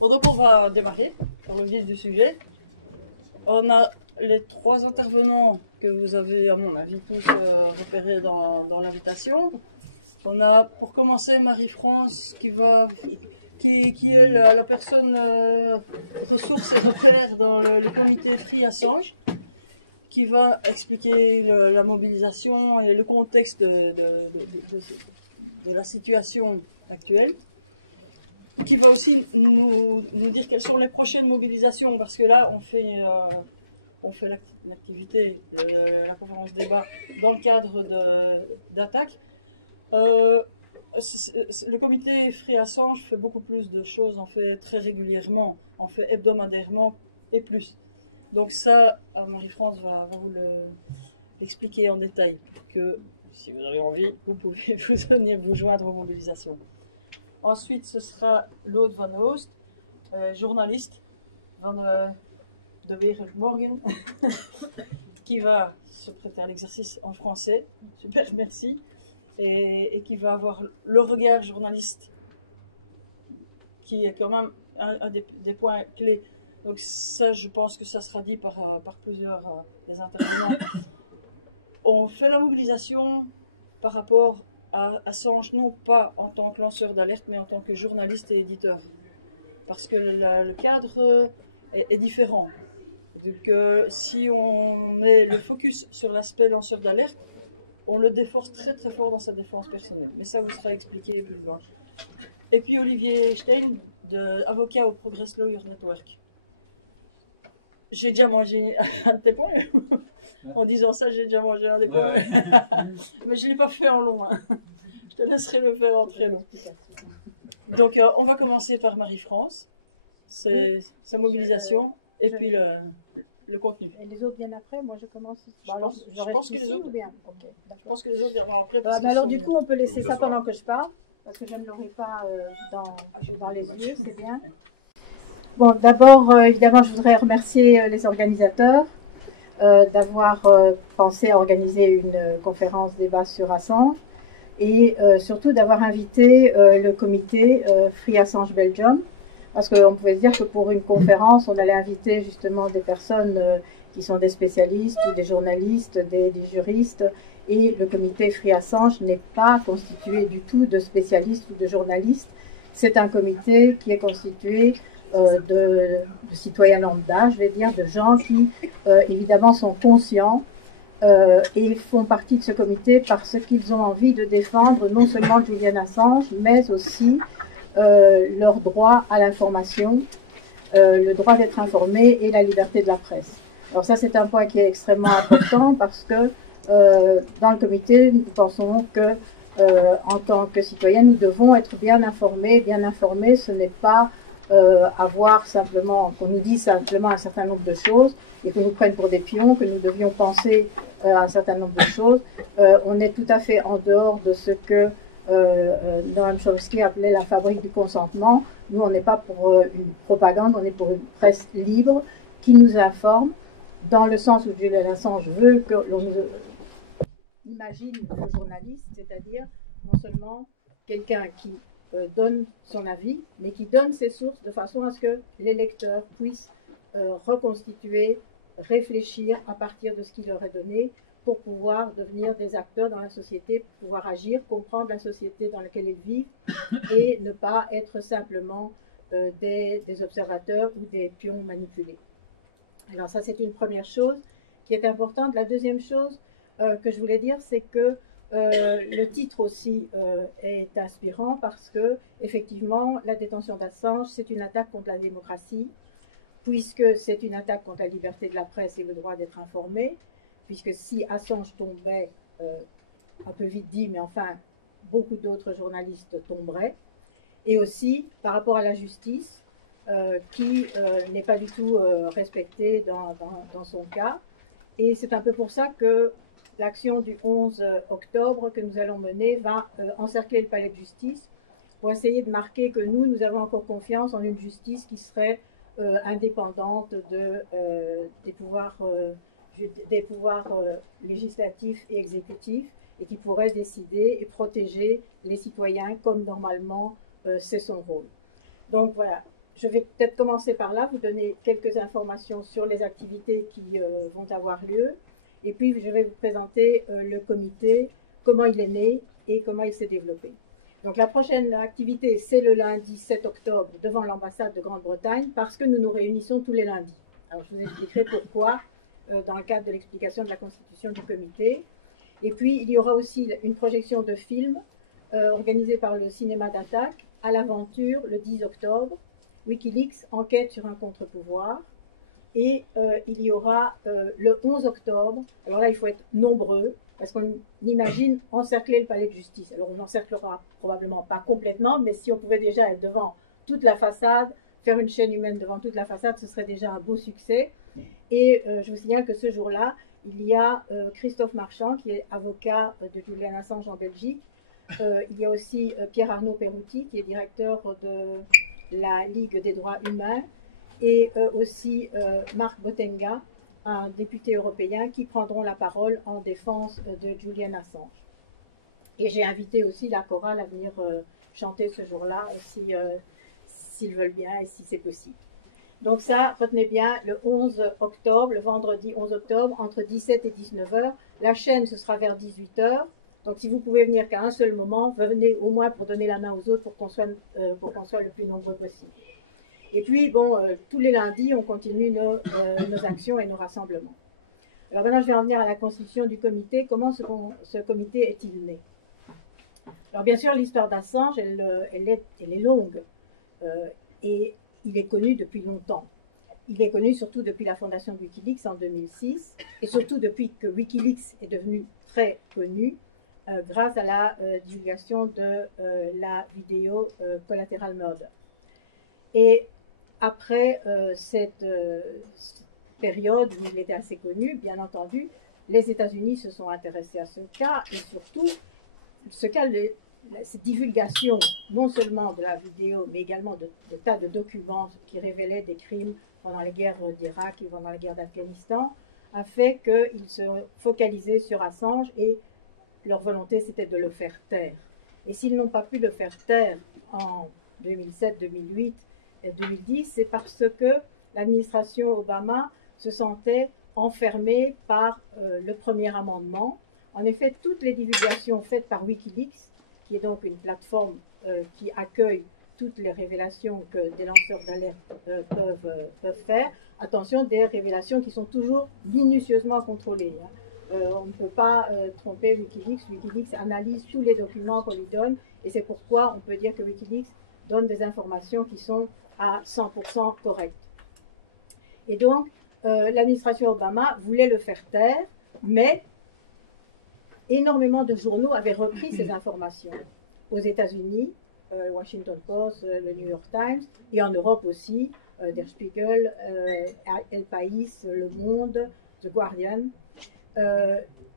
Bon, donc on va démarrer sur le vif du sujet. On a les trois intervenants que vous avez, à mon avis, tous repérés dans l'invitation. On a, pour commencer, Marie-France qui est la personne ressource et repère dans le comité Free Assange, qui va expliquer la mobilisation et le contexte de la situation actuelle, qui va aussi nous dire quelles sont les prochaines mobilisations, parce que là on fait l'activité, la conférence débat dans le cadre d'attaque. Le comité Free Assange fait beaucoup plus de choses, en fait très régulièrement, en fait hebdomadairement et plus. Donc ça, Marie-France va vous l'expliquer en détail, pour que, si vous avez envie, vous pouvez venir vous joindre aux mobilisations. Ensuite, ce sera Lode van Oost, journaliste de Wereld Morgen, qui va se prêter à l'exercice en français. Super, merci. Et qui va avoir le regard journaliste, qui est quand même un des points clés. Donc ça, je pense que ça sera dit par plusieurs des intervenants. On fait la mobilisation par rapport à Assange, non pas en tant que lanceur d'alerte, mais en tant que journaliste et éditeur. Parce que le cadre est différent. Donc si on met le focus sur l'aspect lanceur d'alerte, on le déforce très très fort dans sa défense personnelle. Mais ça vous sera expliqué plus loin. Et puis Olivier Stein, avocat au Progress Lawyer Network. J'ai déjà mangé un de tes points. En disant ça, j'ai déjà mangé un des points. Mais je ne l'ai pas fait en long. Hein. Je te laisserai le faire en très long. Donc on va commencer par Marie-France. C'est sa mobilisation et puis le contenu. Et les autres viennent après, moi je commence. Je pense que les autres. Bien. Okay, je pense que les autres viendront après. Alors du coup, on peut laisser ça pendant que je parle, parce que je ne l'aurai pas dans les yeux, c'est bien. Bon, d'abord, évidemment, je voudrais remercier les organisateurs d'avoir pensé à organiser une conférence débat sur Assange et surtout d'avoir invité le comité Free Assange Belgium. Parce qu'on pouvait se dire que pour une conférence, on allait inviter justement des personnes qui sont des spécialistes ou des journalistes, des juristes. Et le comité Free Assange n'est pas constitué du tout de spécialistes ou de journalistes. C'est un comité qui est constitué de citoyens lambda, je vais dire, de gens qui évidemment sont conscients et font partie de ce comité parce qu'ils ont envie de défendre non seulement Julian Assange, mais aussi leur droit à l'information, le droit d'être informé et la liberté de la presse. Alors ça, c'est un point qui est extrêmement important parce que dans le comité, nous pensons que en tant que citoyens, nous devons être bien informés. Bien informés, ce n'est pas avoir simplement, qu'on nous dise simplement un certain nombre de choses et qu'on nous prenne pour des pions, que nous devions penser un certain nombre de choses. On est tout à fait en dehors de ce que Noam Chomsky appelait la fabrique du consentement. Nous, on n'est pas pour une propagande, on est pour une presse libre qui nous informe, dans le sens où Julian Assange veut que l'on imagine le journaliste, c'est-à-dire non seulement quelqu'un qui donne son avis, mais qui donne ses sources de façon à ce que les lecteurs puissent reconstituer, réfléchir à partir de ce qu'il leur est donné, pour pouvoir devenir des acteurs dans la société, pour pouvoir agir, comprendre la société dans laquelle ils vivent et ne pas être simplement des observateurs ou des pions manipulés. Alors ça, c'est une première chose qui est importante. La deuxième chose que je voulais dire, c'est que le titre aussi est inspirant parce que, effectivement, la détention d'Assange, c'est une attaque contre la démocratie, puisque c'est une attaque contre la liberté de la presse et le droit d'être informé, puisque si Assange tombait, un peu vite dit, mais enfin, beaucoup d'autres journalistes tomberaient, et aussi par rapport à la justice, qui n'est pas du tout respectée dans son cas. Et c'est un peu pour ça que l'action du 11 octobre que nous allons mener va encercler le palais de justice pour essayer de marquer que nous avons encore confiance en une justice qui serait indépendante des pouvoirs législatifs et exécutifs et qui pourrait décider et protéger les citoyens comme normalement c'est son rôle. Donc voilà, je vais peut-être commencer par là, vous donner quelques informations sur les activités qui vont avoir lieu. Et puis, je vais vous présenter le comité, comment il est né et comment il s'est développé. Donc, la prochaine activité, c'est le lundi 7 octobre devant l'ambassade de Grande-Bretagne parce que nous nous réunissons tous les lundis. Alors, je vous expliquerai pourquoi dans le cadre de l'explication de la constitution du comité. Et puis, il y aura aussi une projection de film organisée par le cinéma d'attaque à l'aventure le 10 octobre. Wikileaks, enquête sur un contre-pouvoir. Et il y aura le 11 octobre, alors là il faut être nombreux, parce qu'on imagine encercler le palais de justice. Alors on n'encerclera probablement pas complètement, mais si on pouvait déjà être devant toute la façade, faire une chaîne humaine devant toute la façade, ce serait déjà un beau succès. Et je vous signale que ce jour-là, il y a Christophe Marchand, qui est avocat de Julian Assange en Belgique. Il y a aussi Pierre-Arnaud Perutti, qui est directeur de la Ligue des droits humains. Et aussi Marc Botenga, un député européen, qui prendront la parole en défense de Julian Assange. Et j'ai invité aussi la chorale à venir chanter ce jour-là, s'ils veulent bien et si c'est possible. Donc ça, retenez bien, le 11 octobre, le vendredi 11 octobre, entre 17 et 19 h. La chaîne, ce sera vers 18 h. Donc si vous pouvez venir qu'à un seul moment, venez au moins pour donner la main aux autres pour qu'on soit le plus nombreux possible. Et puis, bon, tous les lundis, on continue nos actions et nos rassemblements. Alors maintenant, je vais en venir à la constitution du comité. Comment ce comité est-il né? Alors bien sûr, l'histoire d'Assange, elle est longue. Et il est connu depuis longtemps. Il est connu surtout depuis la fondation de Wikileaks en 2006, et surtout depuis que Wikileaks est devenu très connu, grâce à la divulgation de la vidéo Collateral Murder. Et après cette période où il était assez connu, bien entendu, les États-Unis se sont intéressés à ce cas, et surtout, cette divulgation, non seulement de la vidéo, mais également de tas de documents qui révélaient des crimes pendant les guerres d'Irak et pendant la guerre d'Afghanistan, a fait qu'ils se focalisaient sur Assange et leur volonté, c'était de le faire taire. Et s'ils n'ont pas pu le faire taire en 2007, 2008, 2010, c'est parce que l'administration Obama se sentait enfermée par le premier amendement. En effet, toutes les divulgations faites par Wikileaks, qui est donc une plateforme qui accueille toutes les révélations que des lanceurs d'alerte peuvent faire, attention, des révélations qui sont toujours minutieusement contrôlées. On ne peut pas tromper Wikileaks. Wikileaks analyse tous les documents qu'on lui donne, et c'est pourquoi on peut dire que Wikileaks donne des informations qui sont à 100% correctes. Et donc, l'administration Obama voulait le faire taire, mais énormément de journaux avaient repris ces informations. Aux États-Unis, Washington Post, le New York Times, et en Europe aussi, Der Spiegel, El País, Le Monde, The Guardian.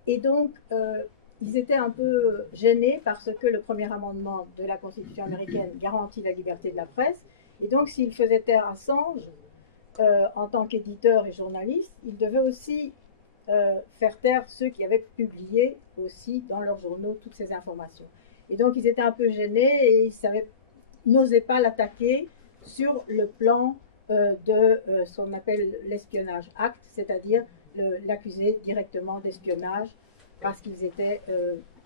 Et donc, ils étaient un peu gênés parce que le premier amendement de la Constitution américaine garantit la liberté de la presse. Et donc, s'ils faisaient taire Assange, en tant qu'éditeur et journaliste, ils devaient aussi faire taire ceux qui avaient publié aussi dans leurs journaux toutes ces informations. Et donc, ils étaient un peu gênés et ils n'osaient pas l'attaquer sur le plan de ce qu'on appelle l'espionnage acte, c'est-à-dire l'accuser directement d'espionnage parce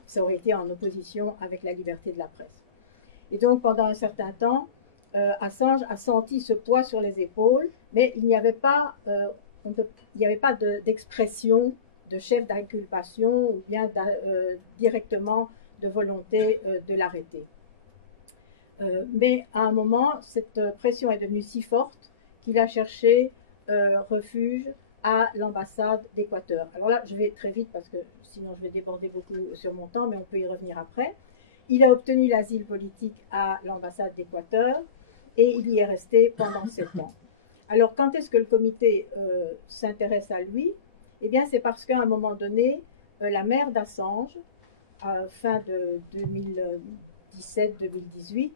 ça aurait été en opposition avec la liberté de la presse. Et donc, pendant un certain temps, Assange a senti ce poids sur les épaules, mais il n'y avait pas, d'expression de chef d'inculpation ou bien directement de volonté de l'arrêter. Mais à un moment, cette pression est devenue si forte qu'il a cherché refuge à l'ambassade d'Équateur. Alors là, je vais très vite parce que sinon je vais déborder beaucoup sur mon temps, mais on peut y revenir après. Il a obtenu l'asile politique à l'ambassade d'Équateur et il y est resté pendant 7 ans. Alors, quand est-ce que le comité s'intéresse à lui? Eh bien, c'est parce qu'à un moment donné, la mère d'Assange, fin de 2017-2018,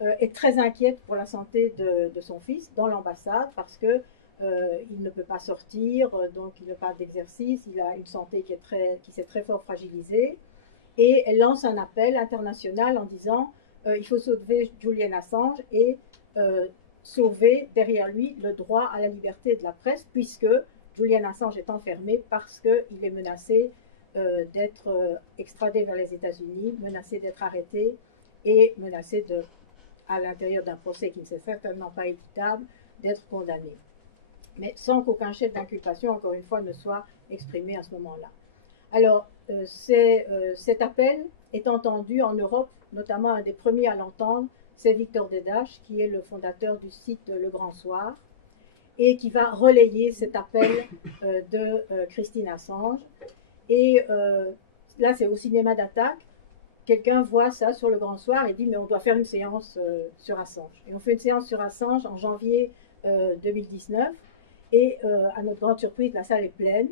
est très inquiète pour la santé de son fils dans l'ambassade parce que il ne peut pas sortir, donc il n'a pas d'exercice, il a une santé qui s'est très fort fragilisée. Et elle lance un appel international en disant il faut sauver Julian Assange et sauver derrière lui le droit à la liberté de la presse, puisque Julian Assange est enfermé parce qu'il est menacé d'être extradé vers les États-Unis, menacé d'être arrêté et menacé de, à l'intérieur d'un procès qui ne s'est certainement pas équitable, d'être condamné. Mais sans qu'aucun chef d'inculpation, encore une fois, ne soit exprimé à ce moment-là. Alors, cet appel est entendu en Europe, notamment un des premiers à l'entendre, c'est Victor Dedache, qui est le fondateur du site Le Grand Soir, et qui va relayer cet appel de Christine Assange. Et là, c'est au cinéma d'Attaque. Quelqu'un voit ça sur Le Grand Soir et dit, mais on doit faire une séance sur Assange. Et on fait une séance sur Assange en janvier 2019. Et à notre grande surprise, la salle est pleine.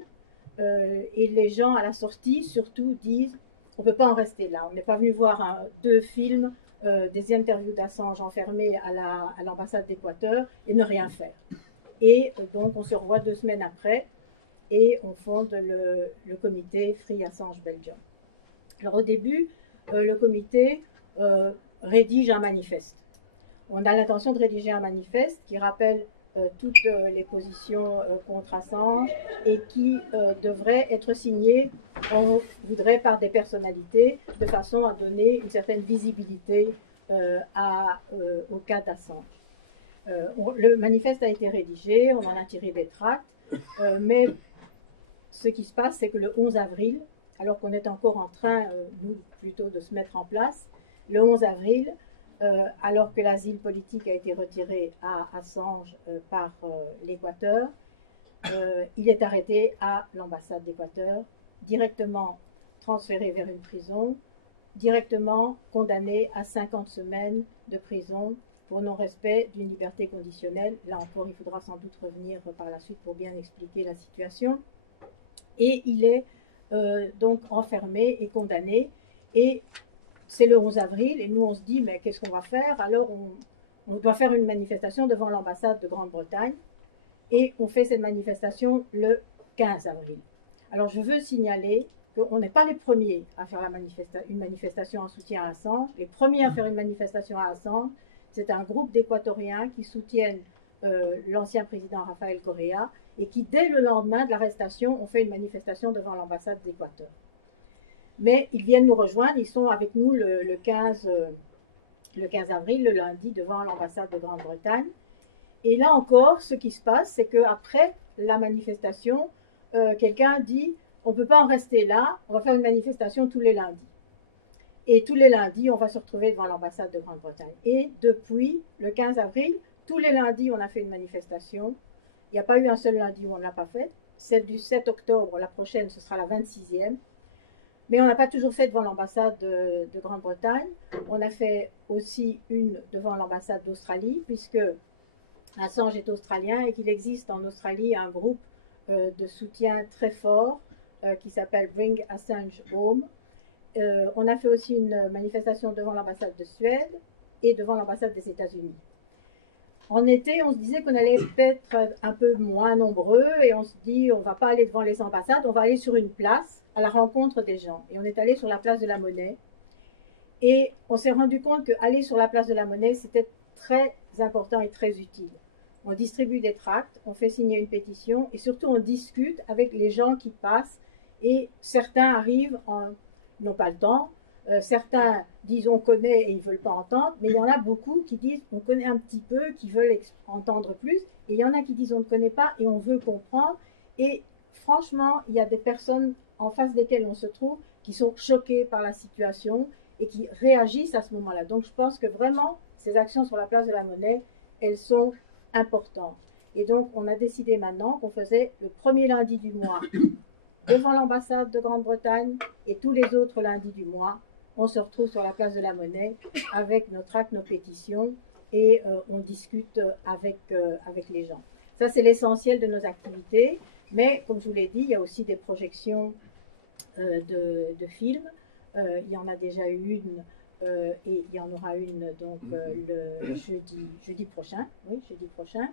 Et les gens, à la sortie, surtout, disent, on ne peut pas en rester là. On n'est pas venu voir deux films, des interviews d'Assange enfermé à l'ambassade d'Équateur et ne rien faire. Et donc, on se revoit 2 semaines après et on fonde le comité Free Assange Belgium. Alors, au début, le comité rédige un manifeste. On a l'intention de rédiger un manifeste qui rappelle toutes les positions contre Assange et qui devrait être signé, on voudrait, par des personnalités, de façon à donner une certaine visibilité au cas d'Assange. Le manifeste a été rédigé, on en a tiré des tracts, mais ce qui se passe, c'est que le 11 avril, alors qu'on est encore en train, nous, plutôt de se mettre en place, le 11 avril, alors que l'asile politique a été retiré à Assange par l'Équateur, il est arrêté à l'ambassade d'Équateur, directement transféré vers une prison, directement condamné à 50 semaines de prison pour non-respect d'une liberté conditionnelle. Là encore, il faudra sans doute revenir par la suite pour bien expliquer la situation. Et il est donc enfermé et condamné. Et c'est le 11 avril, et nous on se dit, mais qu'est-ce qu'on va faire? Alors on doit faire une manifestation devant l'ambassade de Grande-Bretagne, et on fait cette manifestation le 15 avril. Alors je veux signaler qu'on n'est pas les premiers à faire une manifestation en soutien à Assange. Les premiers à faire une manifestation à Assange, c'est un groupe d'Équatoriens qui soutiennent l'ancien président Rafael Correa, et qui, dès le lendemain de l'arrestation, ont fait une manifestation devant l'ambassade d'Équateur. Mais ils viennent nous rejoindre, ils sont avec nous le 15 avril, le lundi, devant l'ambassade de Grande-Bretagne. Et là encore, ce qui se passe, c'est qu'après la manifestation, quelqu'un dit, on ne peut pas en rester là, on va faire une manifestation tous les lundis. Et tous les lundis, on va se retrouver devant l'ambassade de Grande-Bretagne. Et depuis le 15 avril, tous les lundis, on a fait une manifestation. Il n'y a pas eu un seul lundi où on ne l'a pas faite. Celle du 7 octobre, la prochaine, ce sera la 26e. Mais on n'a pas toujours fait devant l'ambassade de Grande-Bretagne. On a fait aussi une devant l'ambassade d'Australie, puisque Assange est australien et qu'il existe en Australie un groupe de soutien très fort qui s'appelle Bring Assange Home. On a fait aussi une manifestation devant l'ambassade de Suède et devant l'ambassade des États-Unis. En été, on se disait qu'on allait peut-être un peu moins nombreux et on se dit on ne va pas aller devant les ambassades, on va aller sur une place à la rencontre des gens. Et on est allé sur la place de la Monnaie et on s'est rendu compte qu'aller sur la place de la Monnaie, c'était très important et très utile. On distribue des tracts, on fait signer une pétition et surtout on discute avec les gens qui passent et certains arrivent, ils n'ont pas le temps, certains disent on connaît et ils ne veulent pas entendre, mais il y en a beaucoup qui disent on connaît un petit peu, qui veulent entendre plus, et il y en a qui disent on ne connaît pas et on veut comprendre. Et franchement, il y a des personnes en face desquelles on se trouve qui sont choquées par la situation et qui réagissent à ce moment-là. Donc je pense que vraiment, ces actions sur la place de la Monnaie, elles sont importantes. Et donc on a décidé maintenant qu'on faisait le premier lundi du mois devant l'ambassade de Grande-Bretagne et tous les autres lundis du mois, on se retrouve sur la place de la Monnaie avec nos tracts, nos pétitions et on discute avec les gens. Ça, c'est l'essentiel de nos activités. Mais, comme je vous l'ai dit, il y a aussi des projections de films. Il y en a déjà eu une et il y en aura une donc le jeudi prochain. Oui, jeudi prochain.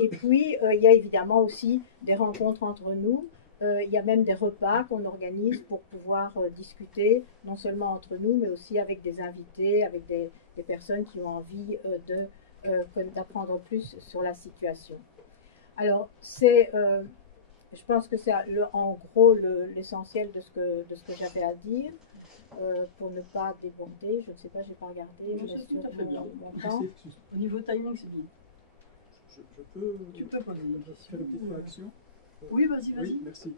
Et puis, il y a évidemment aussi des rencontres entre nous. Il y a même des repas qu'on organise pour pouvoir discuter, non seulement entre nous, mais aussi avec des invités, avec des personnes qui ont envie de d'apprendre plus sur la situation. Alors, je pense que c'est en gros l'essentiel de ce que j'avais à dire. Pour ne pas déborder, je ne sais pas, j'ai pas regardé. Non, c'est tout à fait bien. Mon temps. Au niveau timing, c'est bien. Tu peux poser une question. Faire une petite réaction. Oui, vas-y. Oui, merci.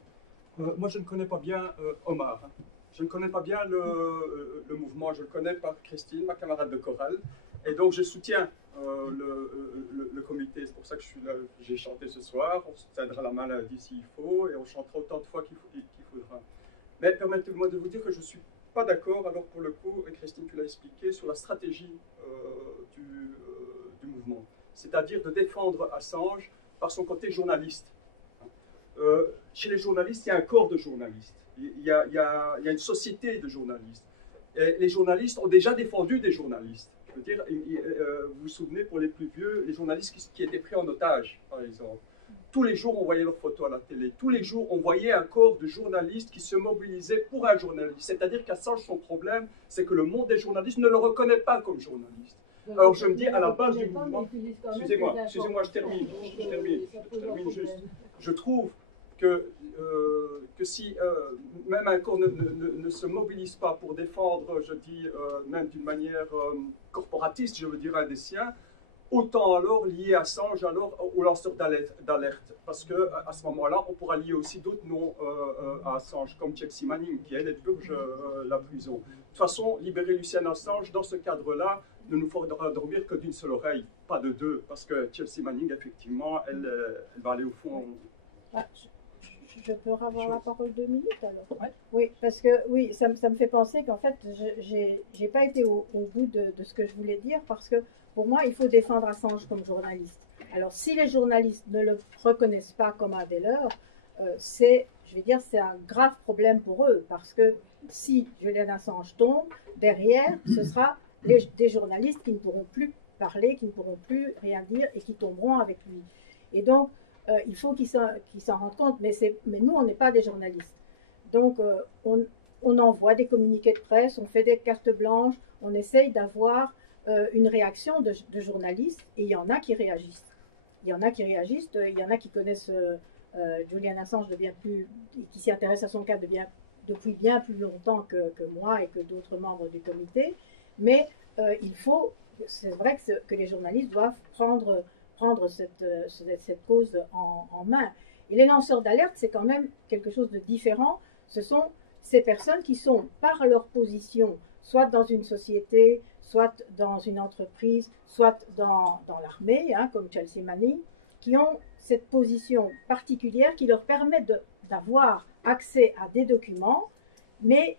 Moi, je ne connais pas bien Omar. Je ne connais pas bien le mouvement. Je le connais par Christine, ma camarade de chorale. Et donc, je soutiens le comité. C'est pour ça que j'ai chanté ce soir. On se tiendra la main lundi s'il faut et on chantera autant de fois qu'il faudra. Mais permettez-moi de vous dire que je ne suis pas d'accord, alors pour le coup, et Christine, tu l'as expliqué, sur la stratégie du mouvement. C'est-à-dire de défendre Assange par son côté journaliste. Chez les journalistes, il y a un corps de journalistes. Il y a une société de journalistes. Et les journalistes ont déjà défendu des journalistes. Je veux dire, vous vous souvenez, pour les plus vieux, les journalistes qui étaient pris en otage, par exemple. Tous les jours, on voyait leurs photos à la télé. Tous les jours, on voyait un corps de journalistes qui se mobilisaient pour un journaliste. C'est-à-dire qu'Assange, son problème, c'est que le monde des journalistes ne le reconnaît pas comme journaliste. Alors je me dis, à la base du mouvement, excusez-moi, je termine juste. Je trouve que si même un corps ne se mobilise pas pour défendre, je dis, même d'une manière corporatiste, je veux dire, un des siens, autant alors lier Assange aux lanceurs d'alerte. Parce qu'à ce moment-là, on pourra lier aussi d'autres noms à Assange, comme Chelsea Manning, qui elle purge la prison. De toute façon, libérer Julian Assange, dans ce cadre-là, ne nous fera dormir que d'une seule oreille, pas de deux, parce que Chelsea Manning, effectivement, elle va aller au fond. Ouais. Je peux avoir la parole 2 minutes alors? Ouais. Oui, parce que oui, ça me fait penser qu'en fait, j'ai pas été au bout de ce que je voulais dire, parce que pour moi, il faut défendre Assange comme journaliste. Alors, si les journalistes ne le reconnaissent pas comme un des leurs, c'est un grave problème pour eux, parce que si Julian Assange tombe, derrière, ce sera des journalistes qui ne pourront plus parler, qui ne pourront plus rien dire et qui tomberont avec lui. Et donc, il faut qu'ils s'en rendent compte, mais nous, on n'est pas des journalistes. Donc, on envoie des communiqués de presse, on fait des cartes blanches, on essaye d'avoir une réaction de journalistes, et il y en a qui réagissent. Il y en a qui connaissent Julian Assange qui s'y intéressent à son cas depuis bien plus longtemps que moi et que d'autres membres du comité. Mais c'est vrai que les journalistes doivent prendre cette cause en main. Et les lanceurs d'alerte, c'est quand même quelque chose de différent. Ce sont ces personnes qui sont, par leur position, soit dans une société, soit dans une entreprise, soit dans l'armée, comme Chelsea Manning, qui ont cette position particulière qui leur permet d'avoir accès à des documents, mais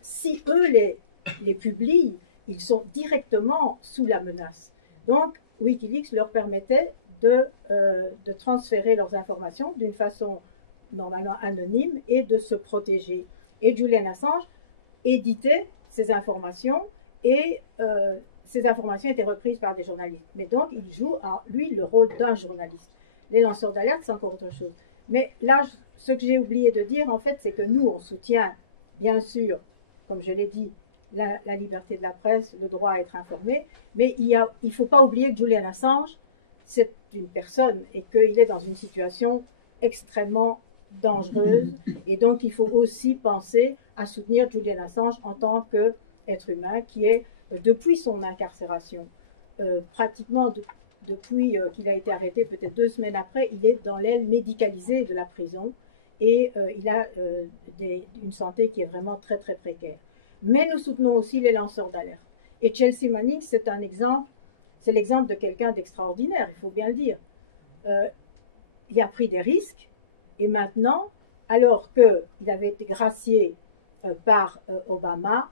si eux les publient, ils sont directement sous la menace. Donc, Wikileaks leur permettait de transférer leurs informations d'une façon normalement anonyme et de se protéger. Et Julian Assange éditait ces informations et ces informations étaient reprises par des journalistes. Mais donc, il joue, lui, le rôle d'un journaliste. Les lanceurs d'alerte, c'est encore autre chose. Mais là, ce que j'ai oublié de dire, en fait, c'est que nous, on soutient, bien sûr, comme je l'ai dit, la liberté de la presse, le droit à être informé, mais il ne faut pas oublier que Julian Assange, c'est une personne et qu'il est dans une situation extrêmement dangereuse, et donc il faut aussi penser à soutenir Julian Assange en tant qu'être humain qui est, depuis son incarcération, pratiquement depuis qu'il a été arrêté, peut-être 2 semaines après, il est dans l'aile médicalisée de la prison, et il a une santé qui est vraiment très très précaire. Mais nous soutenons aussi les lanceurs d'alerte. Et Chelsea Manning, c'est l'exemple de quelqu'un d'extraordinaire, il faut bien le dire. Il a pris des risques, et maintenant, alors qu'il avait été gracié par Obama,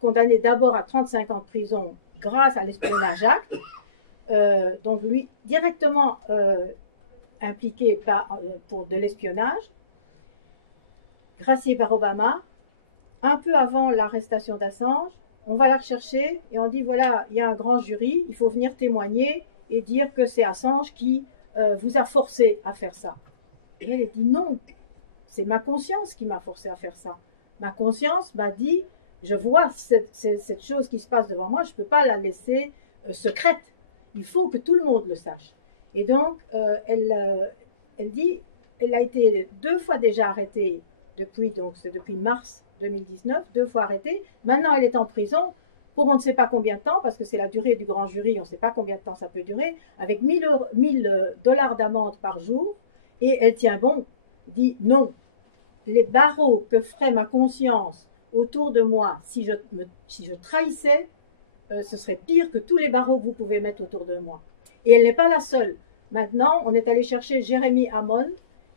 condamné d'abord à 35 ans de prison grâce à l'espionnage acte, donc lui directement impliqué pour de l'espionnage, gracié par Obama. Un peu avant l'arrestation d'Assange, on va la rechercher et on dit voilà, il y a un grand jury, il faut venir témoigner et dire que c'est Assange qui vous a forcé à faire ça. Et elle dit non, c'est ma conscience qui m'a forcé à faire ça. Ma conscience m'a dit, je vois cette chose qui se passe devant moi, je ne peux pas la laisser secrète. Il faut que tout le monde le sache. Et donc, elle dit, elle a été 2 fois déjà arrêtée depuis, donc c'est depuis mars 2019, 2 fois arrêtée. Maintenant, elle est en prison pour on ne sait pas combien de temps, parce que c'est la durée du grand jury, on ne sait pas combien de temps ça peut durer, avec 1000 $ d'amende par jour. Et elle tient bon, dit non, les barreaux que ferait ma conscience autour de moi si je trahissais, ce serait pire que tous les barreaux que vous pouvez mettre autour de moi. Et elle n'est pas la seule. Maintenant, on est allé chercher Jérémy Hamon,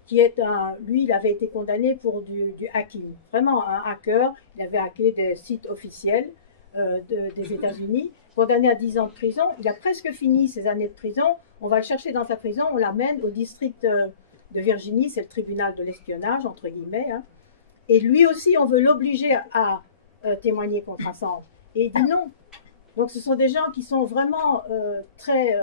qui est lui, il avait été condamné pour du hacking. Vraiment un hacker, il avait hacké des sites officiels des États-Unis, condamné à 10 ans de prison. Il a presque fini ses années de prison. On va le chercher dans sa prison, on l'amène au district de Virginie, c'est le tribunal de l'espionnage, entre guillemets. Hein. Et lui aussi, on veut l'obliger à témoigner contre Assange. Et il dit non. Donc ce sont des gens qui sont vraiment très...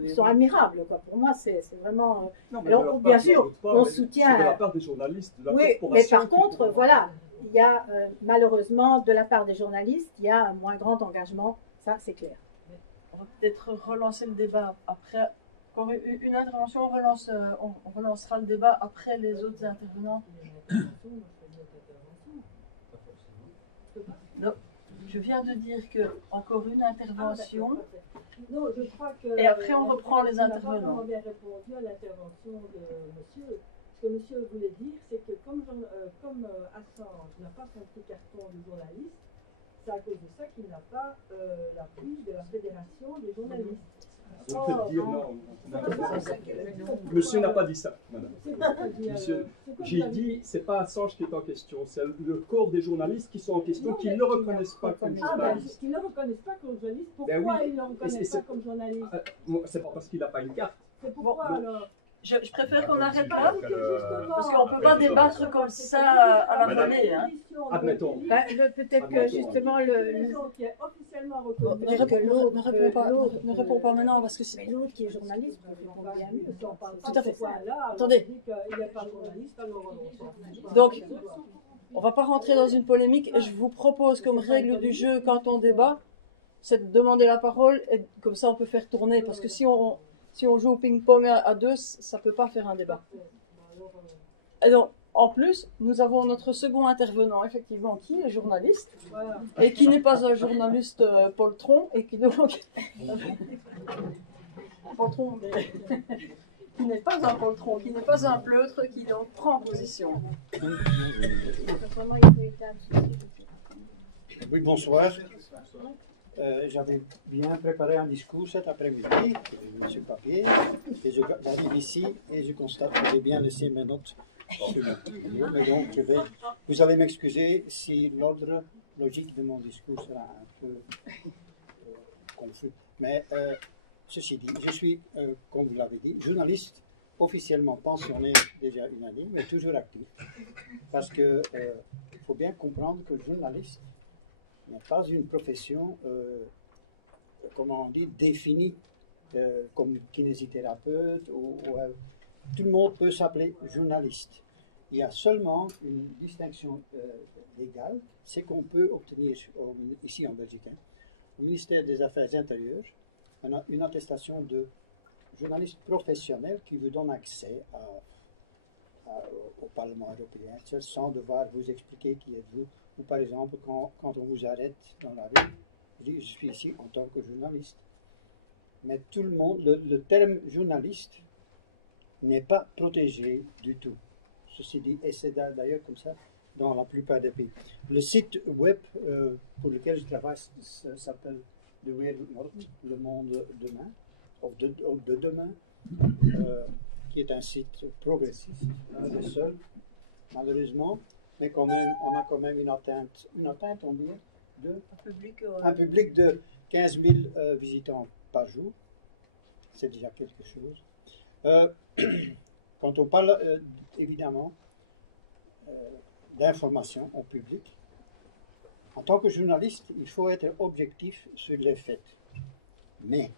ils sont admirables, quoi. Pour moi, c'est vraiment... Non, alors, bien sûr, on soutient... De la part des journalistes, de la oui, mais par contre, voilà, il y a malheureusement, de la part des journalistes, il y a un moins grand engagement, ça c'est clair. On va peut-être relancer le débat après. Encore une intervention, on relancera le débat après les autres intervenants. Non, je viens de dire que encore une intervention. Et après, on reprend les intervenants. On bien répondu à l'intervention de monsieur. Ce que monsieur voulait dire, c'est que comme Assange n'a pas son petit carton de journaliste, c'est à cause de ça qu'il n'a pas la fiche de la Fédération des journalistes. Vous faites dire non. Monsieur n'a pas dit ça, madame. Monsieur, j'ai dit, c'est pas Assange qui est en question, c'est le corps des journalistes qui sont en question, qui ne reconnaissent pas comme journalistes. Ils ne reconnaissent pas comme journaliste. Pourquoi Ben oui. ils ne reconnaissent pas comme journaliste? C'est pas parce qu'il n'a pas une carte. C'est pourquoi alors? Je préfère qu'on arrête là, parce qu'on ne peut pas débattre comme ça à la volée. Hein. Admettons. Peut-être que justement Ne réponds pas maintenant, parce que mais l'autre qui est journaliste peut répondre bien mieux. Quoi. Tout à fait. Attendez. Donc, on ne va pas rentrer dans une polémique, et je vous propose comme règle du jeu quand on débat, c'est de demander la parole, et comme ça on peut faire tourner, parce que si on joue au ping-pong à deux, ça ne peut pas faire un débat. Et donc, en plus, nous avons notre second intervenant, effectivement, qui est journaliste, et qui n'est pas un journaliste poltron, et qui donc... poltron, mais... qui n'est pas un poltron, qui n'est pas un pleutre, qui donc prend position. Oui, bonsoir. J'avais bien préparé un discours cet après-midi, j'ai mis sur papier, et j'arrive ici et je constate que j'ai bien laissé mes notes sur mon vidéo, mais donc vous allez m'excuser si l'ordre logique de mon discours sera un peu confus. Mais ceci dit, je suis, comme vous l'avez dit, journaliste officiellement pensionné déjà une année, mais toujours actif, parce que il faut bien comprendre que journaliste n'est pas une profession, comment on dit, définie comme kinésithérapeute tout le monde peut s'appeler journaliste. Il y a seulement une distinction légale, c'est qu'on peut obtenir ici en Belgique, au ministère des Affaires intérieures, une attestation de journaliste professionnel qui vous donne accès au Parlement européen, sans devoir vous expliquer qui êtes-vous. Ou par exemple, quand on vous arrête dans la rue, vous dites, je suis ici en tant que journaliste. Mais tout le monde, le terme journaliste n'est pas protégé du tout. Ceci dit, et c'est d'ailleurs comme ça dans la plupart des pays. Le site web pour lequel je travaille s'appelle The World Morgen, le monde demain, ou de demain, qui est un site progressiste, un des seuls, malheureusement. Mais quand même, on a quand même une atteinte on dirait, un public de 15 000 visitants par jour. C'est déjà quelque chose. Quand on parle, évidemment, d'information au public, en tant que journaliste, il faut être objectif sur les faits. Mais,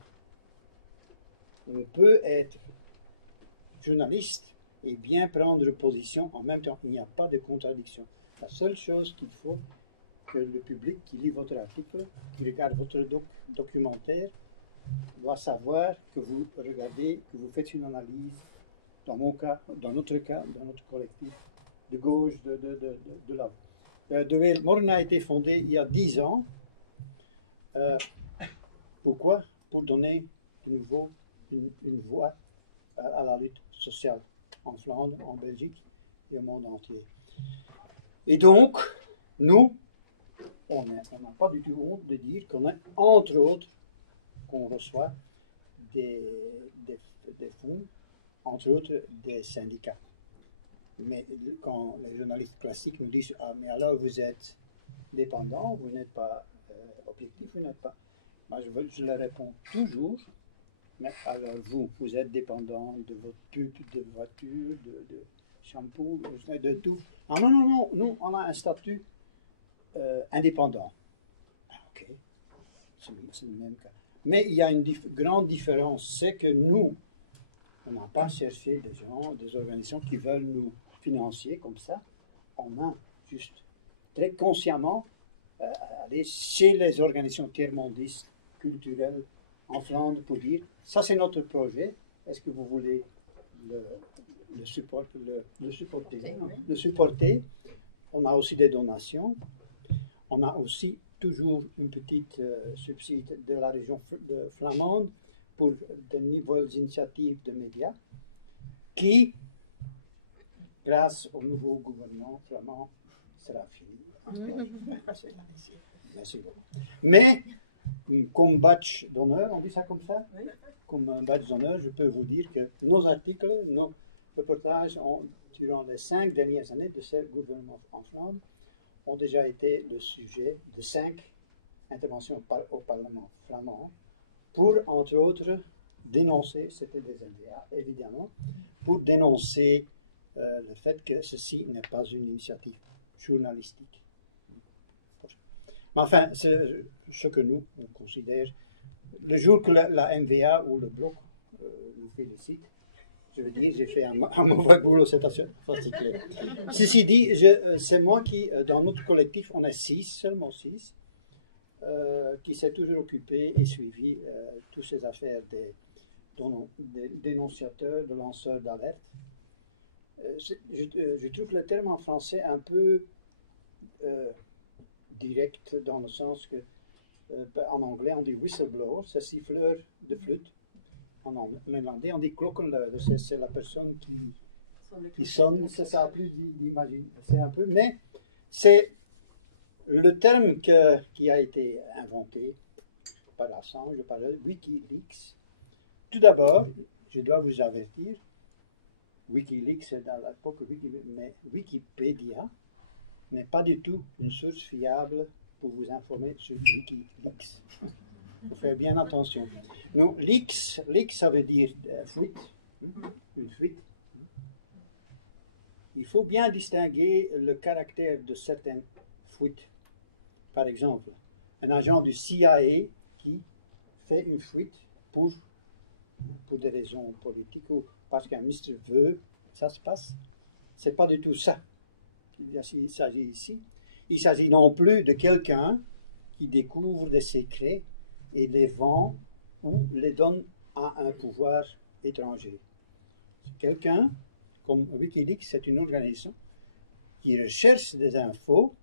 on peut être journaliste et bien prendre position en même temps. Il n'y a pas de contradiction. La seule chose qu'il faut que le public qui lit votre article, qui regarde votre documentaire, doit savoir que vous regardez, que vous faites une analyse, dans mon cas, dans notre cas, dans notre collectif, de gauche, de là. De Wereld Morgen a été fondé il y a 10 ans. Pourquoi? Pour donner de nouveau une voix à la lutte sociale en Flandre, en Belgique et au monde entier. Et donc, nous, on n'a pas du tout honte de dire qu'on a, entre autres, qu'on reçoit des fonds, entre autres des syndicats. Mais quand les journalistes classiques nous disent « Ah, mais alors vous êtes dépendant, vous n'êtes pas objectif, vous n'êtes pas… » Moi, je leur réponds toujours « Mais alors vous êtes dépendant de votre pub, de voiture, de shampoo, de tout. » Ah non, non, non, nous, on a un statut indépendant. Ah, ok, c'est le même cas. Mais il y a une grande différence, c'est que nous, on n'a pas cherché des gens, des organisations qui veulent nous financer comme ça. On a juste très consciemment allé chez les organisations tiers-mondistes, culturelles en Flandre pour dire ça c'est notre projet, est-ce que vous voulez le supporter? On a aussi des donations, on a aussi toujours une petite subside de la région flamande pour de nouvelles initiatives de médias qui, grâce au nouveau gouvernement flamand, sera fini. Merci beaucoup. Mais, comme badge d'honneur, on dit ça comme ça? Oui. Comme un badge d'honneur, je peux vous dire que nos articles, nos reportages, durant les 5 dernières années de ce gouvernement en Flandre, ont déjà été le sujet de 5 interventions au Parlement flamand pour, entre autres, dénoncer, c'était des NVA évidemment, pour dénoncer le fait que ceci n'est pas une initiative journalistique. Mais enfin, c'est ce que nous, on considère, le jour que la MVA ou le bloc nous félicite, je veux dire, j'ai fait un mauvais boulot, c'est clair. Ceci dit, c'est moi qui, dans notre collectif, on est 6, seulement 6, qui s'est toujours occupé et suivi toutes ces affaires des dénonciateurs, de lanceurs d'alerte. Je trouve le terme en français un peu direct dans le sens que en anglais on dit whistleblower, c'est siffleur de flûte. En néerlandais on dit klokkenluider, c'est la personne qui sonne, c'est ça, plus d'imaginer, c'est un peu, mais c'est le terme qui a été inventé par Assange, par Wikileaks. Tout d'abord, je dois vous avertir, Wikileaks c'est dans l'époque mais Wikipédia n'est pas du tout une source fiable pour vous informer sur Wikileaks. Il faut faire bien attention. Non, leaks ça veut dire fuite, une fuite. Il faut bien distinguer le caractère de certaines fuites. Par exemple, un agent du CIA qui fait une fuite pour des raisons politiques ou parce qu'un ministre veut, ça se passe. C'est pas du tout ça qu'il s'agit ici. Il s'agit non plus de quelqu'un qui découvre des secrets et les vend ou les donne à un pouvoir étranger. C'est quelqu'un, comme Wikileaks, c'est une organisation qui recherche des infos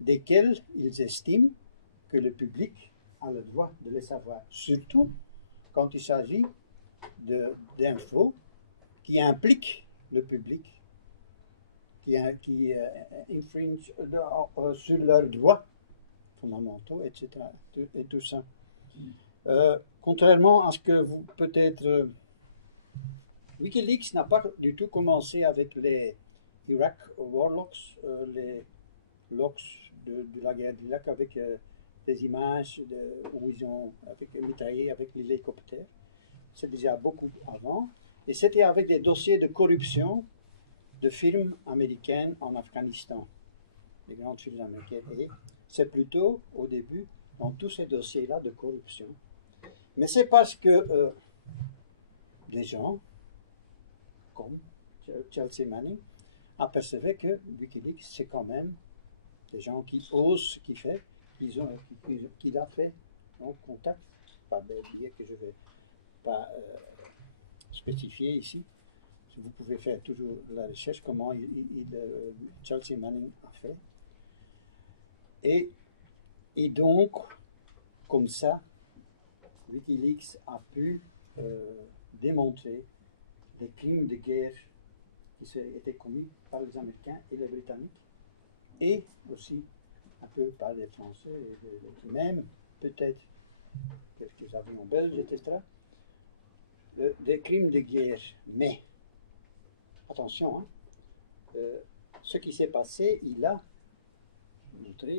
desquelles ils estiment que le public a le droit de les savoir. Surtout quand il s'agit d'infos qui impliquent le public, qui infringent sur leurs droits fondamentaux, etc. Et tout ça. Contrairement à ce que vous peut-être... Wikileaks n'a pas du tout commencé avec les Iraq Warlocks, les locks de la guerre d'Irak avec des images où ils ont mitraillé avec l'hélicoptère. C'est déjà beaucoup avant. Et c'était avec des dossiers de corruption de firmes américaines en Afghanistan. Les grandes firmes américaines. Et c'est plutôt au début dans tous ces dossiers-là de corruption. Mais c'est parce que des gens comme Chelsea Manning apercevaient que Wikileaks, c'est quand même des gens qui osent ce qu'il fait, qu'il a fait en contact par des biais que je ne vais pas spécifier ici. Vous pouvez faire toujours la recherche, comment Chelsea Manning a fait. Et donc, comme ça, Wikileaks a pu démontrer les crimes de guerre qui étaient commis par les Américains et les Britanniques, et aussi un peu par les Français, et même peut-être quelques avions belges, etc. Des crimes de guerre. Mais, attention, hein, ce qui s'est passé, il a montré,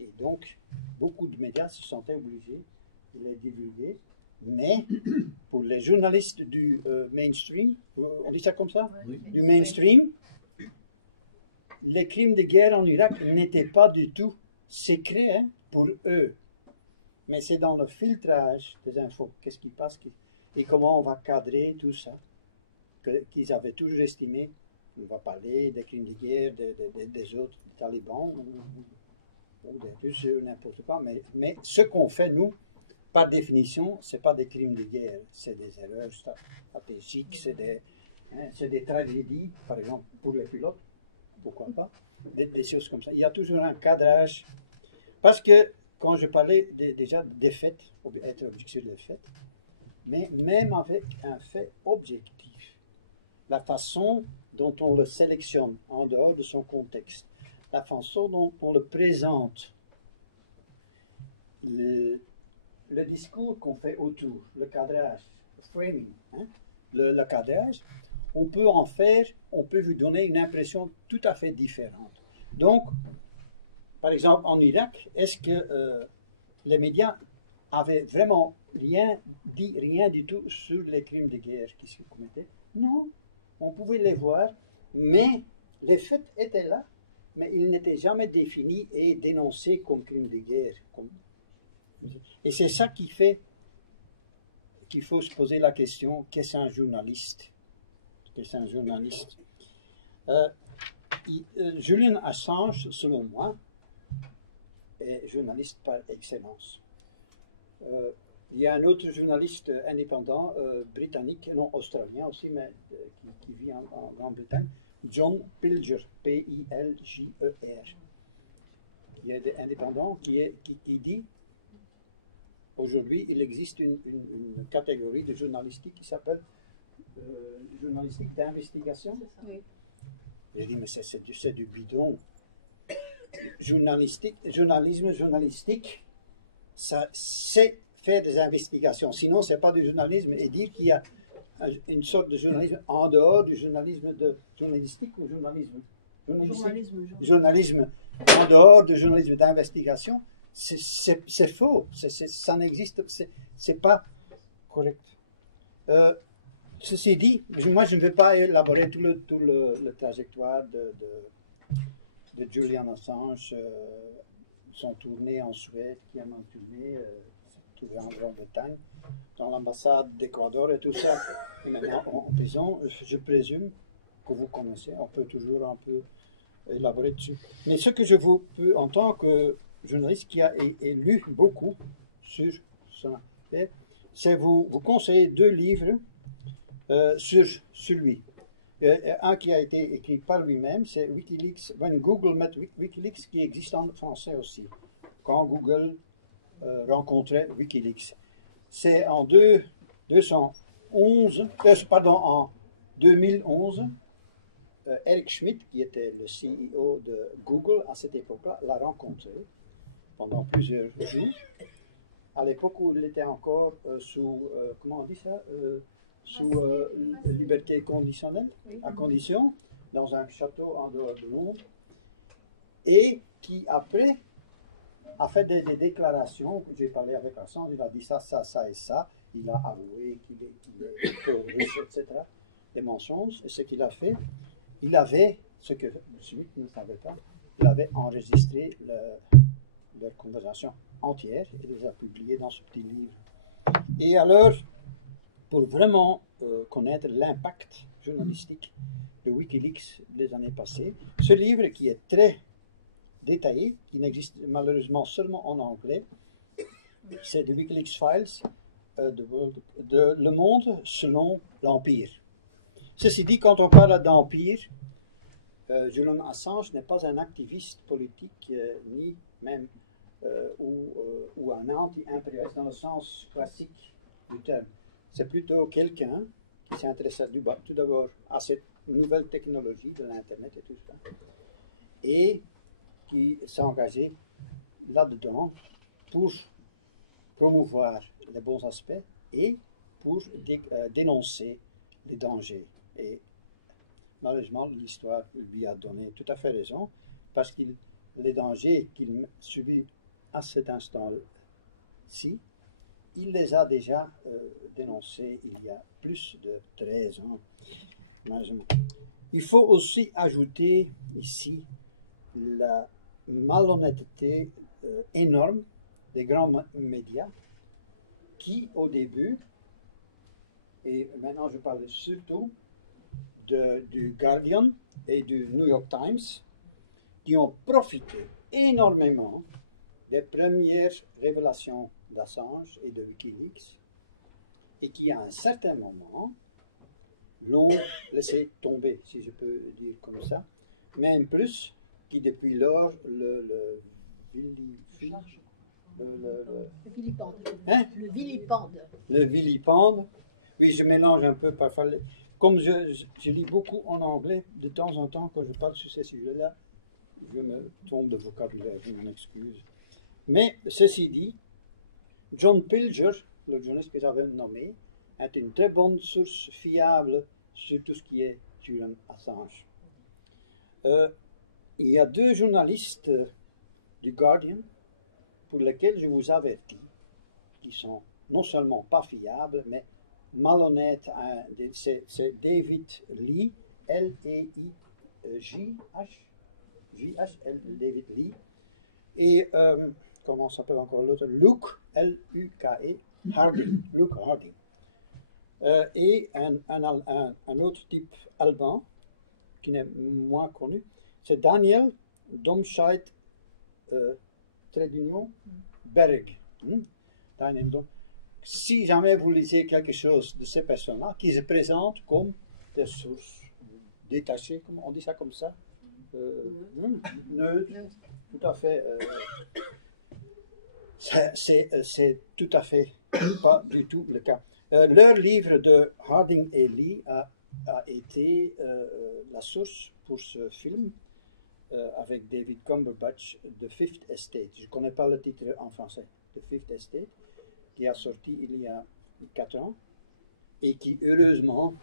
et donc beaucoup de médias se sentaient obligés de les divulguer. Mais pour les journalistes du mainstream, on dit ça comme ça, oui. Du mainstream, les crimes de guerre en Irak n'étaient pas du tout secrets, hein, pour eux. Mais c'est dans le filtrage des infos, qu'est-ce qui passe et comment on va cadrer tout ça, qu'ils avaient toujours estimé. On va parler des crimes de guerre des autres, des talibans ou des Russes, n'importe quoi. Mais ce qu'on fait, nous, par définition, ce n'est pas des crimes de guerre, c'est des erreurs stratégiques, c'est des tragédies, par exemple, pour les pilotes, pourquoi pas, des choses comme ça. Il y a toujours un cadrage, parce que quand je parlais déjà des faits, être objectif sur les faits, mais même avec un fait objectif, la façon dont on le sélectionne en dehors de son contexte, la façon dont on le présente, le discours qu'on fait autour, le cadrage, le framing, hein, le cadrage, on peut vous donner une impression tout à fait différente. Donc, par exemple, en Irak, est-ce que les médias avaient vraiment dit rien du tout sur les crimes de guerre qui se commettaient? Non, on pouvait les voir, mais les faits étaient là, mais ils n'étaient jamais définis et dénoncés comme crimes de guerre. Et c'est ça qui fait qu'il faut se poser la question, qu'est-ce un journaliste? Qu'est-ce un journaliste? Julian Assange, selon moi, est journaliste par excellence. Il y a un autre journaliste indépendant, britannique, non australien aussi, mais qui vit en Grande-Bretagne, John Pilger, P-I-L-J-E-R, qui est indépendant, qui dit, aujourd'hui, il existe une catégorie de journalistique qui s'appelle journalistique d'investigation. J'ai dit, mais c'est du bidon. Journalisme journalistique, ça c'est faire des investigations. Sinon, c'est pas du journalisme. Et dire qu'il y a une sorte de journalisme en dehors du journalisme journalistique ou journalisme en dehors du journalisme d'investigation, c'est faux. Ça n'existe. C'est pas correct. Ceci dit, moi je ne vais pas élaborer tout le trajectoire de Julian Assange, son tournée en Suède, qui a mentionné, trouvé en Grande-Bretagne, dans l'ambassade d'Équateur et tout ça, et maintenant en prison. Je présume que vous connaissez, on peut toujours un peu élaborer dessus. Mais ce que je vous peux, en tant que journaliste qui a lu beaucoup sur son affaire, c'est vous conseiller 2 livres sur lui. Un qui a été écrit par lui-même, c'est Wikileaks, When Google Met Wikileaks, qui existe en français aussi, quand Google rencontrait Wikileaks. C'est en 2011, Eric Schmidt, qui était le CEO de Google à cette époque-là, l'a rencontré pendant plusieurs jours, à l'époque où il était encore sous, comment on dit ça, sous liberté conditionnelle, à condition, dans un château en dehors de Londres, et qui après a fait des déclarations. J'ai parlé avec Assange, il a dit ça et ça, il a avoué qu'il est terroriste, etc., des mensonges. Et ce qu'il a fait, il avait, ce que Smith ne savait pas, il avait enregistré leur conversation entière et les a publiées dans ce petit livre. Et alors, pour vraiment connaître l'impact journalistique de Wikileaks des années passées, ce livre qui est très détaillé, qui n'existe malheureusement seulement en anglais, c'est The Wikileaks Files, Le Monde selon l'Empire. Ceci dit, quand on parle d'Empire, Julian Assange n'est pas un activiste politique, ni même ou un anti-impérialiste dans le sens classique du terme. C'est plutôt quelqu'un qui s'intéresse tout d'abord à cette nouvelle technologie de l'Internet et tout ça, et qui s'est engagé là-dedans pour promouvoir les bons aspects et pour dénoncer les dangers. Et malheureusement, l'histoire lui a donné tout à fait raison, parce que les dangers qu'il subit à cet instant-ci, il les a déjà dénoncés il y a plus de 13 ans, malheureusement. Il faut aussi ajouter ici la malhonnêteté énorme des grands médias qui, au début, et maintenant je parle surtout du Guardian et du New York Times, qui ont profité énormément des premières révélations d'Assange et de Wikileaks, et qui à un certain moment l'ont laissé tomber, si je peux dire comme ça, même plus, qui depuis lors le vilipende. Oui, je mélange un peu parfois. Comme je lis beaucoup en anglais, de temps en temps, quand je parle sur ces sujets-là, je me trompe de vocabulaire, je m'en excuse. Mais ceci dit, John Pilger, le journaliste que j'avais nommé, est une très bonne source fiable sur tout ce qui est Julian Assange. Il y a 2 journalistes du Guardian pour lesquels je vous avertis, qui sont non seulement pas fiables, mais malhonnêtes. C'est David Lee, L-E-I-J-H, David Lee, et comment s'appelle encore l'autre, Luke, L-U-K-E, Harding, Luke Harding. Et un autre type allemand, qui n'est moins connu, c'est Daniel Domscheit, trait d'union, Berg. Daniel Dom. Si jamais vous lisez quelque chose de ces personnes-là, qui se présentent comme des sources détachées, on dit ça comme ça, neutres, tout à fait, c'est tout à fait pas du tout le cas. Leur livre de Harding et Lee a été la source pour ce film avec David Cumberbatch, The Fifth Estate. Je ne connais pas le titre en français, The Fifth Estate, qui a sorti il y a 4 ans et qui heureusement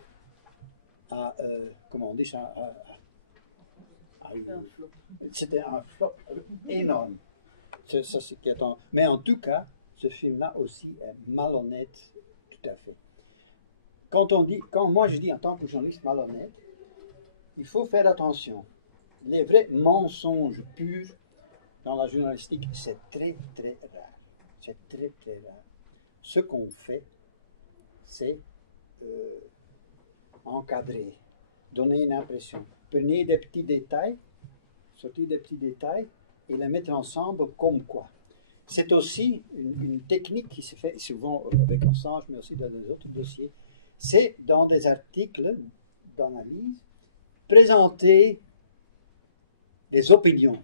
a, comment on dit ça, c'était un flop énorme. Ça, c'est qui attend. Mais en tout cas, ce film-là aussi est malhonnête, tout à fait. Quand moi je dis en tant que journaliste malhonnête, il faut faire attention. Les vrais mensonges purs dans la journalistique, c'est très très rare. C'est très très rare. Ce qu'on fait, c'est encadrer, donner une impression. Prenez des petits détails, sortir des petits détails et les mettre ensemble comme quoi. C'est aussi une technique qui se fait souvent avec Assange, mais aussi dans les autres dossiers. C'est dans des articles d'analyse, présenter des opinions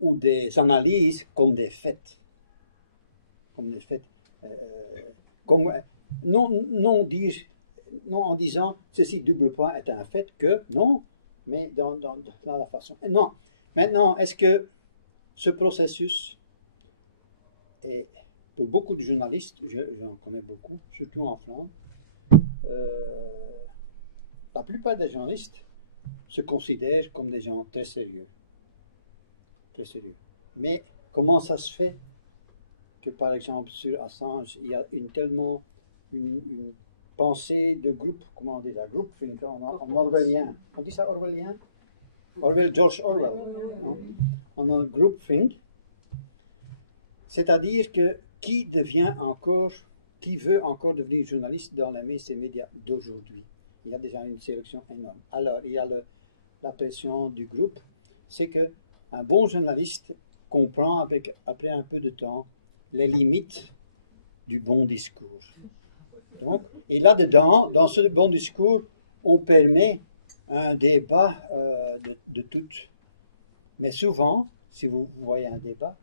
ou des analyses comme des faits. Comme des faits. Non en disant ceci double point est un fait que, non, mais dans la façon. Non. Maintenant, est-ce que ce processus est, pour beaucoup de journalistes, j'en connais beaucoup, surtout en Flandre, la plupart des journalistes se considèrent comme des gens très sérieux. Très sérieux. Mais comment ça se fait que, par exemple, sur Assange, il y a tellement une pensée de groupe, comment on dit ça, groupthink en orwellien. On dit ça orwellien? George Orwell. Hein? En un groupthink. C'est-à-dire que qui veut encore devenir journaliste dans ces médias d'aujourd'hui? Il y a déjà une sélection énorme. Alors, il y a la pression du groupe. C'est qu'un bon journaliste comprend après un peu de temps les limites du bon discours. Donc, et là-dedans, dans ce bon discours, on permet un débat de toutes. Mais souvent, si vous voyez un débat,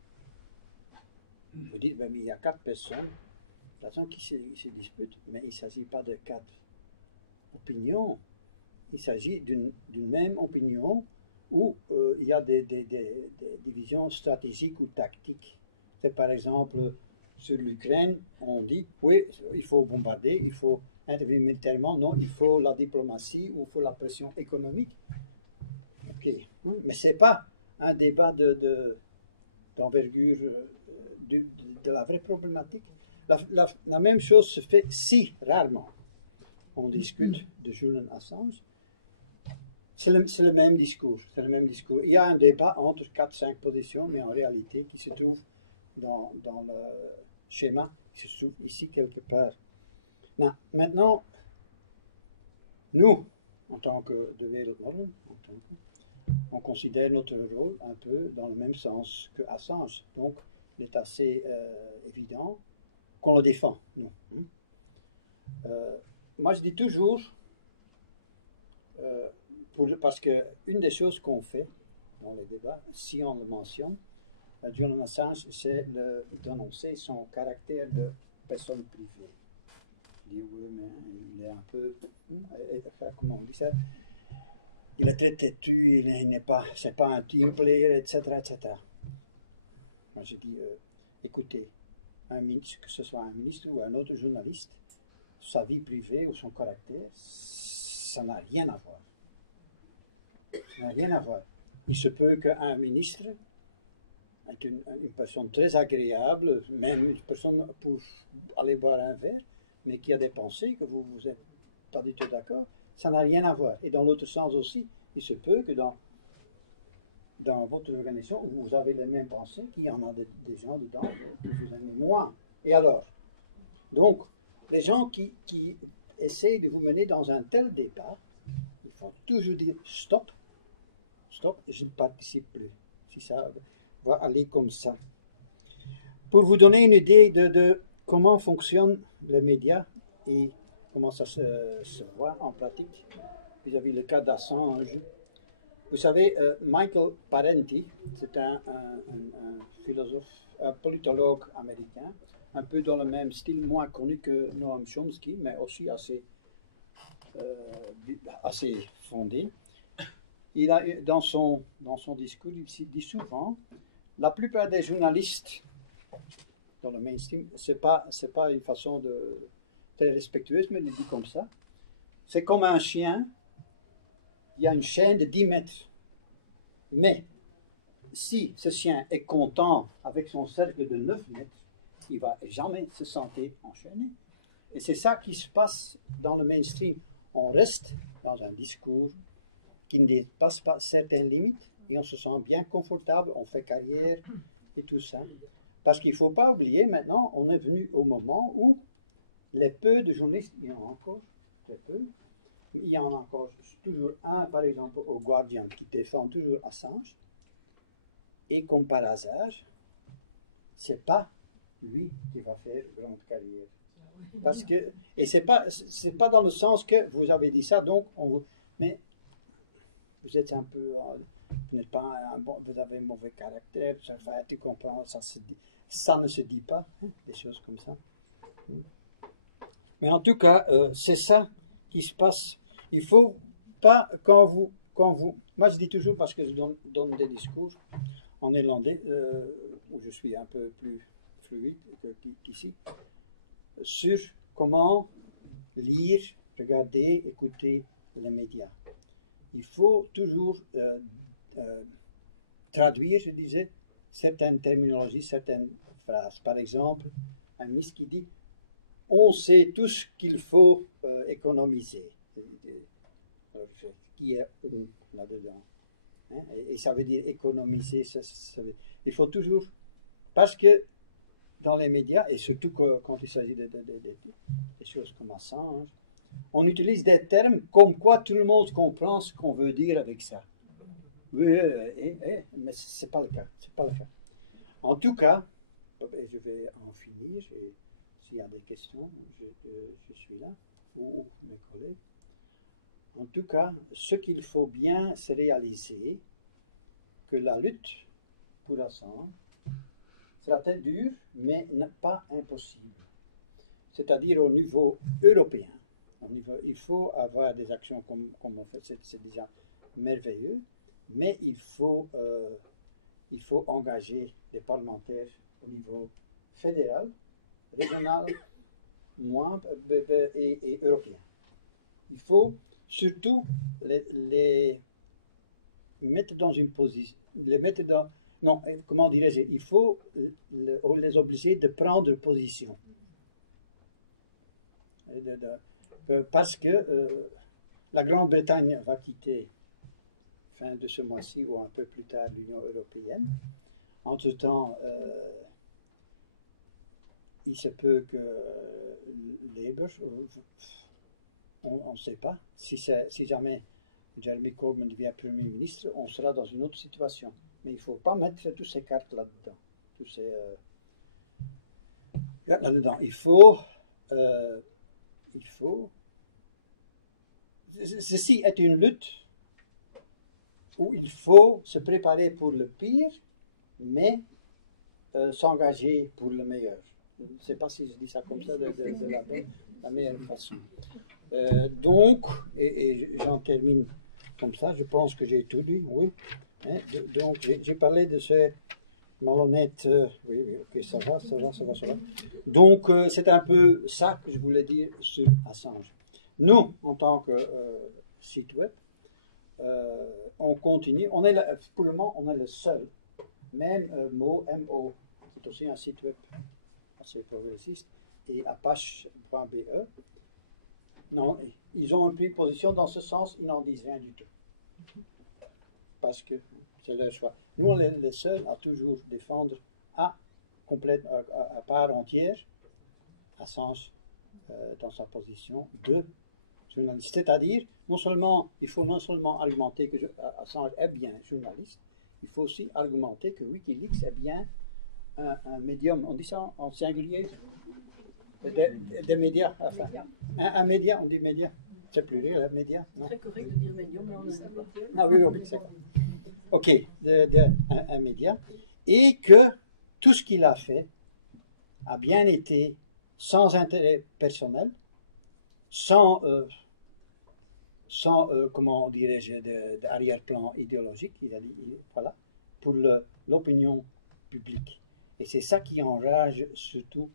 vous dites, ben, il y a 4 personnes qui se disputent, mais il ne s'agit pas de 4 opinions. Il s'agit d'une même opinion où il y a des divisions stratégiques ou tactiques. C'est par exemple, sur l'Ukraine, on dit, oui, il faut bombarder, il faut intervenir militairement, non, il faut la diplomatie ou il faut la pression économique. Ok, mais ce n'est pas un débat d'envergure de la vraie problématique. La même chose se fait si rarement. On discute de Julian Assange. C'est le même discours. C'est le même discours. Il y a un débat entre 4-5 positions, mais en réalité, qui se trouve dans le schéma, qui se trouve ici quelque part. Maintenant, nous, en tant que de Wereldmorgen, on considère notre rôle un peu dans le même sens que Assange. Donc, il est assez évident qu'on le défend, nous. Moi, je dis toujours, parce qu'une des choses qu'on fait dans les débats, si on le mentionne, Julian Assange, c'est d'annoncer son caractère de personne privée. Il dit, oui, mais il est un peu, comment on dit ça, il est très têtu, c'est pas un team player, etc., etc. Moi, je dis, écoutez, que ce soit un ministre ou un autre journaliste, sa vie privée ou son caractère, ça n'a rien à voir. Ça n'a rien à voir. Il se peut qu'un ministre est une personne très agréable, même une personne pour aller boire un verre, mais qui a des pensées que vous n'êtes pas du tout d'accord, ça n'a rien à voir. Et dans l'autre sens aussi, il se peut que dans votre organisation, où vous avez les mêmes pensées, qu'il y en a des gens dedans que vous aimez moins. Et alors? Donc, les gens qui essayent de vous mener dans un tel débat, il faut toujours dire stop, je ne participe plus. Si ça va aller comme ça. Pour vous donner une idée de comment fonctionnent les médias et comment ça se voit en pratique vis-à-vis le cas d'Assange. Vous savez, Michael Parenti, c'est un philosophe, un politologue américain, un peu dans le même style, moins connu que Noam Chomsky, mais aussi assez fondé. Il a, dans son discours, il dit souvent, la plupart des journalistes dans le mainstream, c'est pas une façon très respectueuse, mais il le dit comme ça. C'est comme un chien, il y a une chaîne de 10 mètres. Mais si ce chien est content avec son cercle de 9 mètres, il ne va jamais se sentir enchaîné. Et c'est ça qui se passe dans le mainstream. On reste dans un discours qui ne dépasse pas certaines limites et on se sent bien confortable, on fait carrière et tout ça. Parce qu'il ne faut pas oublier, maintenant, on est venu au moment où les peu de journalistes, il y en a encore très peu, mais il y en a encore toujours un, par exemple, au Guardian, qui défend toujours Assange. Et comme par hasard, c'est pas lui qui va faire grande carrière. Parce que, et c'est pas dans le sens que vous avez dit ça, donc mais vous êtes un peu, vous n'êtes pas vous avez un mauvais caractère, enfin, tu comprends, ça ne se dit pas, des choses comme ça. Mais en tout cas, c'est ça qui se passe. Il faut pas, quand vous, moi je dis toujours, parce que je donne des discours en néerlandais, où je suis un peu plus fluide qu'ici, sur comment lire, regarder, écouter les médias. Il faut toujours traduire, je disais, certaines terminologies, certaines phrases. Par exemple, un ministre qui dit « on sait tout ce qu'il faut économiser ». Qui est « on » là-dedans, hein? Et ça veut dire économiser. Il faut toujours... Parce que dans les médias, et surtout quand il s'agit des choses comme Assange, on utilise des termes comme quoi tout le monde comprend ce qu'on veut dire avec ça. Oui, mais ce n'est pas le cas. En tout cas, je vais en finir, et s'il y a des questions, je suis là, ou mes collègues. En tout cas, ce qu'il faut bien se réaliser, que la lutte pour Assange sera très dure, mais pas impossible. C'est-à-dire au niveau européen. Il faut avoir des actions comme on fait, c'est déjà merveilleux, mais il faut engager des parlementaires au niveau fédéral, régional, et européen. Il faut surtout les mettre dans une position, non, comment dirais-je, il faut les obliger de prendre position. Parce que la Grande-Bretagne va quitter fin de ce mois-ci ou un peu plus tard l'Union européenne. Entre-temps, il se peut que Labour, on ne sait pas, si jamais Jeremy Corbyn devient Premier ministre, on sera dans une autre situation. Mais il ne faut pas mettre toutes ces cartes là-dedans. Là-dedans. Il faut... Ceci est une lutte où il faut se préparer pour le pire, mais s'engager pour le meilleur. Je ne sais pas si je dis ça comme ça de la meilleure façon. Donc, et j'en termine comme ça, je pense que j'ai tout dit, oui. Donc, j'ai parlé de ces malhonnêtes, oui, ok, ça va. Donc, c'est un peu ça que je voulais dire sur Assange. Nous, en tant que site web, on continue, pour le moment, on est le seul, même MO, qui est aussi un site web assez progressiste, et Apache.be, non, ils ont pris position dans ce sens, ils n'en disent rien du tout. Parce que c'est leur choix. Nous, on est les seuls à toujours défendre à part entière Assange dans sa position de journaliste. C'est-à-dire, il faut non seulement argumenter que Assange est bien journaliste, il faut aussi argumenter que Wikileaks est bien un médium, on dit ça en singulier, des médias, enfin, un média, on dit média, c'est pluriel, média, non? C'est très correct de dire médium, mais on ne sait pas. Ah oui, c'est ça. Ok, un média, et que tout ce qu'il a fait a bien été sans intérêt personnel, sans comment dirais-je, d'arrière-plan idéologique, il a dit, voilà, pour l'opinion publique. Et c'est ça qui enrage surtout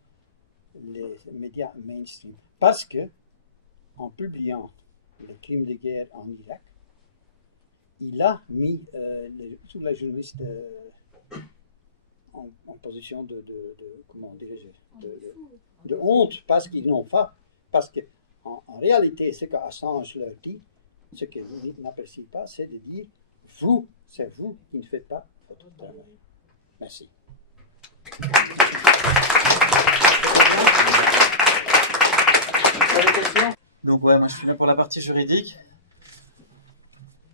les médias mainstream. Parce que, en publiant les crimes de guerre en Irak, il a mis tous les journalistes en position de comment dirais-je, de honte, parce qu'ils n'ont pas. Parce que, en réalité, ce qu'Assange leur dit, ce qu'ils n'apprécient pas, c'est de dire, c'est vous qui ne faites pas votre travail. Merci. Donc ouais, moi je suis là pour la partie juridique.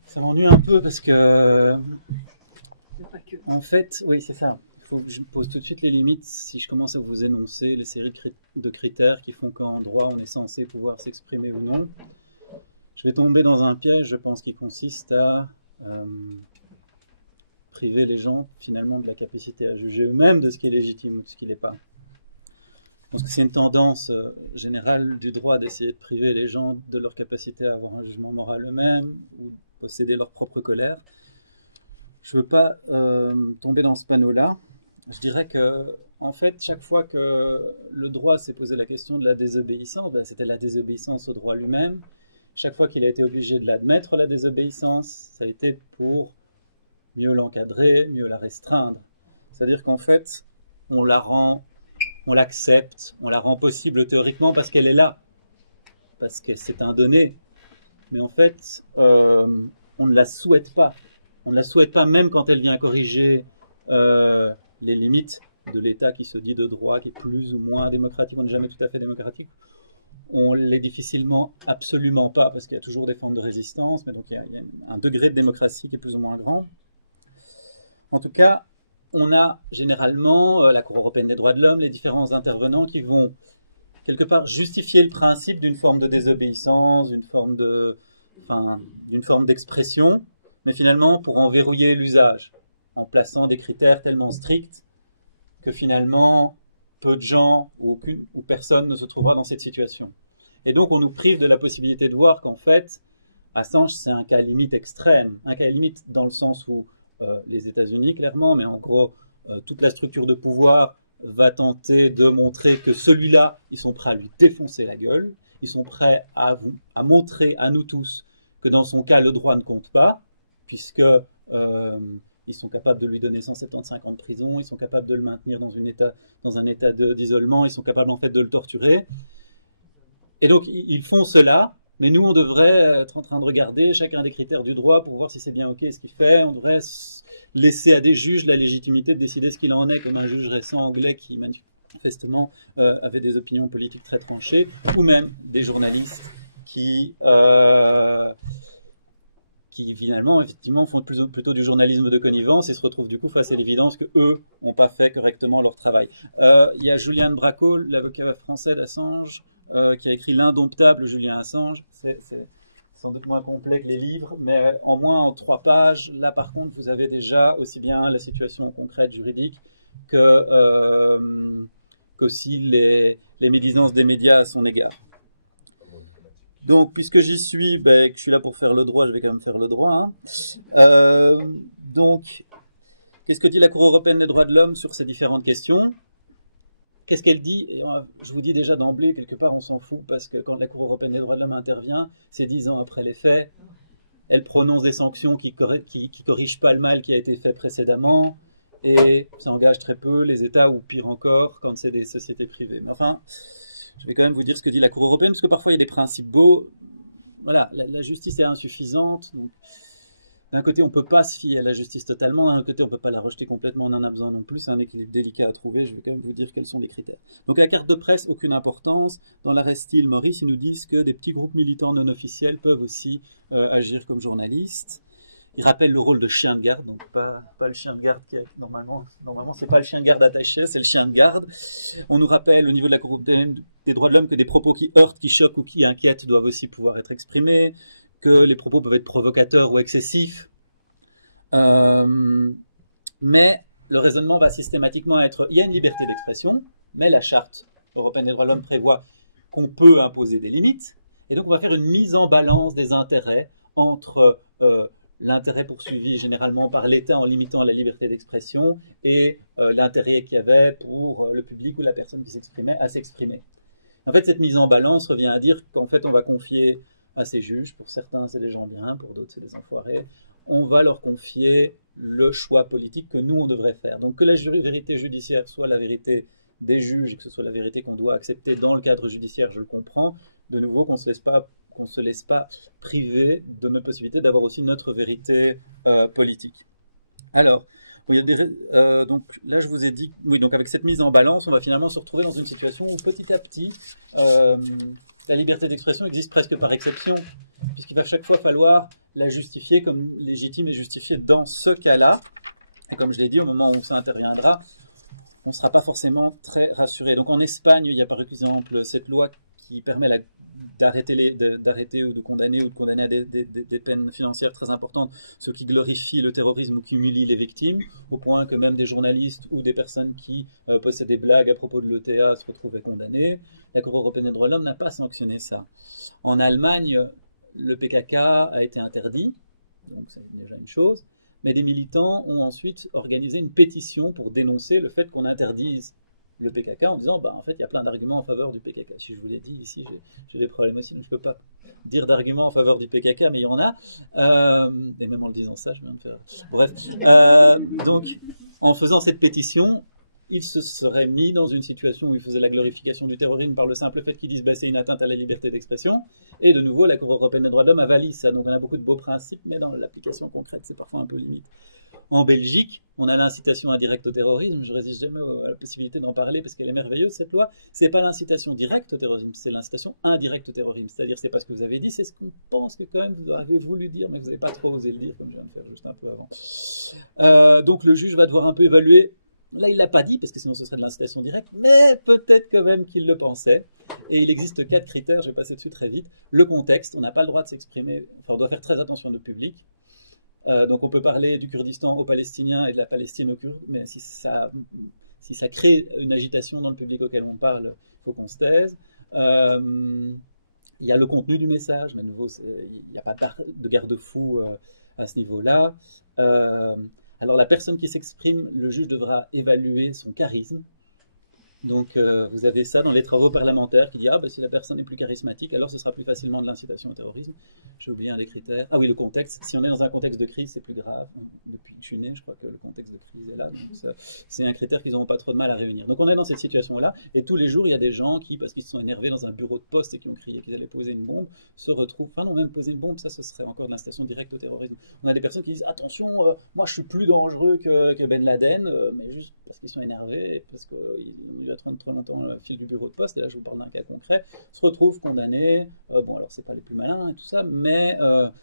Ça m'ennuie un peu parce que, en fait, oui c'est ça. Il faut que je pose tout de suite les limites si je commence à vous énoncer les séries de critères qui font qu'en droit on est censé pouvoir s'exprimer ou non. Je vais tomber dans un piège, je pense, qui consiste à priver les gens finalement de la capacité à juger eux-mêmes de ce qui est légitime ou de ce qui l'est pas. Je pense que c'est une tendance générale du droit d'essayer de priver les gens de leur capacité à avoir un jugement moral eux-mêmes ou de posséder leur propre colère. Je ne veux pas tomber dans ce panneau-là. Je dirais que, en fait, chaque fois que le droit s'est posé la question de la désobéissance, c'était la désobéissance au droit lui-même. Chaque fois qu'il a été obligé de l'admettre, la désobéissance, ça a été pour mieux l'encadrer, mieux la restreindre. C'est-à-dire qu'en fait, on l'accepte, on la rend possible théoriquement parce qu'elle est là, parce que c'est un donné. Mais en fait, on ne la souhaite pas. On ne la souhaite pas même quand elle vient corriger les limites de l'État qui se dit de droit, qui est plus ou moins démocratique. On n'est jamais tout à fait démocratique. On l'est difficilement, absolument pas, parce qu'il y a toujours des formes de résistance, mais donc il y a un degré de démocratie qui est plus ou moins grand. En tout cas, on a généralement la Cour européenne des droits de l'homme, les différents intervenants qui vont quelque part justifier le principe d'une forme de désobéissance, d'une forme d'expression, mais finalement pour en verrouiller l'usage, en plaçant des critères tellement stricts que finalement peu de gens ou personne ne se trouvera dans cette situation. Et donc on nous prive de la possibilité de voir qu'en fait, Assange c'est un cas limite extrême, un cas limite dans le sens où les États-Unis clairement, mais en gros toute la structure de pouvoir va tenter de montrer que celui-là, ils sont prêts à lui défoncer la gueule, ils sont prêts à montrer à nous tous que dans son cas, le droit ne compte pas, puisque ils sont capables de lui donner 175 ans de prison, ils sont capables de le maintenir dans un état d'isolement, ils sont capables en fait de le torturer. Et donc, ils font cela, mais nous, on devrait être en train de regarder chacun des critères du droit pour voir si c'est bien OK ce qu'il fait. On devrait laisser à des juges la légitimité de décider ce qu'il en est, comme un juge récent anglais qui manifestement avait des opinions politiques très tranchées, ou même des journalistes qui finalement, effectivement, font plutôt du journalisme de connivence et se retrouvent du coup face à l'évidence que eux n'ont pas fait correctement leur travail. Il y a Julian Bracco, l'avocat français d'Assange, qui a écrit L'indomptable Julian Assange. C'est sans doute moins complet que les livres, mais en moins en 3 pages. Là, par contre, vous avez déjà aussi bien la situation concrète juridique qu'aussi les médisances des médias à son égard. Donc, puisque j'y suis, que je suis là pour faire le droit, je vais quand même faire le droit. Hein. Donc, qu'est-ce que dit la Cour européenne des droits de l'homme sur ces différentes questions ? Qu'est-ce qu'elle dit ? Et je vous dis déjà d'emblée, quelque part, on s'en fout, parce que quand la Cour européenne des droits de l'homme intervient, c'est 10 ans après les faits. Elle prononce des sanctions qui corrigent pas le mal qui a été fait précédemment, et ça engage très peu les États, ou pire encore, quand c'est des sociétés privées. Mais enfin, je vais quand même vous dire ce que dit la Cour européenne, parce que parfois il y a des principes beaux. Voilà, la justice est insuffisante, donc d'un côté on ne peut pas se fier à la justice totalement, d'un côté on ne peut pas la rejeter complètement, on en a besoin non plus, c'est un équilibre délicat à trouver, je vais quand même vous dire quels sont les critères. Donc la carte de presse, aucune importance. Dans l'arrêt Steele Maurice, ils nous disent que des petits groupes militants non officiels peuvent aussi agir comme journalistes. Il rappelle le rôle de chien de garde, donc pas le chien de garde qui est normalement c'est pas le chien de garde attaché, c'est le chien de garde. On nous rappelle au niveau de la Cour européenne des droits de l'homme que des propos qui heurtent, qui choquent ou qui inquiètent doivent aussi pouvoir être exprimés, que les propos peuvent être provocateurs ou excessifs. Mais le raisonnement va systématiquement être, il y a une liberté d'expression, mais la Charte européenne des droits de l'homme prévoit qu'on peut imposer des limites, et donc on va faire une mise en balance des intérêts entre l'intérêt poursuivi généralement par l'État en limitant la liberté d'expression et l'intérêt qu'il y avait pour le public ou la personne qui s'exprimait à s'exprimer. En fait, cette mise en balance revient à dire qu'en fait, on va confier à ces juges, pour certains c'est des gens bien, pour d'autres c'est des enfoirés, on va leur confier le choix politique que nous on devrait faire. Donc que la vérité judiciaire soit la vérité des juges et que ce soit la vérité qu'on doit accepter dans le cadre judiciaire, je le comprends. De nouveau, qu'on se laisse pas priver de notre possibilité d'avoir aussi notre vérité politique. Alors, bon, donc là je vous ai dit, oui, donc avec cette mise en balance, on va finalement se retrouver dans une situation où petit à petit, la liberté d'expression existe presque par exception, puisqu'il va chaque fois falloir la justifier comme légitime et justifiée dans ce cas-là. Et comme je l'ai dit, au moment où ça interviendra, on ne sera pas forcément très rassuré. Donc en Espagne, il y a par exemple cette loi qui permet d'arrêter ou de condamner à des peines financières très importantes ceux qui glorifient le terrorisme ou qui humilient les victimes, au point que même des journalistes ou des personnes qui possèdent des blagues à propos de l'ETA se retrouvaient condamnés. La Cour européenne des droits de l'homme n'a pas sanctionné ça. En Allemagne, le PKK a été interdit, donc c'est déjà une chose, mais des militants ont ensuite organisé une pétition pour dénoncer le fait qu'on interdise le PKK en disant en fait il y a plein d'arguments en faveur du PKK. Si je vous l'ai dit ici, j'ai des problèmes aussi, donc je ne peux pas dire d'arguments en faveur du PKK, mais il y en a, et même en le disant ça, je viens de faire... Bref, donc en faisant cette pétition, il se serait mis dans une situation où il faisait la glorification du terrorisme par le simple fait qu'ils disent c'est une atteinte à la liberté d'expression, et de nouveau la Cour européenne des droits de l'homme avalise ça. Donc on a beaucoup de beaux principes, mais dans l'application concrète c'est parfois un peu limite. En Belgique, on a l'incitation indirecte au terrorisme, je résiste jamais à la possibilité d'en parler parce qu'elle est merveilleuse cette loi. C'est pas l'incitation directe au terrorisme, c'est l'incitation indirecte au terrorisme, c'est-à-dire c'est pas ce que vous avez dit, c'est ce qu'on pense que quand même vous avez voulu dire, mais vous n'avez pas trop osé le dire comme je viens de faire juste un peu avant. Donc le juge va devoir un peu évaluer. Là, il l'a pas dit, parce que sinon ce serait de l'incitation directe, mais peut-être quand même qu'il le pensait. Et il existe 4 critères, je vais passer dessus très vite. Le contexte, on n'a pas le droit de s'exprimer, enfin on doit faire très attention au public. Donc on peut parler du Kurdistan aux Palestiniens et de la Palestine aux Kurdes, mais si ça crée une agitation dans le public auquel on parle, il faut qu'on se taise. Il y a le contenu du message, mais à nouveau, il n'y a pas de garde-fou à ce niveau-là. Alors la personne qui s'exprime, le juge devra évaluer son charisme. Donc vous avez ça dans les travaux parlementaires qui dit si la personne est plus charismatique, alors ce sera plus facilement de l'incitation au terrorisme. J'ai oublié un des critères. Ah oui, le contexte. Si on est dans un contexte de crise, c'est plus grave. Depuis que je suis né, je crois que le contexte de crise est là. Donc c'est un critère qu'ils n'auront pas trop de mal à réunir. Donc on est dans cette situation-là, et tous les jours, il y a des gens qui, parce qu'ils se sont énervés dans un bureau de poste et qui ont crié qu'ils allaient poser une bombe, se retrouvent... Enfin non, même poser une bombe, ça ce serait encore de l'incitation directe au terrorisme. On a des personnes qui disent attention, moi je suis plus dangereux que Ben Laden, mais juste parce qu'ils sont énervés, et parce qu'ils ont dû attendre trop longtemps le fil du bureau de poste, et là je vous parle d'un cas concret, se retrouvent condamnés. Bon, alors c'est pas les plus malins et tout ça, mais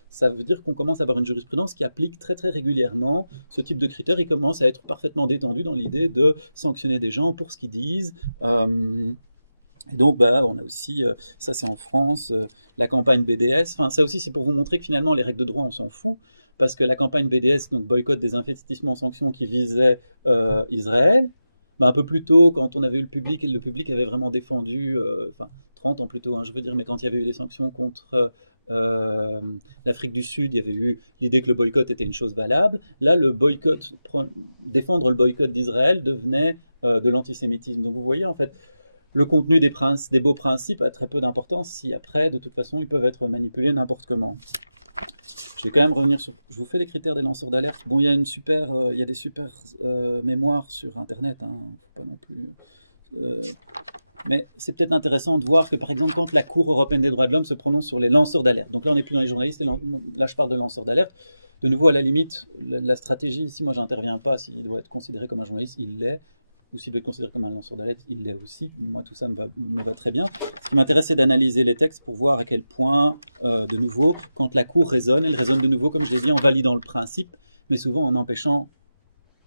ça veut dire qu'on commence à avoir une jurisprudence qui applique très très régulièrement ce type de critères. Il commence à être parfaitement détendu dans l'idée de sanctionner des gens pour ce qu'ils disent. Et donc, on a aussi, ça c'est en France, la campagne BDS. Enfin, ça aussi c'est pour vous montrer que finalement les règles de droit on s'en fout, parce que la campagne BDS, donc boycott des investissements sanctions qui visait Israël, un peu plus tôt, quand on avait eu le public, et le public avait vraiment défendu, 30 ans plus tôt, je veux dire, mais quand il y avait eu des sanctions contre l'Afrique du Sud, il y avait eu l'idée que le boycott était une chose valable. Là, le boycott, défendre le boycott d'Israël devenait de l'antisémitisme. Donc vous voyez, en fait, le contenu des beaux principes a très peu d'importance si après, de toute façon, ils peuvent être manipulés n'importe comment. Je vais quand même revenir sur... Je vous fais les critères des lanceurs d'alerte. Bon, il y a des super mémoires sur Internet, faut pas non plus... mais c'est peut-être intéressant de voir que, par exemple, quand la Cour européenne des droits de l'homme se prononce sur les lanceurs d'alerte, donc là on n'est plus dans les journalistes, là je parle de lanceurs d'alerte, de nouveau à la limite, la stratégie, si moi j'interviens pas, s'il doit être considéré comme un journaliste, il l'est, ou s'il doit être considéré comme un lanceur d'alerte, il l'est aussi. Moi tout ça me va très bien. Ce qui m'intéresse, c'est d'analyser les textes pour voir à quel point, de nouveau, quand la Cour raisonne, elle raisonne de nouveau, comme je l'ai dit, en validant le principe, mais souvent en empêchant,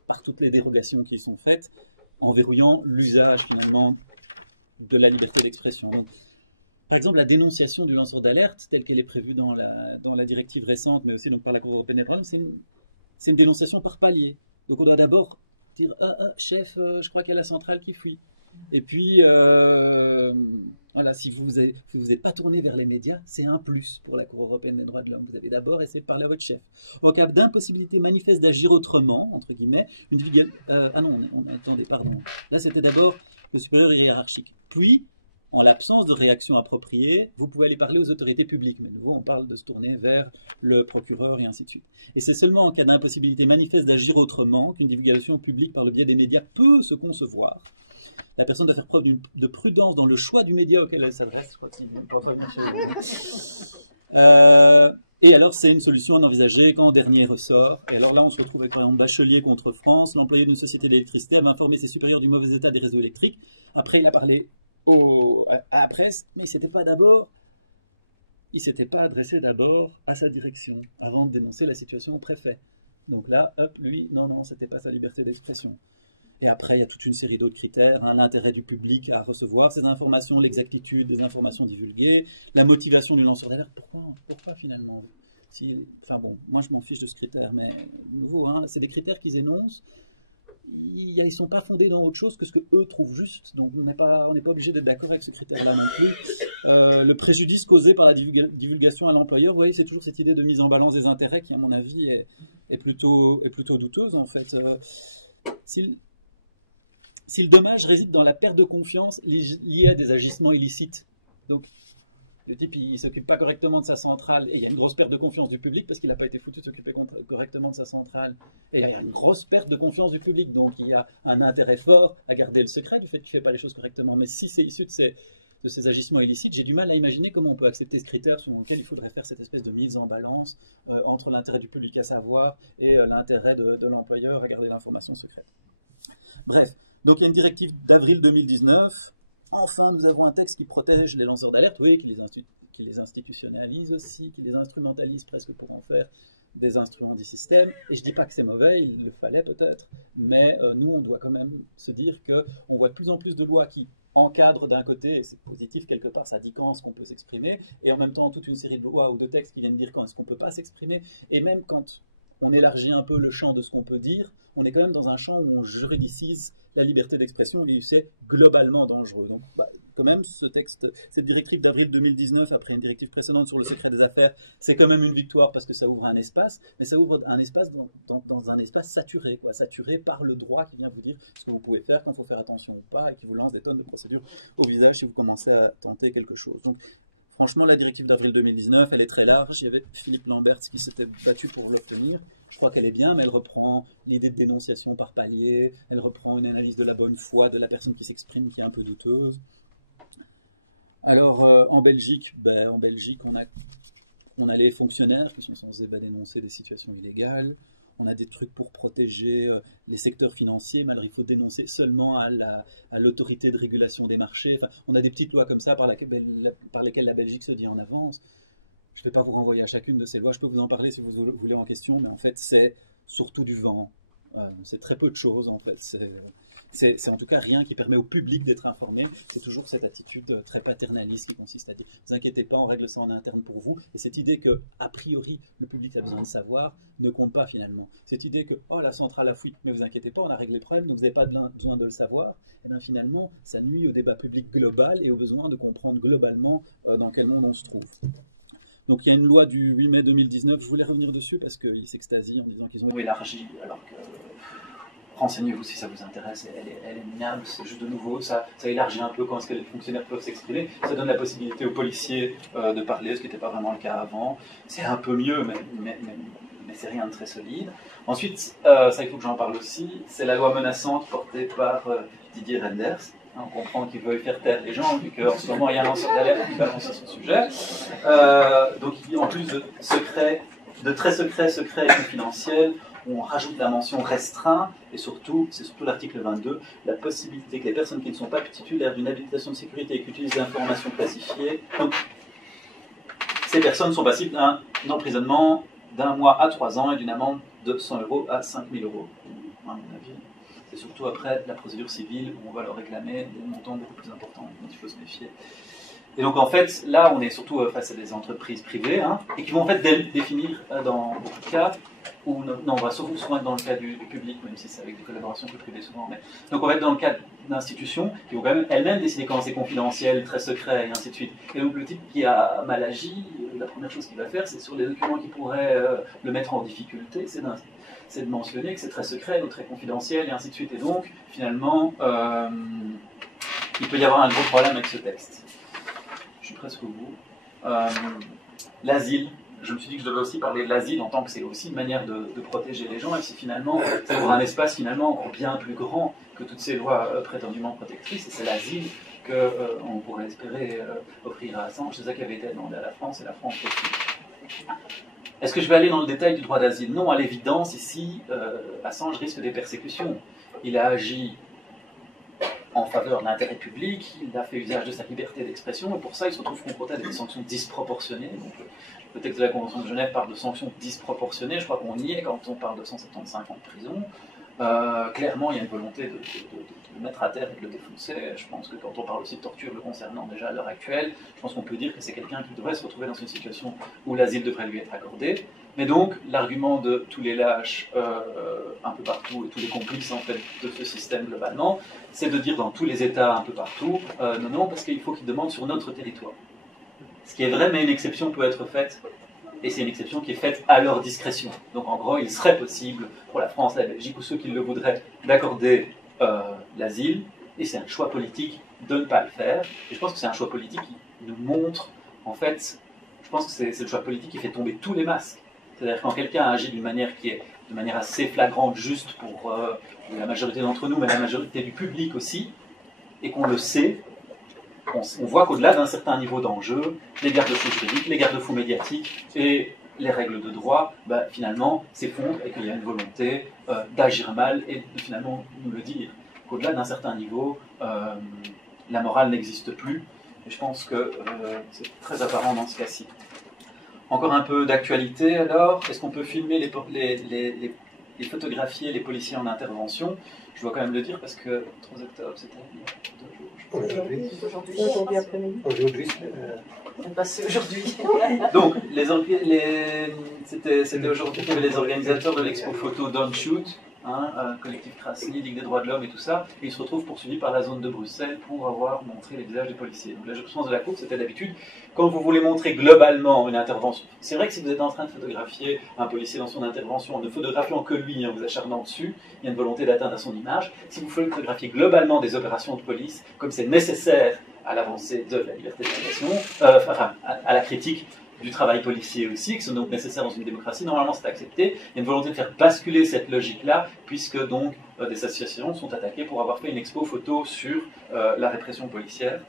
par toutes les dérogations qui sont faites, en verrouillant l'usage finalement de la liberté d'expression. Donc, par exemple, la dénonciation du lanceur d'alerte, telle qu'elle est prévue dans la directive récente, mais aussi donc par la Cour européenne des droits de l'homme, c'est une dénonciation par palier. Donc on doit d'abord dire chef, je crois qu'il y a la centrale qui fuit. Et puis, voilà, si vous n'êtes pas tourné vers les médias, c'est un plus pour la Cour européenne des droits de l'homme. Vous avez d'abord essayé de parler à votre chef. Au cas d'impossibilité manifeste d'agir autrement, entre guillemets, attendez, pardon. Là, c'était d'abord le supérieur hiérarchique. Puis, en l'absence de réaction appropriée, vous pouvez aller parler aux autorités publiques. Mais de nouveau, on parle de se tourner vers le procureur et ainsi de suite. Et c'est seulement en cas d'impossibilité manifeste d'agir autrement qu'une divulgation publique par le biais des médias peut se concevoir. La personne doit faire preuve de prudence dans le choix du média auquel elle s'adresse. Je crois qu'il ne pourra pas venir chez vous. Et alors, c'est une solution à n'envisager qu'en dernier ressort. Et alors là, on se retrouve avec, par exemple, Bachelier contre France. L'employé d'une société d'électricité avait informé ses supérieurs du mauvais état des réseaux électriques. Après, il a parlé à la presse, mais il s'était pas adressé d'abord à sa direction avant de dénoncer la situation au préfet. Donc là, lui, non, c'était pas sa liberté d'expression. Et après, il y a toute une série d'autres critères, l'intérêt du public à recevoir ces informations, l'exactitude des informations divulguées, la motivation du lanceur d'alerte. Pourquoi finalement moi je m'en fiche de ce critère, mais de nouveau, c'est des critères qu'ils énoncent. Ils ne sont pas fondés dans autre chose que ce qu'eux trouvent juste, donc on n'est pas obligé d'être d'accord avec ce critère-là non plus. Le préjudice causé par la divulgation à l'employeur, vous voyez, c'est toujours cette idée de mise en balance des intérêts qui, à mon avis, est plutôt douteuse en fait. Si le dommage réside dans la perte de confiance liée à des agissements illicites, donc le type il s'occupe pas correctement de sa centrale et il y a une grosse perte de confiance du public parce qu'il n'a pas été foutu de s'occuper correctement de sa centrale, et il y a une grosse perte de confiance du public, donc il y a un intérêt fort à garder le secret du fait qu'il ne fait pas les choses correctement. Mais si c'est issu de ces agissements illicites, j'ai du mal à imaginer comment on peut accepter ce critère selon lequel il faudrait faire cette espèce de mise en balance entre l'intérêt du public à savoir et l'intérêt de l'employeur à garder l'information secrète. Bref, donc il y a une directive d'avril 2019. Enfin, nous avons un texte qui protège les lanceurs d'alerte, oui, qui les institutionnalise aussi, qui les instrumentalise presque pour en faire des instruments du système. Et je ne dis pas que c'est mauvais, il le fallait peut-être, mais nous, on doit quand même se dire qu'on voit de plus en plus de lois qui encadre d'un côté, et c'est positif quelque part, ça dit quand est-ce qu'on peut s'exprimer, et en même temps toute une série de lois ou de textes qui viennent dire quand est-ce qu'on ne peut pas s'exprimer, et même quand on élargit un peu le champ de ce qu'on peut dire, on est quand même dans un champ où on juridicise la liberté d'expression et c'est globalement dangereux. Donc quand même ce texte, cette directive d'avril 2019 après une directive précédente sur le secret des affaires, c'est quand même une victoire parce que ça ouvre un espace, mais ça ouvre un espace dans un espace saturé, saturé par le droit qui vient vous dire ce que vous pouvez faire, quand il faut faire attention ou pas, et qui vous lance des tonnes de procédures au visage si vous commencez à tenter quelque chose. Donc franchement, la directive d'avril 2019, elle est très large. Il y avait Philippe Lamberts qui s'était battu pour l'obtenir. Je crois qu'elle est bien, mais elle reprend l'idée de dénonciation par palier, elle reprend une analyse de la bonne foi de la personne qui s'exprime, qui est un peu douteuse. Alors, en Belgique, on a les fonctionnaires qui sont censés dénoncer des situations illégales. On a des trucs pour protéger les secteurs financiers, mais alors il faut dénoncer seulement à l'autorité de régulation des marchés. Enfin, on a des petites lois comme ça par lesquelles la Belgique se dit en avance. Je ne vais pas vous renvoyer à chacune de ces lois, je peux vous en parler si vous voulez en question, mais en fait c'est surtout du vent. C'est très peu de choses en fait. C'est en tout cas rien qui permet au public d'être informé. C'est toujours cette attitude très paternaliste qui consiste à dire « vous inquiétez pas, on règle ça en interne pour vous ». Et cette idée que, a priori, le public a besoin de savoir ne compte pas finalement. Cette idée que « oh, la centrale a fouillé, mais vous inquiétez pas, on a réglé le problème, donc vous n'avez pas besoin de le savoir », et bien finalement, ça nuit au débat public global et au besoin de comprendre globalement dans quel monde on se trouve. Donc il y a une loi du 8 mai 2019, je voulais revenir dessus parce qu'ils s'extasient en disant qu'ils ont élargi, alors que renseignez-vous si ça vous intéresse, elle est minable, c'est juste de nouveau, ça élargit un peu quand est-ce que les fonctionnaires peuvent s'exprimer, ça donne la possibilité aux policiers de parler, ce qui n'était pas vraiment le cas avant, c'est un peu mieux, mais c'est rien de très solide. Ensuite, ça il faut que j'en parle aussi, c'est la loi menaçante portée par Didier Reynders. On comprend qu'il veut faire taire les gens, vu qu'en ce moment il y a un lanceur d'alerte qui balance à son sujet. Donc en plus de très secret et confidentiel, on rajoute la mention restreint, et surtout, c'est surtout l'article 22, la possibilité que les personnes qui ne sont pas titulaires d'une habilitation de sécurité et qui utilisent des informations classifiées, donc ces personnes sont passibles d'un emprisonnement d'1 mois à 3 ans et d'une amende de 100 € à 5 000 €, à mon avis. C'est surtout après la procédure civile où on va leur réclamer des montants beaucoup plus importants, dont il faut se méfier. Et donc en fait, là on est surtout face à des entreprises privées, et qui vont en fait définir dans beaucoup de cas, ou non, on va surtout souvent dans le cas du public, même si c'est avec des collaborations plus privées souvent, mais donc on va être dans le cas d'institutions qui vont quand même elles-mêmes décider quand c'est confidentiel, très secret, et ainsi de suite. Et donc le type qui a mal agi, la première chose qu'il va faire, c'est sur les documents qui pourraient le mettre en difficulté, c'est de mentionner que c'est très secret, donc très confidentiel, et ainsi de suite. Et donc, finalement, il peut y avoir un gros problème avec ce texte. Je suis presque au bout. L'asile. Je me suis dit que je devais aussi parler de l'asile en tant que c'est aussi une manière de protéger les gens, et c'est finalement, ça ouvre un espace finalement encore bien plus grand que toutes ces lois prétendument protectrices, et c'est l'asile qu'on pourrait espérer offrir à Assange. C'est ça qui avait été demandé à la France, et la France aussi. Est-ce que je vais aller dans le détail du droit d'asile? Non, à l'évidence, ici, Assange risque des persécutions. Il a agi en faveur de l'intérêt public, il a fait usage de sa liberté d'expression, et pour ça, il se retrouve confronté à des sanctions disproportionnées. Donc, le texte de la Convention de Genève parle de sanctions disproportionnées, je crois qu'on y est quand on parle de 175 ans de prison. Clairement, il y a une volonté de le mettre à terre et de le défoncer. Je pense que quand on parle aussi de torture le concernant déjà à l'heure actuelle, je pense qu'on peut dire que c'est quelqu'un qui devrait se retrouver dans une situation où l'asile devrait lui être accordé. Mais donc, l'argument de tous les lâches un peu partout et tous les complices en fait de ce système globalement, c'est de dire dans tous les États un peu partout, non, parce qu'il faut qu'ils demandent sur notre territoire. Ce qui est vrai, mais une exception peut être faite, et c'est une exception qui est faite à leur discrétion. Donc en gros, il serait possible pour la France, la Belgique ou ceux qui le voudraient d'accorder l'asile, et c'est un choix politique de ne pas le faire. Et je pense que c'est un choix politique qui nous montre, en fait, je pense que c'est le choix politique qui fait tomber tous les masques. C'est-à-dire quand quelqu'un agit d'une manière qui est de manière assez flagrante, juste pour la majorité d'entre nous, mais la majorité du public aussi, et qu'on le sait, on voit qu'au-delà d'un certain niveau d'enjeu, les garde-fous juridiques, les garde-fous médiatiques et les règles de droit, finalement, s'effondrent et qu'il y a une volonté d'agir mal et finalement nous le dire. Qu'au-delà d'un certain niveau, la morale n'existe plus. Et je pense que c'est très apparent dans ce cas-ci. Encore un peu d'actualité alors. Est-ce qu'on peut filmer les photographier les policiers en intervention? Je dois quand même le dire parce que 3 octobre, c'était il y a 2 jours, je Aujourd'hui après-midi. Aujourd'hui, On passe aujourd'hui. Donc, c'était aujourd'hui qu'il y avait les organisateurs de l'expo photo Don't Shoot, collectif Krasny, Ligue des droits de l'homme et tout ça, et ils se retrouvent poursuivis par la zone de Bruxelles pour avoir montré les visages des policiers. Donc, la jurisprudence de la Cour, c'était d'habitude, quand vous voulez montrer globalement une intervention, c'est vrai que si vous êtes en train de photographier un policier dans son intervention, en ne photographiant que lui, en vous acharnant dessus, il y a une volonté d'atteindre à son image. Si vous photographiez globalement des opérations de police, comme c'est nécessaire à l'avancée de la liberté d'expression, à la critique du travail policier aussi, qui sont donc nécessaires dans une démocratie, normalement c'est accepté. Il y a une volonté de faire basculer cette logique-là, puisque donc des associations sont attaquées pour avoir fait une expo photo sur la répression policière.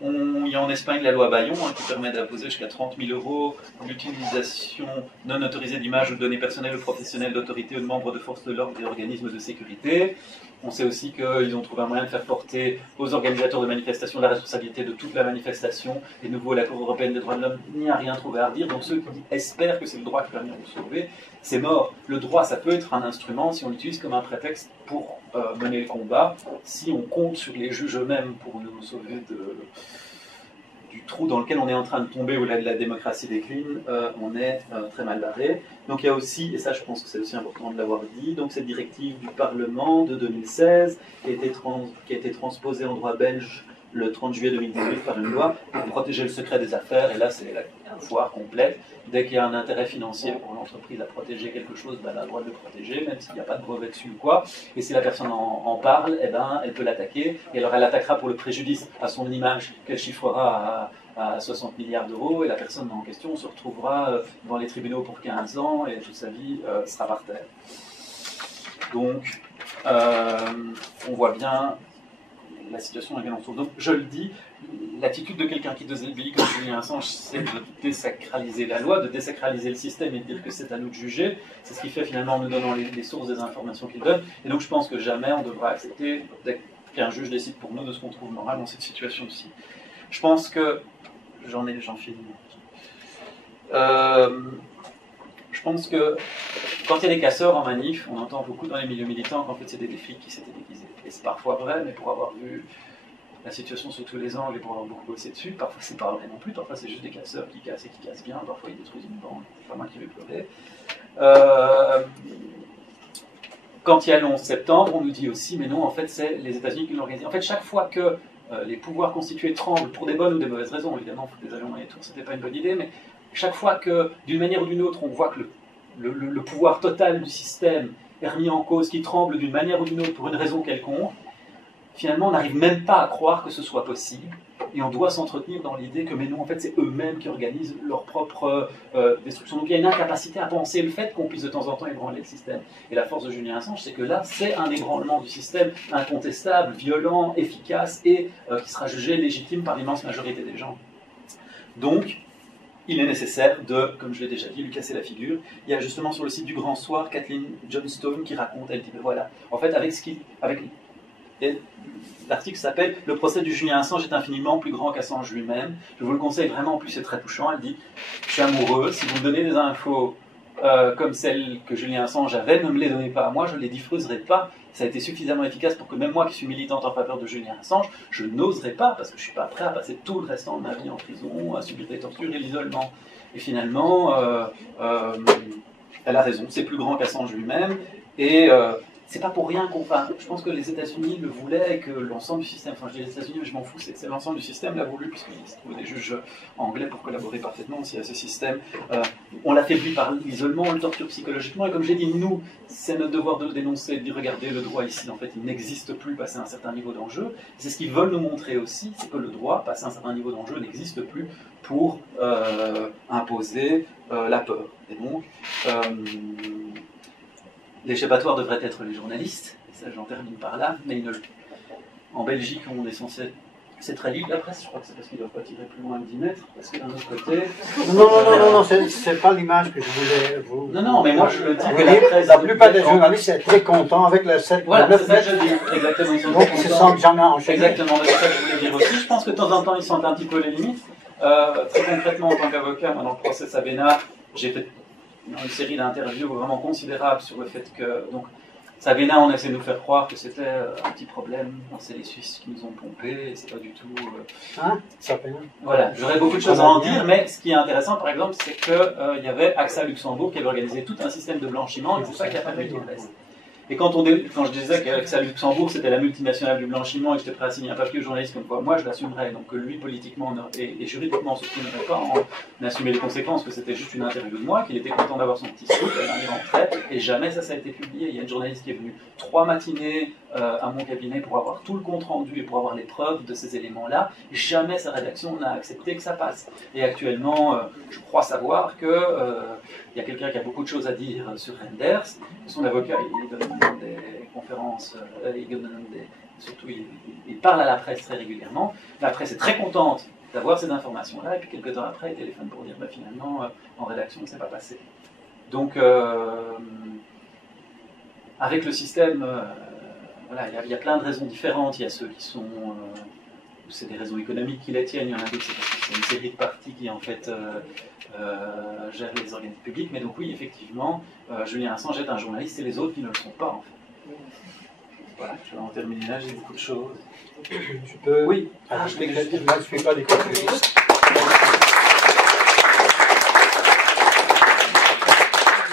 Il y a en Espagne la loi Bayon qui permet d'imposer jusqu'à 30 000 € l'utilisation non autorisée d'images ou de données personnelles ou professionnelles d'autorités ou de membres de forces de l'ordre et d'organismes de sécurité. On sait aussi qu'ils ont trouvé un moyen de faire porter aux organisateurs de manifestations la responsabilité de toute la manifestation. Et de nouveau, la Cour européenne des droits de l'homme n'y a rien trouvé à redire. Donc ceux qui espèrent que c'est le droit qui va venir nous sauver, c'est mort. Le droit, ça peut être un instrument si on l'utilise comme un prétexte pour mener le combat. Si on compte sur les juges eux-mêmes pour nous sauver du trou dans lequel on est en train de tomber, où la démocratie décline, on est très mal barré. Donc il y a aussi, et ça je pense que c'est aussi important de l'avoir dit, donc cette directive du Parlement de 2016 qui a été transposée en droit belge le 30 juillet 2018 par une loi pour protéger le secret des affaires, et là c'est la foire complète. Dès qu'il y a un intérêt financier pour l'entreprise à protéger quelque chose, elle a le droit de le protéger, même s'il n'y a pas de brevet dessus ou quoi. Et si la personne en parle, eh ben, elle peut l'attaquer, et alors elle attaquera pour le préjudice à son image qu'elle chiffrera à 60 milliards d'euros, et la personne en question se retrouvera devant les tribunaux pour 15 ans, et toute sa vie sera par terre. Donc, on voit bien la situation à laquelle on se trouve. Donc, je le dis, l'attitude de quelqu'un qui désobéit comme Julien Assange, c'est de désacraliser la loi, de désacraliser le système et de dire que c'est à nous de juger. C'est ce qu'il fait finalement en nous donnant les sources des informations qu'il donne. Et donc, je pense que jamais on devra accepter qu'un juge décide pour nous de ce qu'on trouve normal dans cette situation-ci. Je pense que... J'en finis. Je pense que quand il y a des casseurs en manif, on entend beaucoup dans les milieux militants qu'en fait c'est des flics qui s'étaient déguisés. Et c'est parfois vrai, mais pour avoir vu la situation sous tous les angles et pour avoir beaucoup bossé dessus, parfois c'est pas vrai non plus, parfois c'est juste des casseurs qui cassent et qui cassent bien, parfois ils détruisent une banque, c'est pas moi qui vais pleurer. Quand il y a le 11 septembre, on nous dit aussi, mais non, en fait c'est les États-Unis qui l'ont organisé. En fait, chaque fois que les pouvoirs constitués tremblent pour des bonnes ou des mauvaises raisons, évidemment, il faut que les avions dans les tours, c'était pas une bonne idée, mais chaque fois que, d'une manière ou d'une autre, on voit que le pouvoir total du système est remis en cause, qui tremble d'une manière ou d'une autre pour une raison quelconque, finalement, on n'arrive même pas à croire que ce soit possible, et on doit s'entretenir dans l'idée que, mais non, en fait, c'est eux-mêmes qui organisent leur propre destruction. Donc il y a une incapacité à penser le fait qu'on puisse de temps en temps ébranler le système. Et la force de Julien Assange, c'est que là, c'est un ébranlement du système incontestable, violent, efficace, et qui sera jugé légitime par l'immense majorité des gens. Donc, il est nécessaire de, comme je l'ai déjà dit, lui casser la figure. Il y a justement sur le site du Grand Soir, Kathleen Johnstone qui raconte, elle dit, mais voilà, en fait, l'article s'appelle « Le procès du Julien Assange est infiniment plus grand qu'Assange lui-même ». Je vous le conseille vraiment, en plus c'est très touchant. Elle dit « Je suis amoureux, si vous me donnez des infos comme celles que Julien Assange avait, ne me les donnez pas à moi, je ne les diffuserai pas. Ça a été suffisamment efficace pour que même moi qui suis militante en faveur de Julien Assange, je n'oserais pas, parce que je ne suis pas prêt à passer tout le restant de ma vie en prison, à subir des tortures et l'isolement. » Et finalement, elle a raison, c'est plus grand qu'Assange lui-même, et c'est pas pour rien qu'on parle. Je pense que les États-Unis le voulaient et que l'ensemble du système, enfin je dis les États-Unis mais je m'en fous, c'est l'ensemble du système l'a voulu, puisqu'ils se trouvaient des juges anglais pour collaborer parfaitement aussi à ce système. On l'affaiblit par l'isolement, on le torture psychologiquement, et comme j'ai dit, nous, c'est notre devoir de le dénoncer, de dire regardez, le droit ici, en fait, il n'existe plus passé un certain niveau d'enjeu. C'est ce qu'ils veulent nous montrer aussi, c'est que le droit, passé un certain niveau d'enjeu, n'existe plus pour imposer la peur. Et donc, l'échappatoire devrait être les journalistes, et ça j'en termine par là, mais en Belgique on est censé... C'est très libre la presse, je crois que c'est parce qu'ils ne doivent pas tirer plus loin de 10 mètres, parce que d'un autre côté... Non, c'est pas l'image que je voulais vous... Non, mais moi je le dis... La plupart des journalistes sont très contents avec le 7 voilà, 9 mètres. Exactement. Donc ils se sentent jamais enchaînés. Exactement, c'est ça que je voulais dire aussi. Je pense que de temps en temps ils sentent un petit peu les limites. Très concrètement, en tant qu'avocat, dans le procès Sabena, j'ai fait une série d'interviews vraiment considérables sur le fait que... Donc, Sabena, on essaie de nous faire croire que c'était un petit problème. C'est les Suisses qui nous ont pompé, c'est pas du tout... Sabena. Voilà, j'aurais beaucoup de choses à en dire, mais ce qui est intéressant, par exemple, c'est qu'il y avait AXA Luxembourg qui avait organisé tout un système de blanchiment, et c'est ça qui a permis tout le reste. Et quand je disais qu'AXA Luxembourg, c'était la multinationale du blanchiment, et que j'étais prêt à signer un papier au journaliste comme quoi, moi je l'assumerais, donc que lui, politiquement et juridiquement, ne soutiendrait pas en assumer les conséquences, que c'était juste une interview de moi, qu'il était content d'avoir son petit scoop, elle rentrait, et jamais ça a été publié. Il y a une journaliste qui est venue 3 matinées à mon cabinet pour avoir tout le compte-rendu et pour avoir les preuves de ces éléments-là. Jamais sa rédaction n'a accepté que ça passe. Et actuellement, je crois savoir que il y a quelqu'un qui a beaucoup de choses à dire sur Renders. Son avocat, il donne des conférences, surtout il parle à la presse très régulièrement. La presse est très contente d'avoir ces informations-là, et puis quelques temps après, il téléphone pour dire finalement, en rédaction, ça ne s'est pas passé. Donc, avec le système, voilà, il y a plein de raisons différentes. Il y a ceux qui sont... c'est des raisons économiques qui les tiennent, il y en a d'autres, c'est parce que c'est une série de partis qui en fait gèrent les organismes publics, mais donc oui, effectivement, Julian Assange est un journaliste et les autres qui ne le sont pas en fait. Voilà, je vais en terminer là, j'ai beaucoup de choses. Je peux... Oui, je ne suis pas du tout juriste.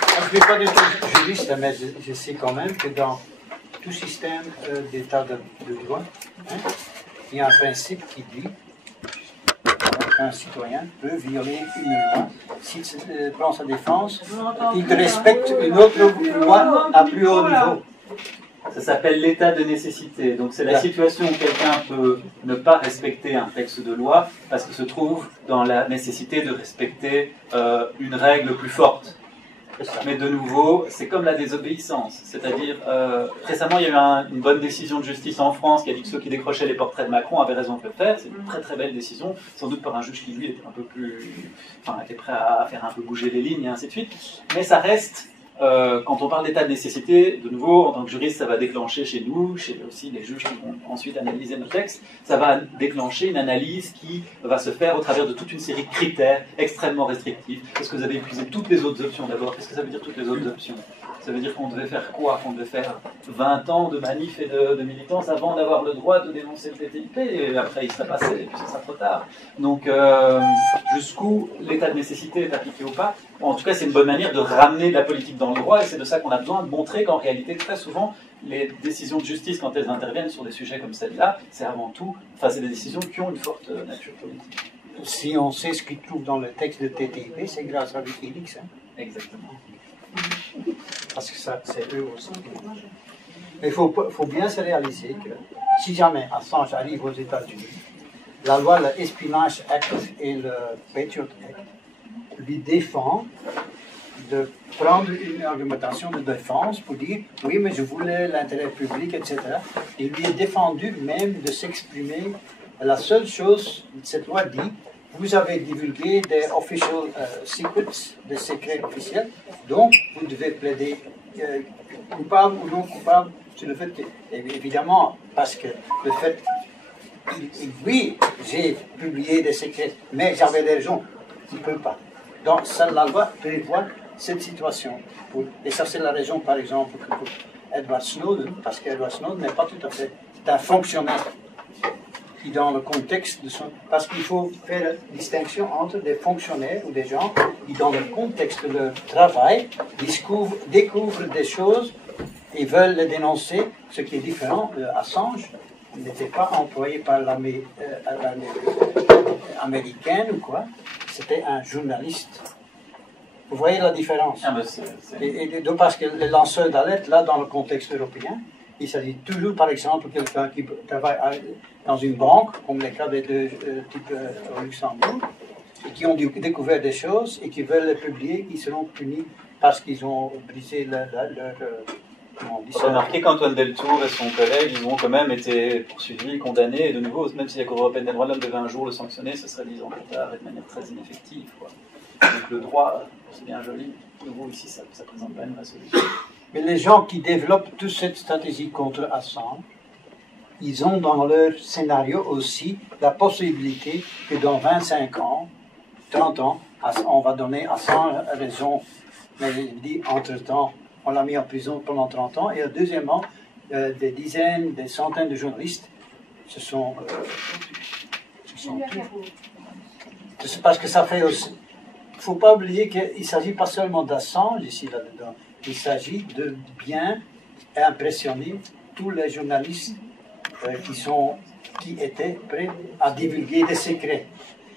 Je ne suis pas du tout juriste, mais je sais quand même que dans tout système d'état de droit, il y a un principe qui dit qu'un citoyen peut violer une loi s'il prend sa défense, qu'il respecte une autre loi à plus haut niveau. Ça s'appelle l'état de nécessité. Donc c'est la situation où quelqu'un peut ne pas respecter un texte de loi parce qu'il se trouve dans la nécessité de respecter une règle plus forte. Mais de nouveau, c'est comme la désobéissance. C'est-à-dire, récemment, il y a eu une bonne décision de justice en France qui a dit que ceux qui décrochaient les portraits de Macron avaient raison de le faire. C'est une très très belle décision, sans doute par un juge qui, lui, était un peu plus... Enfin, était prêt à faire un peu bouger les lignes et ainsi de suite. Mais ça reste... quand on parle d'état de nécessité, de nouveau, en tant que juriste, ça va déclencher chez nous, chez aussi les juges qui vont ensuite analyser nos textes, ça va déclencher une analyse qui va se faire au travers de toute une série de critères extrêmement restrictifs. Est-ce que vous avez épuisé toutes les autres options d'abord? Qu'est-ce que ça veut dire toutes les autres options? Ça veut dire qu'on devait faire quoi? Qu'on devait faire 20 ans de manif et de militance avant d'avoir le droit de dénoncer le TTIP, et après il serait passé, et puis ce sera trop tard. Donc jusqu'où l'état de nécessité est appliqué ou pas? Bon, en tout cas, c'est une bonne manière de ramener la politique dans le droit, et c'est de ça qu'on a besoin, de montrer qu'en réalité, très souvent, les décisions de justice, quand elles interviennent sur des sujets comme celle-là, c'est avant tout, enfin, c'est des décisions qui ont une forte nature politique. Si on sait ce qu'il trouve dans le texte de TTIP, c'est grâce à Wikileaks. Hein. Exactement. Parce que ça, c'est eux aussi. Mais il faut bien se réaliser que si jamais Assange arrive aux États-Unis, la loi, le Espionage Act et le Patriot Act lui défend de prendre une argumentation de défense pour dire oui, mais je voulais l'intérêt public, etc. Il lui est défendu même de s'exprimer. La seule chose, cette loi dit, vous avez divulgué des official secrets, des secrets officiels, donc vous devez plaider coupable ou non coupable sur le fait que, évidemment, parce que le fait, oui, j'ai publié des secrets, mais j'avais des raisons, il ne peut pas. Donc, ça, la loi prévoit cette situation. Et ça, c'est la raison, par exemple, pour Edward Snowden, parce qu'Edward Snowden n'est pas tout à fait... C'est un fonctionnaire qui, dans le contexte de son... Parce qu'il faut faire la distinction entre des fonctionnaires ou des gens qui, dans le contexte de leur travail, découvrent des choses et veulent les dénoncer, ce qui est différent. Assange n'était pas employé par l'armée américaine ou quoi. C'était un journaliste. Vous voyez la différence? Et parce que les lanceurs d'alerte, là, dans le contexte européen, il s'agit toujours, par exemple, de quelqu'un qui travaille dans une banque, comme les cas des deux types au Luxembourg, et qui ont découvert des choses et qui veulent les publier, qui seront punis parce qu'ils ont brisé leur Remarquez qu'Antoine Deltour et son collègue, ils ont quand même été poursuivis, condamnés, et de nouveau, même si la Cour européenne des droits de l'homme devait un jour le sanctionner, ce serait 10 ans plus tard et de manière très ineffective. Quoi. Donc le droit, c'est bien joli, de nouveau ici, ça présente pas une vraie solution. Mais les gens qui développent toute cette stratégie contre Assange, ils ont dans leur scénario aussi la possibilité que dans 25 ans, 30 ans, on va donner Assange raison. Mais il dit entre-temps, on l'a mis en prison pendant 30 ans. Et deuxièmement, des dizaines, des centaines de journalistes se sont c'est parce que ça fait aussi... Il ne faut pas oublier qu'il ne s'agit pas seulement d'Assange ici, là-dedans. Il s'agit de bien impressionner tous les journalistes qui étaient prêts à divulguer des secrets.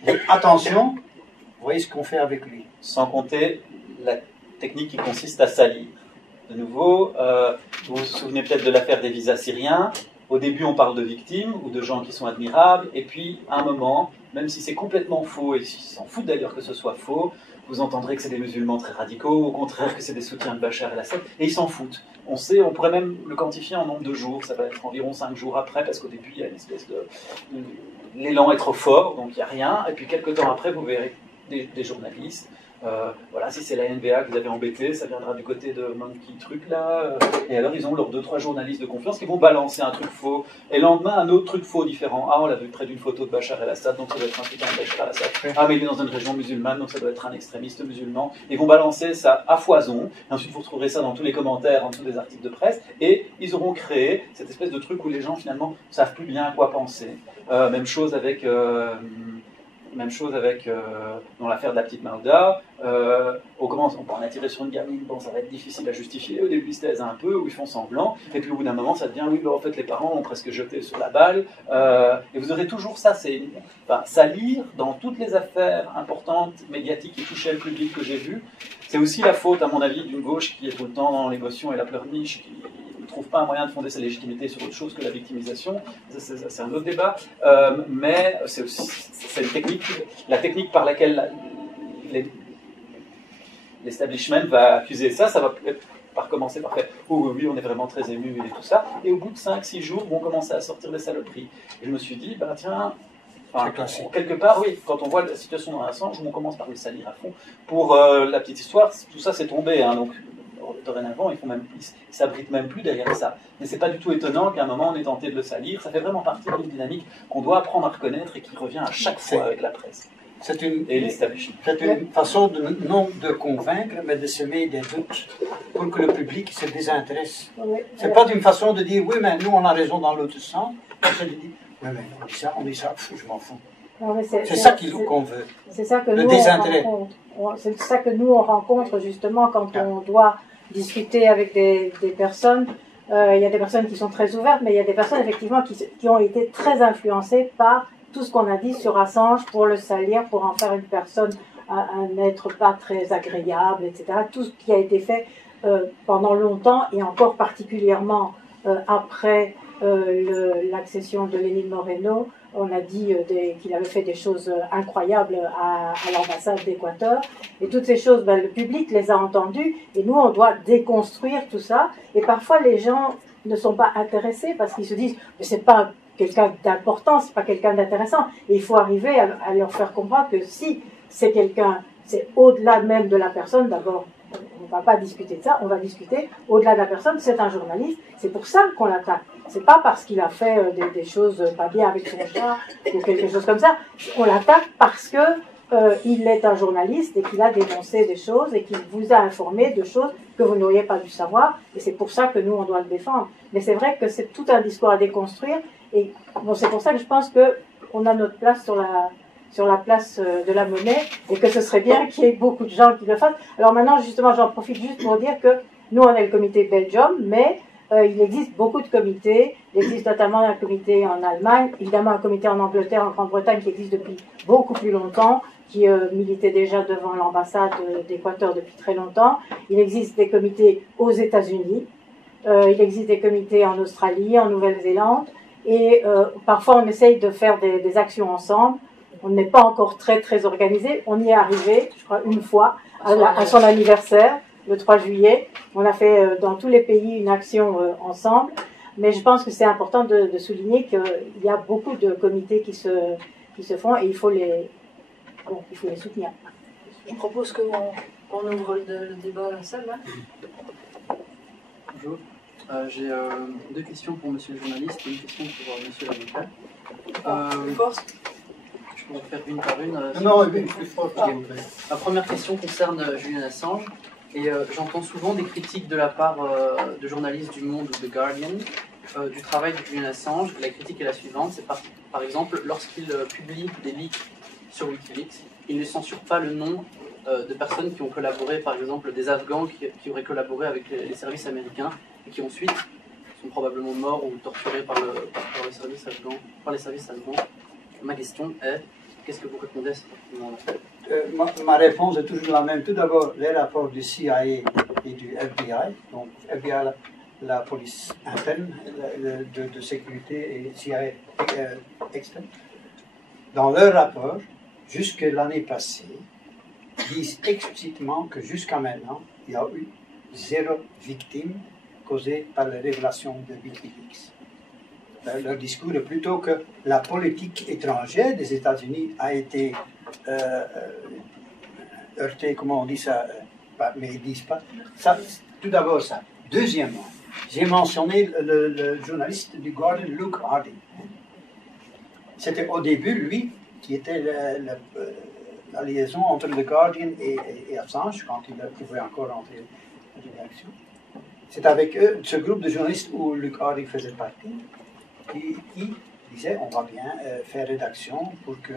Et attention, vous voyez ce qu'on fait avec lui. Sans compter la technique qui consiste à salir. De nouveau, vous vous souvenez peut-être de l'affaire des visas syriens. Au début, on parle de victimes ou de gens qui sont admirables, et puis, à un moment, même si c'est complètement faux, et s'ils s'en foutent d'ailleurs que ce soit faux, vous entendrez que c'est des musulmans très radicaux, au contraire que c'est des soutiens de Bachar el-Assad, et ils s'en foutent. On sait, on pourrait même le quantifier en nombre de jours, ça va être environ 5 jours après, parce qu'au début, il y a une espèce de... L'élan est trop fort, donc il n'y a rien, et puis quelques temps après, vous verrez des journalistes. Voilà, si c'est la NVA que vous avez embêté, ça viendra du côté de Monkey Truc là. Et alors ils ont leurs 2-3 journalistes de confiance qui vont balancer un truc faux. Et le lendemain, un autre truc faux différent. Ah, on l'a vu près d'une photo de Bachar el-Assad, donc ça doit être un soutien de Bachar el-Assad. Ah, mais il est dans une région musulmane, donc ça doit être un extrémiste musulman. Ils vont balancer ça à foison. Et ensuite, vous retrouverez ça dans tous les commentaires, en dessous des articles de presse. Et ils auront créé cette espèce de truc où les gens finalement ne savent plus bien à quoi penser. Même chose avec dans l'affaire de la petite Maouda, on commence, on peut en attirer sur une gamine, bon ça va être difficile à justifier, au début ils se taisent un peu, ou ils font semblant, et puis au bout d'un moment ça devient, oui bah, en fait les parents ont presque jeté sur la balle, et vous aurez toujours ça, salir dans toutes les affaires importantes, médiatiques qui touchaient le public que j'ai vu, c'est aussi la faute à mon avis d'une gauche qui est tout le temps dans l'émotion et la pleurniche, qui ne trouve pas un moyen de fonder sa légitimité sur autre chose que la victimisation, c'est un autre débat, mais c'est une technique, la technique par laquelle l'establishment va accuser ça va par commencer par faire « Oh oui, on est vraiment très ému et tout ça », et au bout de 5-6 jours, vont commencer à sortir des saloperies. Et je me suis dit, bah tiens, quelque part, oui, quand on voit la situation dans Assange, on commence par le salir à fond. Pour la petite histoire, tout ça c'est tombé, hein, donc dorénavant, ils s'abritent même plus derrière ça. Mais c'est pas du tout étonnant qu'à un moment on ait tenté de le salir, ça fait vraiment partie d'une dynamique qu'on doit apprendre à reconnaître et qui revient à chaque fois avec la presse. Et l'establishment. C'est une façon non de convaincre, mais de semer des doutes pour que le public se désintéresse. Oui. C'est pas d'une façon de dire oui, mais nous on a raison dans l'autre sens. C'est de dire oui, mais on dit ça, je m'en fous. C'est ça qu'on veut. C'est ça que le nous désintérêt. C'est ça que nous on rencontre justement quand on doit discuter avec des personnes. Il y a des personnes qui sont très ouvertes, mais il y a des personnes effectivement qui ont été très influencées par tout ce qu'on a dit sur Assange pour le salir, pour en faire une personne, un être pas très agréable, etc. Tout ce qui a été fait pendant longtemps et encore particulièrement après l'accession de Lénine Moreno. On a dit qu'il avait fait des choses incroyables à l'ambassade d'Équateur. Et toutes ces choses, le public les a entendues. Et nous, on doit déconstruire tout ça. Et parfois, les gens ne sont pas intéressés parce qu'ils se disent « mais c'est pas quelqu'un d'important, c'est pas quelqu'un d'intéressant ». Et il faut arriver à leur faire comprendre que si c'est quelqu'un, c'est au-delà même de la personne, d'abord, on ne va pas discuter de ça, on va discuter au-delà de la personne, c'est un journaliste, c'est pour ça qu'on l'attaque. C'est pas parce qu'il a fait des choses pas bien avec son chat ou quelque chose comme ça. On l'attaque parce que il est un journaliste et qu'il a dénoncé des choses et qu'il vous a informé de choses que vous n'auriez pas dû savoir. Et c'est pour ça que nous, on doit le défendre. Mais c'est vrai que c'est tout un discours à déconstruire. Et bon, c'est pour ça que je pense qu'on a notre place sur la place de la Monnaie et que ce serait bien qu'il y ait beaucoup de gens qui le fassent. Alors maintenant, justement, j'en profite juste pour dire que nous, on est le comité Belgium, mais il existe beaucoup de comités. Il existe notamment un comité en Allemagne, évidemment un comité en Angleterre, en Grande-Bretagne, qui existe depuis beaucoup plus longtemps, qui militait déjà devant l'ambassade d'Équateur depuis très longtemps. Il existe des comités aux États-Unis. Il existe des comités en Australie, en Nouvelle-Zélande. Et parfois, on essaye de faire des actions ensemble. On n'est pas encore très, très organisé. On y est arrivé, je crois, une fois, à son anniversaire, le 3 juillet. On a fait dans tous les pays une action ensemble. Mais je pense que c'est important de souligner qu'il y a beaucoup de comités qui se font et il faut les soutenir. Je propose qu'on ouvre le débat à la salle. Là. Bonjour. J'ai deux questions pour monsieur le journaliste et une question pour monsieur l'avocat. Plus fort. Je peux en faire une par une. Non, plus fort. La première question concerne Julian Assange. Et j'entends souvent des critiques de la part de journalistes du Monde ou de Guardian du travail de Julian Assange. La critique est la suivante, c'est par exemple, lorsqu'il publie des leaks sur Wikileaks, il ne censure pas le nom de personnes qui ont collaboré, par exemple des Afghans qui auraient collaboré avec les services américains et qui ensuite sont probablement morts ou torturés par les services afghans. Ma question est, qu'est-ce que vous répondez à cette question-là? Ma réponse est toujours la même. Tout d'abord, les rapports du CIA et du FBI, donc FBI, la police interne de sécurité et CIA externe, dans leur rapport, jusque l'année passée, disent explicitement que jusqu'à maintenant, il y a eu 0 victime causée par les révélations de Wikileaks. Leur discours est plutôt que la politique étrangère des États-Unis a été heurtée, comment on dit ça, mais ils ne disent pas. Ça, tout d'abord ça. Deuxièmement, j'ai mentionné le journaliste du Guardian, Luke Harding. C'était au début, lui, qui était la liaison entre le Guardian et Assange, quand il pouvait encore entrer en rédaction. C'est avec eux, ce groupe de journalistes où Luke Harding faisait partie, qui disait on va bien faire rédaction pour que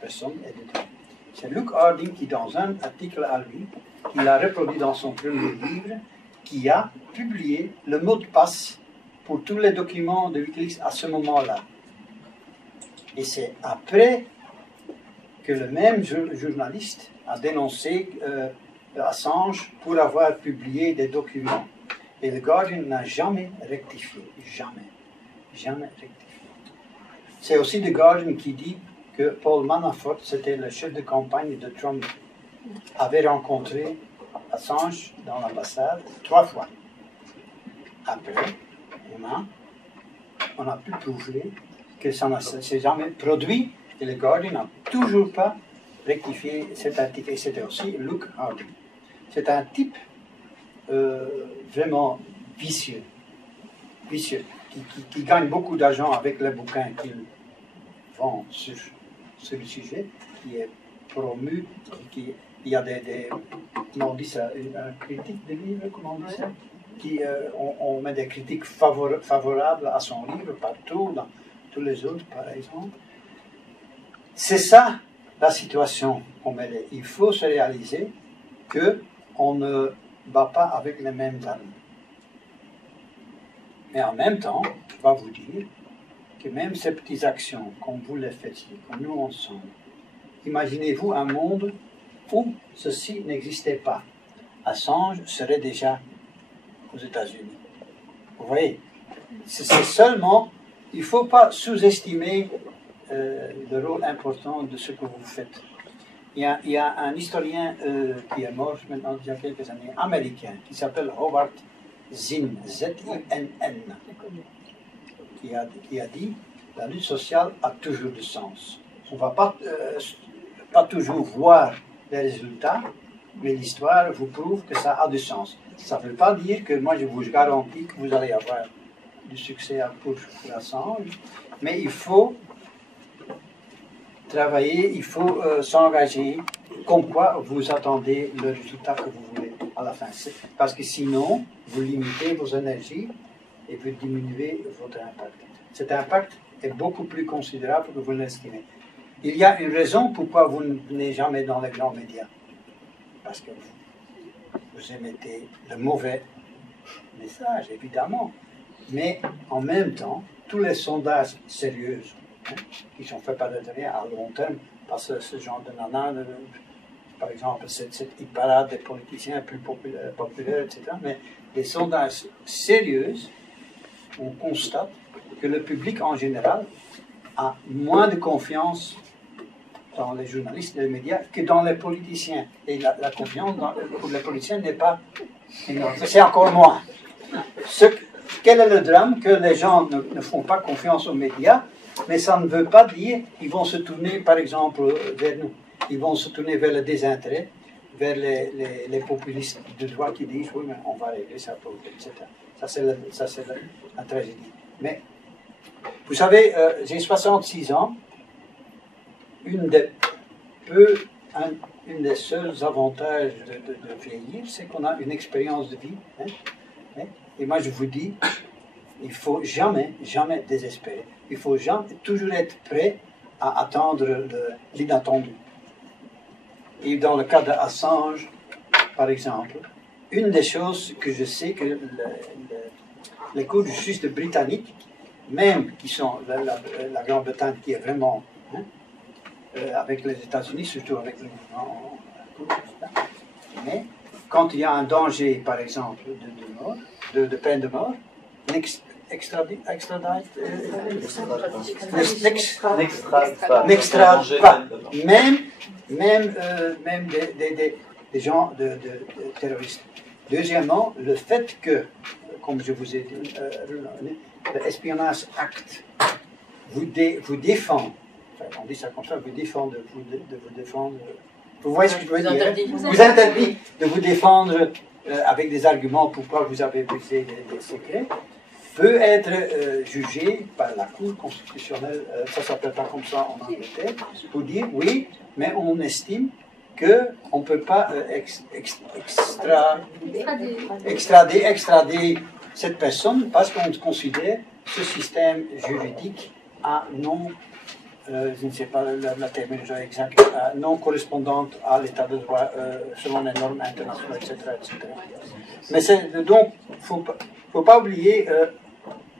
personne ait de temps. C'est Luke Harding qui, dans un article à lui, qu'il a reproduit dans son premier livre, qui a publié le mot de passe pour tous les documents de Wikileaks à ce moment-là. Et c'est après que le même journaliste a dénoncé Assange pour avoir publié des documents. Et le Guardian n'a jamais rectifié. Jamais rectifié. C'est aussi le Guardian qui dit que Paul Manafort, c'était le chef de campagne de Trump, avait rencontré Assange dans l'ambassade 3 fois. Après, on a pu prouver que ça ne s'est jamais produit et le Guardian n'a toujours pas rectifié cet article. Et c'était aussi Luke Harding. C'est un type vraiment vicieux, qui gagne beaucoup d'argent avec les bouquins qu'il vend sur le sujet, qui est promu, il y a comment on dit ça, une critique de livre, comment on dit ça, on met des critiques favorables à son livre partout, dans tous les autres par exemple. C'est ça la situation comme elle est. Il faut se réaliser qu'on ne bat pas avec les mêmes armes. Mais en même temps, je dois vous dire que même ces petites actions, comme vous les faites, comme nous ensemble, imaginez-vous un monde où ceci n'existait pas. Assange serait déjà aux États-Unis. Vous voyez, c'est seulement, il ne faut pas sous-estimer le rôle important de ce que vous faites. Il y a un historien qui est mort maintenant il y a quelques années, américain, qui s'appelle Howard Zinn, Z-I-N-N, qui a dit « La lutte sociale a toujours du sens. On ne va pas toujours voir les résultats, mais l'histoire vous prouve que ça a du sens. Ça ne veut pas dire que moi je vous garantis que vous allez avoir du succès pour Assange, mais il faut travailler, il faut s'engager, comme quoi vous attendez le résultat que vous voulez à la fin. Parce que sinon, vous limitez vos énergies et vous diminuez votre impact. Cet impact est beaucoup plus considérable que vous l'estimez. Il y a une raison pourquoi vous ne venez jamais dans les grands médias. Parce que vous émettez le mauvais message, évidemment. Mais en même temps, tous les sondages sérieux qui sont faits par les Italiens à long terme, parce que ce genre de nana, par exemple, cette parade des politiciens plus populaires, etc. Mais les sondages sérieux, on constate que le public en général a moins de confiance dans les journalistes et les médias que dans les politiciens. Et la confiance pour les politiciens n'est pas énorme. C'est encore moins. Quel est le drame? Que les gens ne font pas confiance aux médias, mais ça ne veut pas dire qu'ils vont se tourner, par exemple, vers nous. Ils vont se tourner vers le désintérêt, vers les populistes de droite qui disent oui, mais on va régler ça, etc. Ça, c'est la tragédie. Mais, vous savez, j'ai 66 ans. Une une des seuls avantages de vieillir, c'est qu'on a une expérience de vie. Hein. Et moi, je vous dis, il faut jamais désespérer. Il faut toujours être prêt à attendre l'inattendu. Et dans le cas d'Assange, par exemple, une des choses que je sais que les cours de justice britanniques, même qui sont la Grande-Bretagne qui est vraiment, hein, avec les États-Unis, surtout avec le mouvement, mais quand il y a un danger, par exemple, de peine de mort, n'extradite pas, même des gens de terroristes. Deuxièmement, le fait que, comme je vous ai dit, l'Espionnage Act vous défend, enfin, on dit ça comme ça, vous défend de vous défendre. Vous voyez ce que je veux dire? Vous interdit de vous défendre avec des arguments pourquoi vous avez brisé des secrets, peut être jugé par la Cour constitutionnelle, ça ne s'appelle pas comme ça en Angleterre, pour dire oui, mais on estime qu'on ne peut pas extrader cette personne parce qu'on considère ce système juridique à non, je ne sais pas la terminologie exacte, non correspondante à l'état de droit selon les normes internationales, etc. etc. Mais donc, il ne faut pas oublier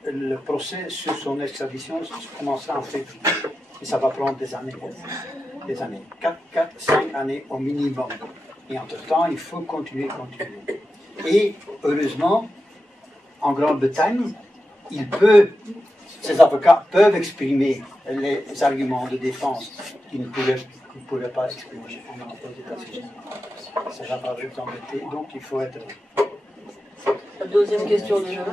le procès sur son extradition commencera en février. Et ça va prendre des années. 4-5 années au minimum. Et entre-temps, il faut continuer. Et heureusement, en Grande-Bretagne, ces avocats peuvent exprimer les arguments de défense qu'ils ne pourraient pas exprimer aux États-Unis. Ça va vous embêter, donc il faut être... La deuxième question déjà.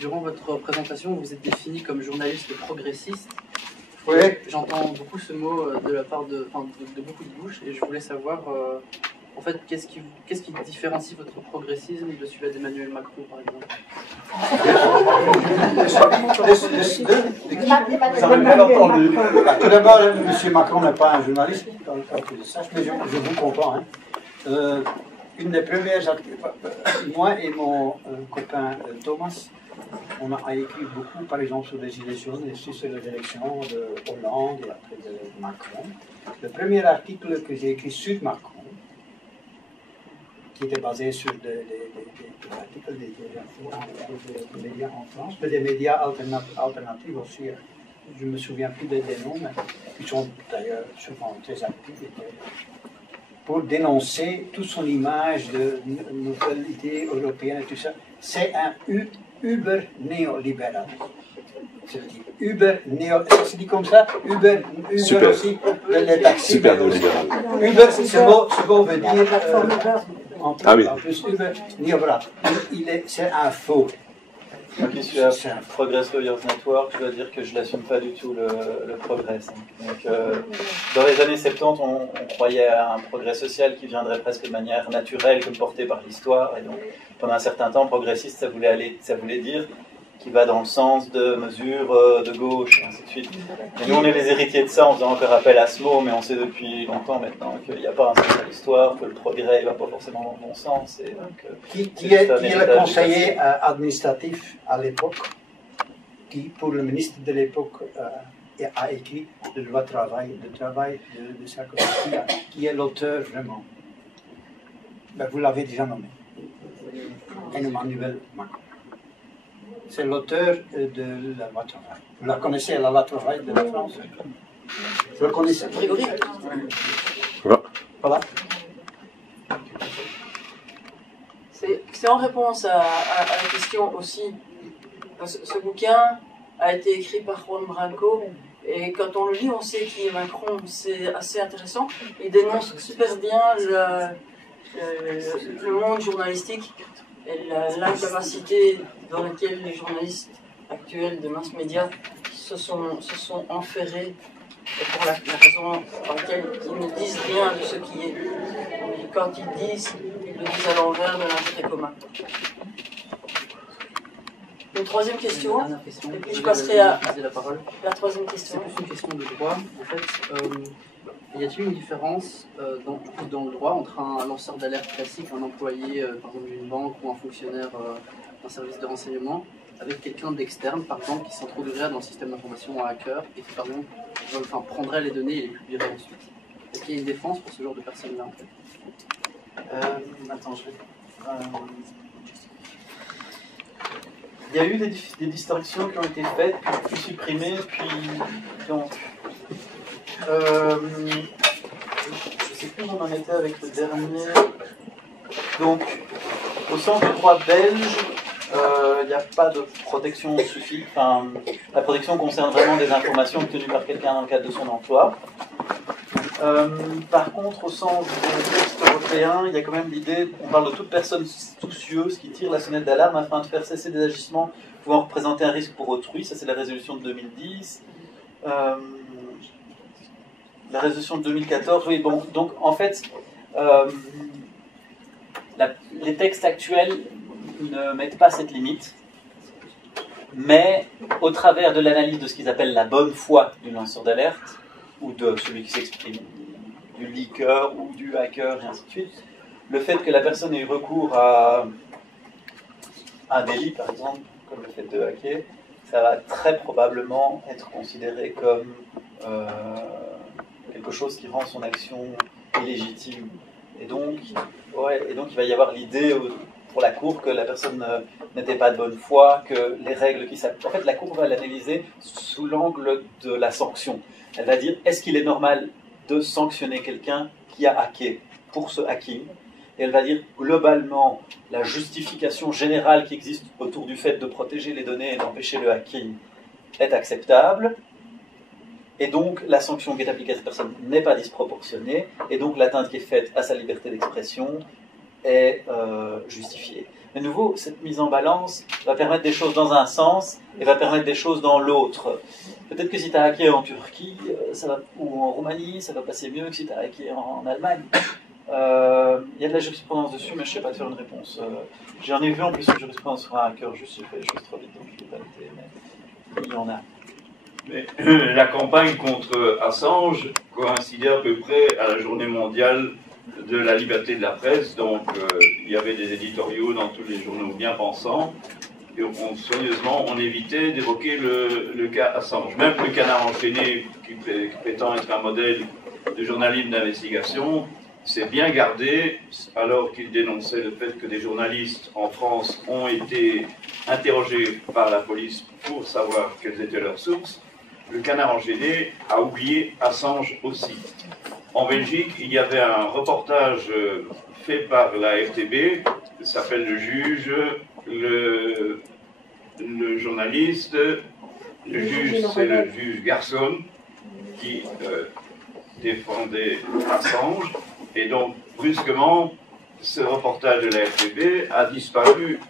Durant votre présentation, vous êtes défini comme journaliste progressiste. Oui. J'entends beaucoup ce mot de la part de beaucoup de bouches et je voulais savoir, en fait, qu'est-ce qui différencie votre progressisme de celui d'Emmanuel Macron, par exemple? Tout d'abord, M. Macron n'est pas un journaliste, mais je vous comprends. Hein. Une des premières, moi et mon copain Thomas, on a écrit beaucoup, par exemple, sur les Gilets jaunes et sur les élections de Hollande et après de Macron. Le premier article que j'ai écrit sur Macron, qui était basé sur des articles des médias en France, mais des médias alternatifs aussi. Je ne me souviens plus des noms, mais qui sont d'ailleurs souvent très actifs. Pour dénoncer toute son image de nouvelle idée européenne et tout ça. C'est un Uber néolibéral. Ça se dit comme ça, Uber Super. Aussi, les taxis, Super néolibéral. Uber, ce mot veut dire Ah oui. en plus Uber néolibéral. C'est un faux. Moi qui suis à Progress Lawyers Network, je dois dire que je n'assume pas du tout le Progress. Donc, dans les années 70, on croyait à un progrès social qui viendrait presque de manière naturelle, comme porté par l'histoire. Et donc, pendant un certain temps, progressiste, ça voulait dire qui va dans le sens de mesures de gauche, et ainsi de suite. Et nous, on est les héritiers de ça, on faisant encore appel à ce mot, mais on sait depuis longtemps maintenant qu'il n'y a pas un sens à l'histoire, que le progrès ne va pas forcément dans le bon sens. Et donc, qui est le conseiller administratif à l'époque, qui, pour le ministre de l'époque, a écrit la loi travail de Sarkozy, qui est l'auteur vraiment. Ben, vous l'avez déjà nommé. Emmanuel Macron. C'est l'auteur de la loi travail. Vous la connaissez, la loi travail de la France? Vous la connaissez? Grégory. Voilà. C'est en réponse à la question aussi. Ce bouquin a été écrit par Juan Branco et quand on le lit, on sait qui est Macron. C'est assez intéressant. Il dénonce super bien le monde journalistique et l'incapacité dans laquelle les journalistes actuels de mass médias se sont enferrés et pour la raison pour laquelle ils ne disent rien de ce qui est. Et quand ils disent, ils le disent à l'envers de l'intérêt commun. Une troisième question, et puis je passerai à la troisième question. C'est plus une question de droit. En fait, Y a-t-il une différence dans le droit entre un lanceur d'alerte classique, un employé par exemple d'une banque ou un fonctionnaire d'un service de renseignement, avec quelqu'un d'externe par exemple qui s'introduirait dans le système d'information en hacker et qui par exemple prendrait les données et les publierait ensuite? Est-ce qu'il y a une défense pour ce genre de personnes-là en fait? Attends, je vais... Il y a eu des distinctions qui ont été faites, puis supprimées, puis... Donc... je ne sais plus où on en était avec le dernier. Donc, au sens du droit belge, il n'y a pas de protection suffisante. Enfin, la protection concerne vraiment des informations obtenues par quelqu'un dans le cadre de son emploi. Par contre, au sens du texte européen, il y a quand même l'idée, on parle de toute personne soucieuse qui tire la sonnette d'alarme afin de faire cesser des agissements pouvant représenter un risque pour autrui. Ça, c'est la résolution de 2010. La résolution de 2014, oui, donc en fait, les textes actuels ne mettent pas cette limite, mais au travers de l'analyse de ce qu'ils appellent la bonne foi du lanceur d'alerte, ou de celui qui s'exprime, du leaker ou du hacker, et ainsi de suite, le fait que la personne ait eu recours à un délit, par exemple, comme le fait de hacker, ça va très probablement être considéré comme quelque chose qui rend son action illégitime. Et donc il va y avoir l'idée pour la Cour que la personne n'était pas de bonne foi, que les règles qui s'appliquent... En fait, la Cour va l'analyser sous l'angle de la sanction. Elle va dire, est-ce qu'il est normal de sanctionner quelqu'un qui a hacké pour ce hacking? Et elle va dire, globalement, la justification générale qui existe autour du fait de protéger les données et d'empêcher le hacking est acceptable. Et donc, la sanction qui est appliquée à cette personne n'est pas disproportionnée. Et donc, l'atteinte qui est faite à sa liberté d'expression est justifiée. De nouveau, cette mise en balance va permettre des choses dans un sens et va permettre des choses dans l'autre. Peut-être que si tu as hacké en Turquie ou en Roumanie, ça va passer mieux que si tu as hacké en Allemagne. Il y a de la jurisprudence dessus, mais je ne sais pas te faire une réponse. J'en ai vu en plus une jurisprudence sur un hacker, j'ai fait les choses trop vite, donc je ne vais pas l'été, mais il y en a. Mais la campagne contre Assange coïncidait à peu près à la journée mondiale de la liberté de la presse, donc il y avait des éditoriaux dans tous les journaux bien pensants, et soigneusement on évitait d'évoquer le cas Assange. Même le Canard enchaîné, qui prétend être un modèle de journalisme d'investigation, s'est bien gardé, alors qu'il dénonçait le fait que des journalistes en France ont été interrogés par la police pour savoir quelles étaient leurs sources. Le Canard enchaîné a oublié Assange aussi. En Belgique, il y avait un reportage fait par la RTB, qui s'appelle Le Juge, le journaliste, le juge, c'est le juge Garçon, qui défendait Assange, et donc brusquement, ce reportage de la RTB a disparu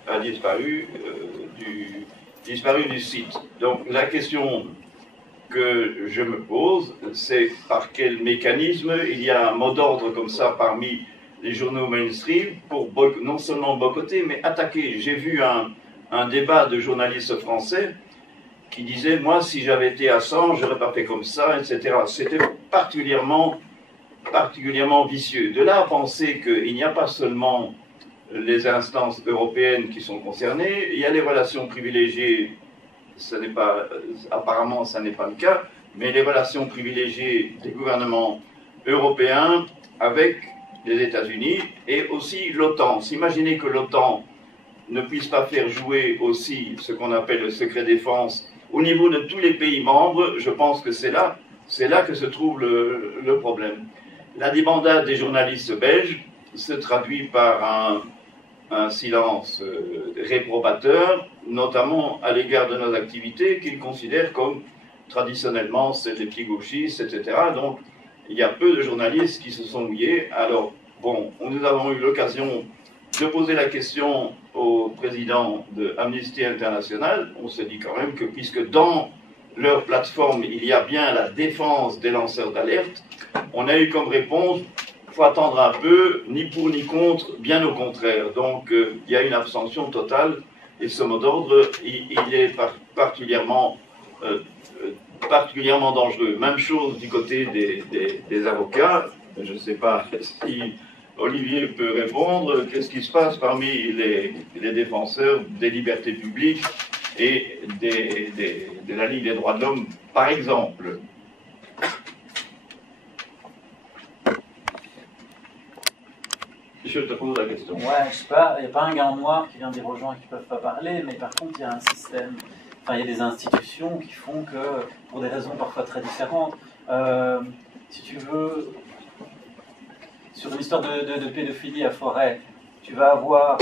du site. Donc la question que je me pose, c'est par quel mécanisme il y a un mot d'ordre comme ça parmi les journaux mainstream pour non seulement boycotter, mais attaquer. J'ai vu un débat de journalistes français qui disait, moi, si j'avais été Assange, j'aurais pas fait comme ça, etc. C'était particulièrement vicieux. De là à penser qu'il n'y a pas seulement les instances européennes qui sont concernées, il y a les relations privilégiées. Apparemment, ça n'est pas le cas, mais les relations privilégiées des gouvernements européens avec les États-Unis et aussi l'OTAN. S'imaginer que l'OTAN ne puisse pas faire jouer aussi ce qu'on appelle le secret défense au niveau de tous les pays membres, je pense que c'est là que se trouve le problème. La débandade des journalistes belges se traduit par un silence réprobateur, notamment à l'égard de nos activités qu'ils considèrent comme traditionnellement c'est des petits gauchistes, etc. Donc il y a peu de journalistes qui se sont mouillés. Alors bon, nous avons eu l'occasion de poser la question au président de Amnesty International. On s'est dit quand même que puisque dans leur plateforme il y a bien la défense des lanceurs d'alerte, on a eu comme réponse: il faut attendre un peu, ni pour ni contre, bien au contraire. Donc il y a une abstention totale, et ce mot d'ordre, il est particulièrement particulièrement dangereux. Même chose du côté des avocats. Je ne sais pas si Olivier peut répondre. Qu'est-ce qui se passe parmi les défenseurs des libertés publiques et de la Ligue des droits de l'homme, par exemple? Je te pose la question. Ouais, je sais pas, il n'y a pas un gars en noir qui vient dire aux gens qu'ils ne peuvent pas parler, mais par contre, il y a un système, enfin, il y a des institutions qui font que, pour des raisons parfois très différentes, si tu veux, sur une histoire de pédophilie à Forêt, tu vas avoir,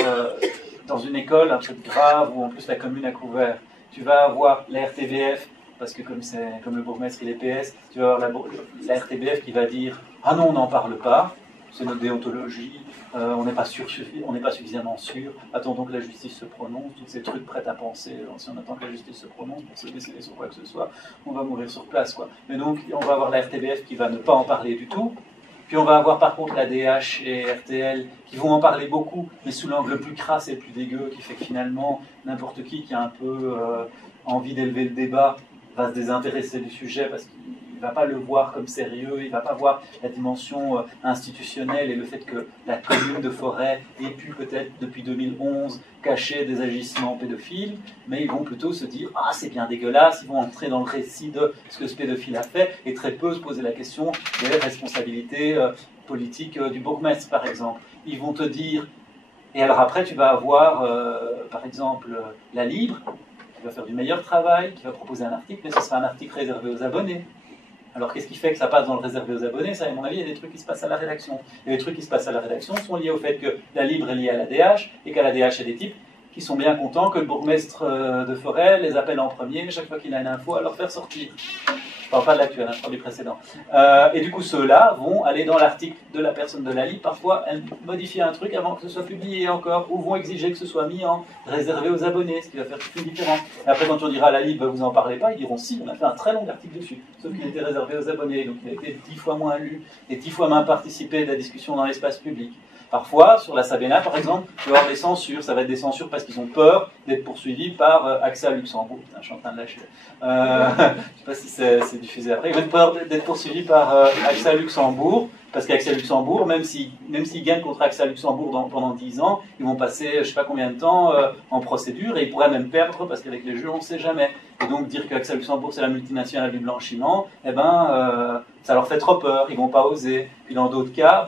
dans une école un peu grave, où en plus la commune a couvert, tu vas avoir la RTBF, parce que comme le bourgmestre il est PS, tu vas avoir la RTBF qui va dire « Ah non, on n'en parle pas, c'est notre déontologie, on n'est pas suffisamment sûr, attendons que la justice se prononce, tous ces trucs prêts à penser, si on attend que la justice se prononce pour se décider sur quoi que ce soit, on va mourir sur place, quoi. » Mais donc, on va avoir la RTBF qui va ne pas en parler du tout, puis on va avoir par contre la DH et RTL qui vont en parler beaucoup, mais sous l'angle le plus crasse et le plus dégueu, qui fait que finalement, n'importe qui a un peu envie d'élever le débat va se désintéresser du sujet parce qu'il ne va pas le voir comme sérieux, il ne va pas voir la dimension institutionnelle et le fait que la commune de Forêt ait pu peut-être depuis 2011 cacher des agissements pédophiles, mais ils vont plutôt se dire « Ah, c'est bien dégueulasse », ils vont entrer dans le récit de ce que ce pédophile a fait et très peu se poser la question des responsabilités politiques du bourgmestre, par exemple. Ils vont te dire... Et alors après, tu vas avoir, par exemple, la Libre, qui va faire du meilleur travail, qui va proposer un article, mais ce sera un article réservé aux abonnés. Alors qu'est-ce qui fait que ça passe dans le réservé aux abonnés? Ça, à mon avis, il y a des trucs qui se passent à la rédaction. Et les trucs qui se passent à la rédaction sont liés au fait que la Libre est liée à la DH, et qu'à la DH, il y a des types qui sont bien contents que le bourgmestre de Forêt les appelle en premier chaque fois qu'il a une info à leur faire sortir. Je parle pas de l'actuel, je parle du précédent. Et du coup, ceux-là vont aller dans l'article de la personne de la Ligue, parfois modifier un truc avant que ce soit publié encore, ou vont exiger que ce soit mis en réservé aux abonnés, ce qui va faire toute une différence. Et après, quand on dira à la Ligue, vous en parlez pas, ils diront si, on a fait un très long article dessus, sauf qu'il était réservé aux abonnés, donc il a été 10 fois moins lu, et 10 fois moins participé de la discussion dans l'espace public. Parfois, sur la Sabena, par exemple, tu vas avoir des censures. Ça va être des censures parce qu'ils ont peur d'être poursuivis par AXA Luxembourg. Putain, je suis en train de lâcher. Je ne sais pas si c'est diffusé après. Ils vont être peur d'être poursuivis par AXA Luxembourg, parce qu'AXA Luxembourg, même s'ils gagnent contre AXA Luxembourg pendant 10 ans, ils vont passer je ne sais pas combien de temps en procédure, et ils pourraient même perdre, parce qu'avec les jeux, on ne sait jamais. Et donc, dire qu'AXA Luxembourg, c'est la multinationale du blanchiment, eh ben... ça leur fait trop peur, ils vont pas oser. Puis dans d'autres cas,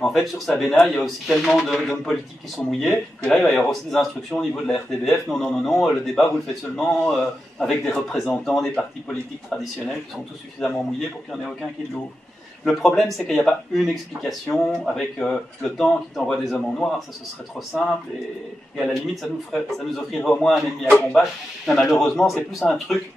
en fait, sur Sabena, il y a aussi tellement d'hommes politiques qui sont mouillés, que là, il va y avoir aussi des instructions au niveau de la RTBF. Non, le débat, vous le faites seulement avec des représentants des partis politiques traditionnels qui sont tous suffisamment mouillés pour qu'il n'y en ait aucun qui l'ouvre. Le problème, c'est qu'il n'y a pas une explication avec le temps qui t'envoie des hommes en noir. Ça, ce serait trop simple. Et à la limite, ça nous offrirait au moins un ennemi à combattre. Mais malheureusement, c'est plus un truc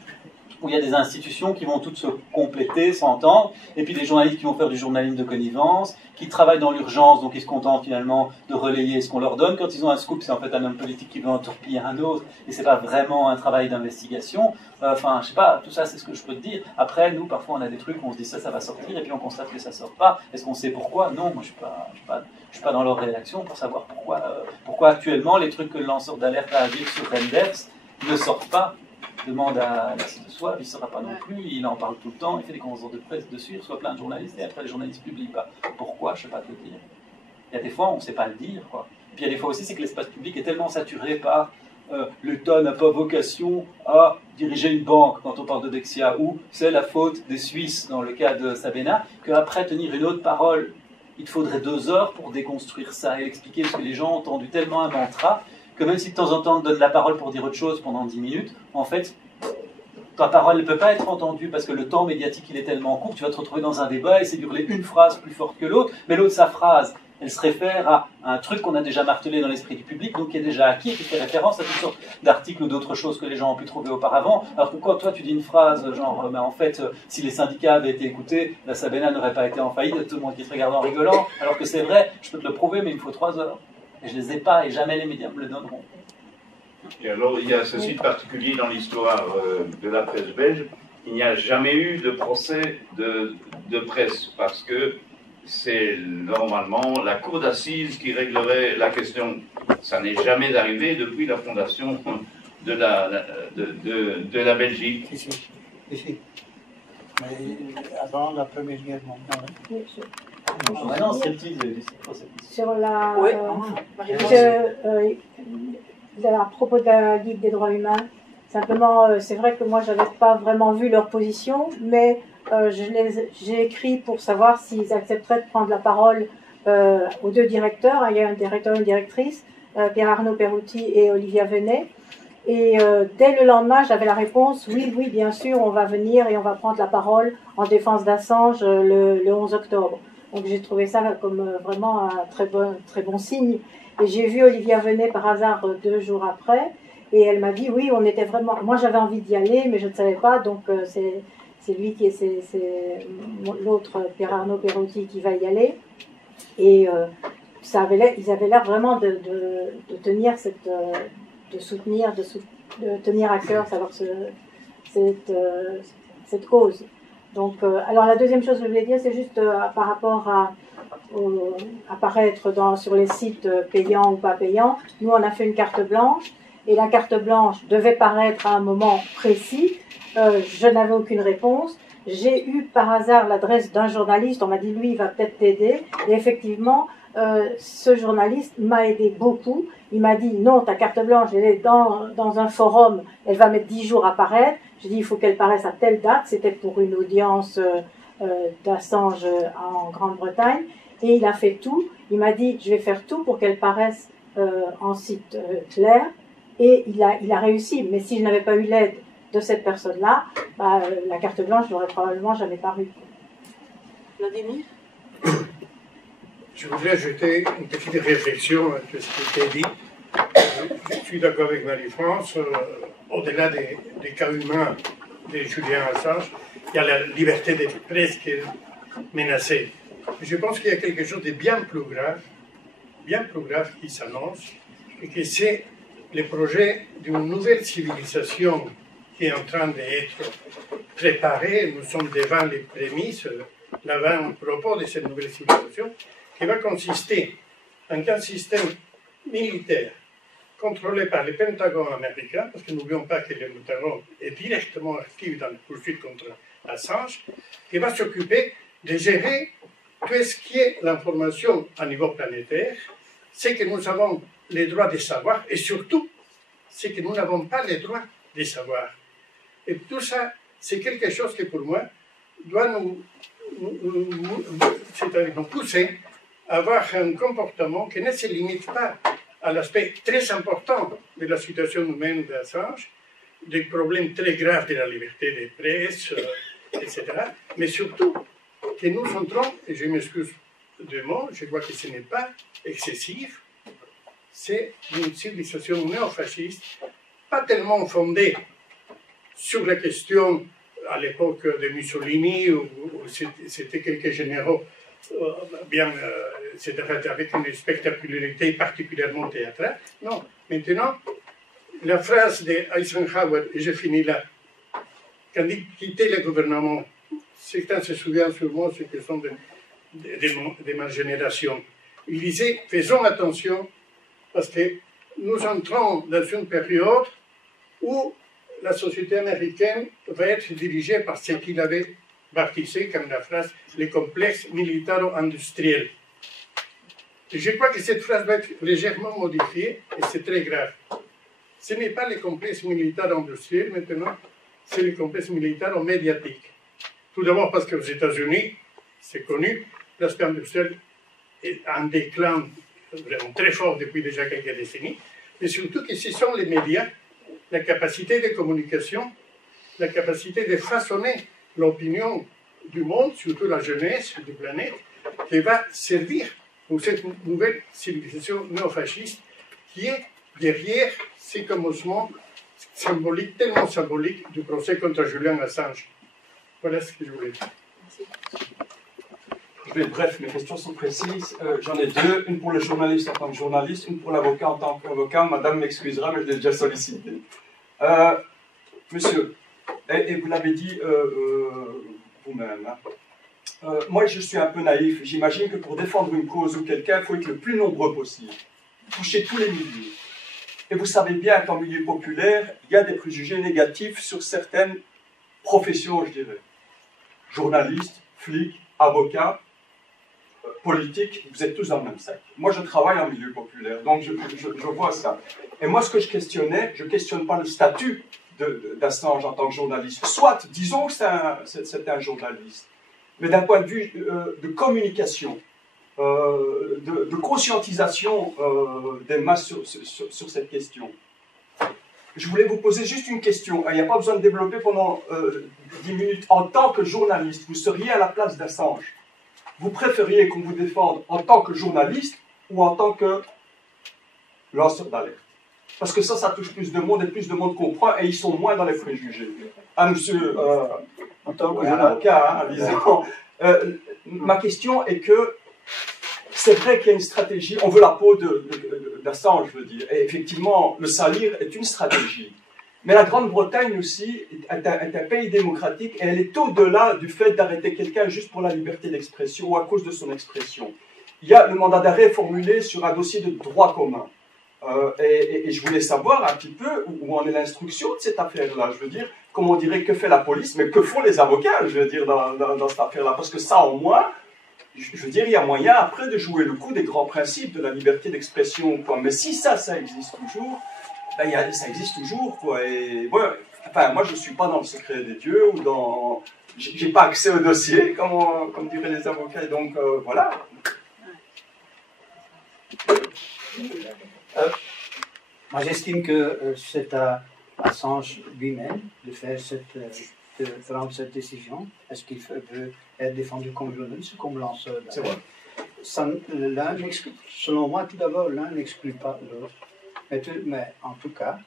où il y a des institutions qui vont toutes se compléter, s'entendre, et puis des journalistes qui vont faire du journalisme de connivence, qui travaillent dans l'urgence, donc ils se contentent finalement de relayer ce qu'on leur donne. Quand ils ont un scoop, c'est en fait un homme politique qui veut en torpiller un autre, et c'est pas vraiment un travail d'investigation. Enfin, je sais pas, tout ça c'est ce que je peux te dire. Après, nous, parfois on a des trucs où on se dit ça va sortir, et puis on constate que ça sort pas. Est-ce qu'on sait pourquoi? Non, moi je suis pas dans leur rédaction pour savoir pourquoi actuellement les trucs que le lanceur d'alerte a à dire sur Rendex ne sortent pas. Demande à ce soir, il ne sera pas non plus, il en parle tout le temps, il fait des conférences de presse dessus, il reçoit plein de journalistes et après les journalistes ne publient pas. Pourquoi? Je ne sais pas te dire. Il y a des fois on ne sait pas le dire, quoi. Puis il y a des fois aussi c'est que l'espace public est tellement saturé par l'État n'a pas vocation à diriger une banque quand on parle de Dexia, ou c'est la faute des Suisses dans le cas de Sabena, qu'après tenir une autre parole, il faudrait 2 heures pour déconstruire ça et l'expliquer, parce que les gens ont entendu tellement un mantra que même si de temps en temps on te donne la parole pour dire autre chose pendant 10 minutes, en fait, ta parole ne peut pas être entendue parce que le temps médiatique il est tellement court, tu vas te retrouver dans un débat et essayer d'hurler une phrase plus forte que l'autre, mais l'autre, sa phrase, elle se réfère à un truc qu'on a déjà martelé dans l'esprit du public, donc qui est déjà acquis, qui fait référence à toutes sortes d'articles ou d'autres choses que les gens ont pu trouver auparavant. Alors que toi tu dis une phrase genre, mais en fait, si les syndicats avaient été écoutés, la Sabena n'aurait pas été en faillite, il y a tout le monde qui se regarde en rigolant, alors que c'est vrai, je peux te le prouver, mais il me faut 3 heures. Et je les ai pas, et jamais les médias me le donneront. Et alors, il y a ceci de particulier dans l'histoire de la presse belge, il n'y a jamais eu de procès de presse, parce que c'est normalement la cour d'assises qui réglerait la question. Ça n'est jamais arrivé depuis la fondation de la Belgique. ici. Mais avant la Première Guerre mondiale. Maintenant, sceptique. Sur la. Oui. À propos de la Ligue des droits humains, simplement, c'est vrai que moi, je n'avais pas vraiment vu leur position, mais j'ai écrit pour savoir s'ils accepteraient de prendre la parole aux deux directeurs. Il y a un directeur et une directrice, Pierre-Arnaud Perouti et Olivia Venet. Et dès le lendemain, j'avais la réponse, oui, oui, bien sûr, on va venir et on va prendre la parole en défense d'Assange le 11 octobre. Donc j'ai trouvé ça comme vraiment un très bon signe. Et j'ai vu Olivia Venet par hasard 2 jours après, et elle m'a dit, oui, on était vraiment... Moi j'avais envie d'y aller, mais je ne savais pas, donc c'est lui qui est... C'est l'autre, Pierre-Arnaud Perouti, qui va y aller. Et ils avaient l'air vraiment de tenir de soutenir, de tenir à cœur cette cause. Donc, alors la deuxième chose que je voulais dire, c'est juste par rapport à apparaître sur les sites payants ou pas payants. Nous, on a fait une carte blanche, et la carte blanche devait paraître à un moment précis. Je n'avais aucune réponse. J'ai eu par hasard l'adresse d'un journaliste, on m'a dit, lui, il va peut-être t'aider. Et effectivement, ce journaliste m'a aidé beaucoup. Il m'a dit, non, ta carte blanche, elle est dans un forum, elle va mettre 10 jours à paraître. J'ai dit, il faut qu'elle paraisse à telle date. C'était pour une audience d'Assange en Grande-Bretagne. Et il a fait tout. Il m'a dit, je vais faire tout pour qu'elle paraisse en site clair. Et il a réussi. Mais si je n'avais pas eu l'aide de cette personne-là, la carte blanche n'aurait probablement jamais paru. Vladimir ? Je voudrais ajouter une petite réflexion à ce qui a été dit. Je suis d'accord avec Marie-France. Au-delà des cas humains de Julian Assange, il y a la liberté de presse qui est menacée. Je pense qu'il y a quelque chose de bien plus grave qui s'annonce, et que c'est le projet d'une nouvelle civilisation qui est en train d'être préparée. Nous sommes devant les prémices, l'avant-propos de cette nouvelle civilisation, qui va consister en un système militaire contrôlé par le Pentagone américain, parce que n'oublions pas que le Pentagone est directement actif dans la poursuite contre Assange, qui va s'occuper de gérer tout ce qui est l'information à niveau planétaire, c'est que nous avons les droits de savoir, et surtout, c'est que nous n'avons pas les droits de savoir. Et tout ça, c'est quelque chose qui, pour moi, doit nous pousser à avoir un comportement qui ne se limite pas à l'aspect très important de la situation humaine d'Assange, des problèmes très graves de la liberté de presse, etc. Mais surtout, que nous entrons, et je m'excuse de mots, je vois que ce n'est pas excessif, c'est une civilisation néofasciste, pas tellement fondée sur la question, à l'époque de Mussolini, où c'était quelques généraux, avec une spectacularité particulièrement théâtrale. Non, maintenant, la phrase d'Eisenhower, et je finis là, quand il quittait le gouvernement, certains se souviennent sûrement, ceux qui sont de ma génération, il disait, faisons attention, parce que nous entrons dans une période où la société américaine va être dirigée par ce qu'il avait baptisé comme la phrase « les complexes militaro-industriels ». Je crois que cette phrase va être légèrement modifiée, et c'est très grave. Ce n'est pas les complexes militaro-industriels maintenant, c'est les complexes militaro-médiatiques. Tout d'abord parce qu'aux États-Unis, c'est connu, l'aspect industriel est en déclin vraiment très fort depuis déjà quelques décennies, mais surtout que ce sont les médias, la capacité de communication, la capacité de façonner l'opinion du monde, surtout la jeunesse du planète, qui va servir pour cette nouvelle civilisation néofasciste qui est derrière ces commencements symboliques, tellement symboliques, du procès contre Julian Assange. Voilà ce que je voulais dire. Je vais être bref, mes questions sont précises. J'en ai deux, une pour le journaliste en tant que journaliste, une pour l'avocat en tant qu'avocat. Madame m'excusera, mais je l'ai déjà sollicité. Monsieur, et vous l'avez dit vous-même, hein. Moi je suis un peu naïf. J'imagine que pour défendre une cause ou quelqu'un, il faut être le plus nombreux possible. Toucher tous les milieux. Et vous savez bien qu'en milieu populaire, il y a des préjugés négatifs sur certaines professions, je dirais. Journalistes, flics, avocats, politiques, vous êtes tous dans le même sac. Moi, je travaille en milieu populaire, donc je vois ça. Et moi, ce que je questionne pas le statut d'Assange en tant que journaliste. Soit, disons que c'est un journaliste, mais d'un point de vue de communication, de conscientisation des masses sur cette question. Je voulais vous poser juste une question. Il n'y a pas besoin de développer pendant 10 minutes. En tant que journaliste, vous seriez à la place d'Assange. Vous préfériez qu'on vous défende en tant que journaliste ou en tant que lanceur d'alerte? Parce que ça touche plus de monde et plus de monde comprend et ils sont moins dans les préjugés. Ah, monsieur, en tant qu'avocat, hein, disons. Ma question est que c'est vrai qu'il y a une stratégie, on veut la peau d'Assange, je veux dire, et effectivement, le salir est une stratégie. Mais la Grande-Bretagne aussi est un pays démocratique et elle est au-delà du fait d'arrêter quelqu'un juste pour la liberté d'expression ou à cause de son expression. Il y a le mandat d'arrêt formulé sur un dossier de droit commun. Et je voulais savoir un petit peu où en est l'instruction de cette affaire-là. Je veux dire, comme on dirait que fait la police, mais que font les avocats, je veux dire, dans cette affaire-là. Parce que ça, au moins, je veux dire, il y a moyen après de jouer le coup des grands principes de la liberté d'expression, quoi. Mais si ça existe toujours, ben ça existe toujours, quoi. Et ouais, enfin, moi, je ne suis pas dans le secret des dieux ou dans... J'ai pas accès au dossier, comme diraient les avocats. Et donc, voilà. Moi, j'estime que c'est à Assange lui-même de prendre cette décision. Est-ce qu'il veut être défendu comme journaliste ou comme lanceur? C'est vrai. Selon moi, tout d'abord, l'un n'exclut pas l'autre. Mais en tout cas,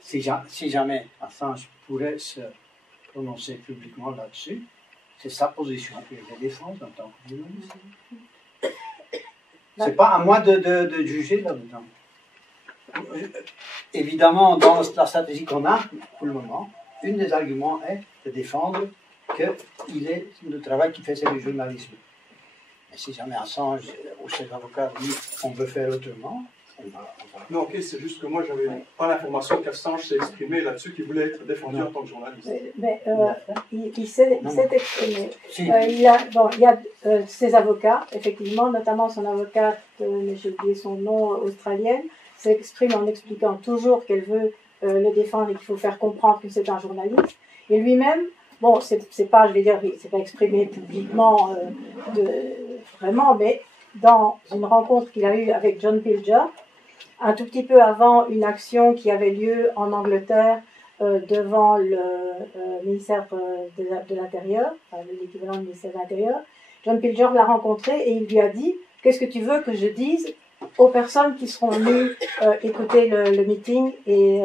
si jamais Assange pourrait se prononcer publiquement là-dessus, c'est sa position qu'il va défendre en tant que journaliste. C'est pas à moi de juger là-dedans. Évidemment, dans la stratégie qu'on a pour le moment, un des arguments est de défendre que le travail qu'il fait, c'est du journalisme. Mais si jamais Assange ou ses avocats disent qu'on veut faire autrement, on va... Non, ok, c'est juste que moi, je n'avais pas l'information qu'Assange s'est exprimé là-dessus, qu'il voulait être défendu en tant que journaliste. Mais il s'est exprimé. Il y a ses avocats, effectivement, notamment son avocate, j'ai oublié son nom, australienne, s'exprime en expliquant toujours qu'elle veut le défendre et qu'il faut faire comprendre que c'est un journaliste. Et lui-même, bon, c'est pas, je vais dire, c'est pas exprimé publiquement vraiment, mais dans une rencontre qu'il a eue avec John Pilger, un tout petit peu avant une action qui avait lieu en Angleterre devant le ministère de l'Intérieur, enfin, l'équivalent du ministère de l'Intérieur, John Pilger l'a rencontré et il lui a dit « Qu'est-ce que tu veux que je dise aux personnes qui seront venues écouter le meeting ?» Et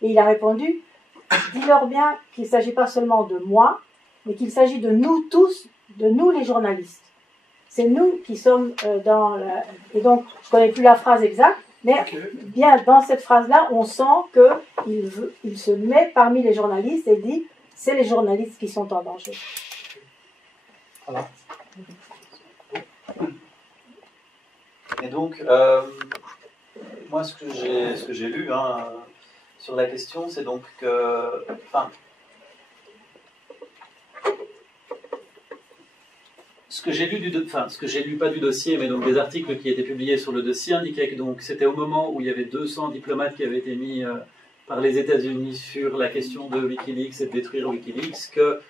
il a répondu « Dis-leur bien qu'il ne s'agit pas seulement de moi, mais qu'il s'agit de nous tous, de nous les journalistes. C'est nous qui sommes dans la... » Et donc, je ne connais plus la phrase exacte, mais bien dans cette phrase-là, on sent qu'il se met parmi les journalistes et dit « C'est les journalistes qui sont en danger. » Voilà. Et donc, moi, ce que j'ai lu sur la question, c'est donc que... Ce que j'ai lu pas du dossier, mais donc des articles qui étaient publiés sur le dossier indiquaient que donc c'était au moment où il y avait 200 diplomates qui avaient été mis par les États-Unis sur la question de Wikileaks et de détruire Wikileaks, que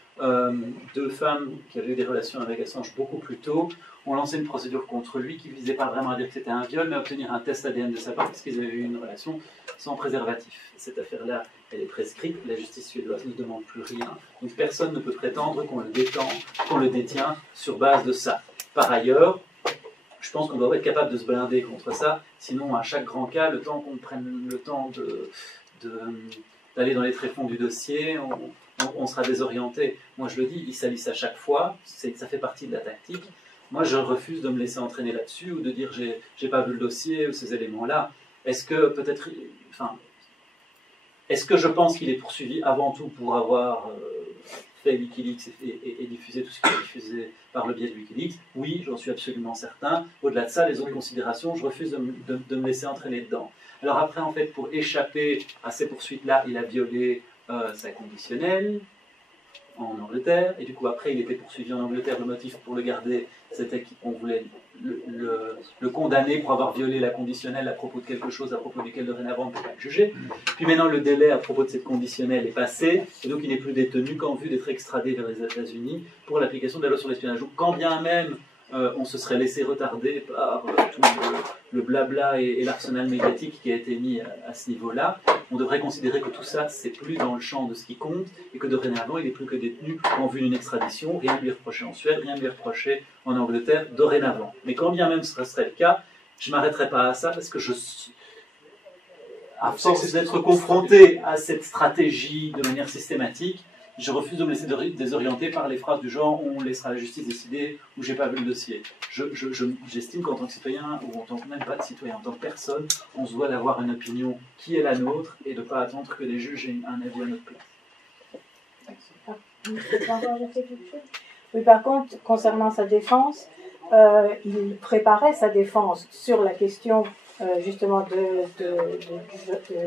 deux femmes qui avaient eu des relations avec Assange beaucoup plus tôt ont lancé une procédure contre lui qui visait pas vraiment à dire que c'était un viol, mais à obtenir un test ADN de sa part parce qu'ils avaient eu une relation sans préservatif. Cette affaire-là, elle est prescrite, la justice suédoise ne demande plus rien, donc personne ne peut prétendre qu'on le détient sur base de ça. Par ailleurs, je pense qu'on doit être capable de se blinder contre ça, sinon à chaque grand cas, le temps qu'on prenne le temps d'aller dans les tréfonds du dossier, on sera désorienté. Moi je le dis, ils salissent à chaque fois, ça fait partie de la tactique. Moi je refuse de me laisser entraîner là-dessus ou de dire j'ai pas vu le dossier ou ces éléments-là. Est-ce que je pense qu'il est poursuivi avant tout pour avoir fait Wikileaks et diffusé tout ce qu'il a diffusé par le biais de Wikileaks? Oui, j'en suis absolument certain. Au-delà de ça, les autres considérations, je refuse de me laisser entraîner dedans. Alors après, en fait, pour échapper à ces poursuites-là, il a violé sa conditionnelle. en Angleterre, et du coup après il était poursuivi en Angleterre. Le motif pour le garder, c'était qu'on voulait le condamner pour avoir violé la conditionnelle à propos de quelque chose à propos duquel dorénavant on ne peut pas le juger. Puis maintenant le délai à propos de cette conditionnelle est passé, et donc il n'est plus détenu qu'en vue d'être extradé vers les États-Unis pour l'application de la loi sur l'espionnage. Donc quand bien même on se serait laissé retarder par tout le blabla et l'arsenal médiatique qui a été mis à ce niveau-là, on devrait considérer que tout ça, c'est plus dans le champ de ce qui compte, et que dorénavant, il n'est plus que détenu en vue d'une extradition, rien ne lui est reproché en Suède, rien ne lui est reproché en Angleterre, dorénavant. Mais quand bien même ce serait le cas, je ne m'arrêterai pas à ça, parce que à force d'être confronté à cette stratégie de manière systématique, je refuse de me laisser désorienter par les phrases du genre « on laissera la justice décider » ou « j'ai pas vu le dossier ». J'estime qu'en tant que citoyen, ou en tant que même pas de citoyen, en tant que personne, on se doit d'avoir une opinion qui est la nôtre et de ne pas attendre que les juges aient un avis à notre place. Oui, par contre, concernant sa défense, il préparait sa défense sur la question justement de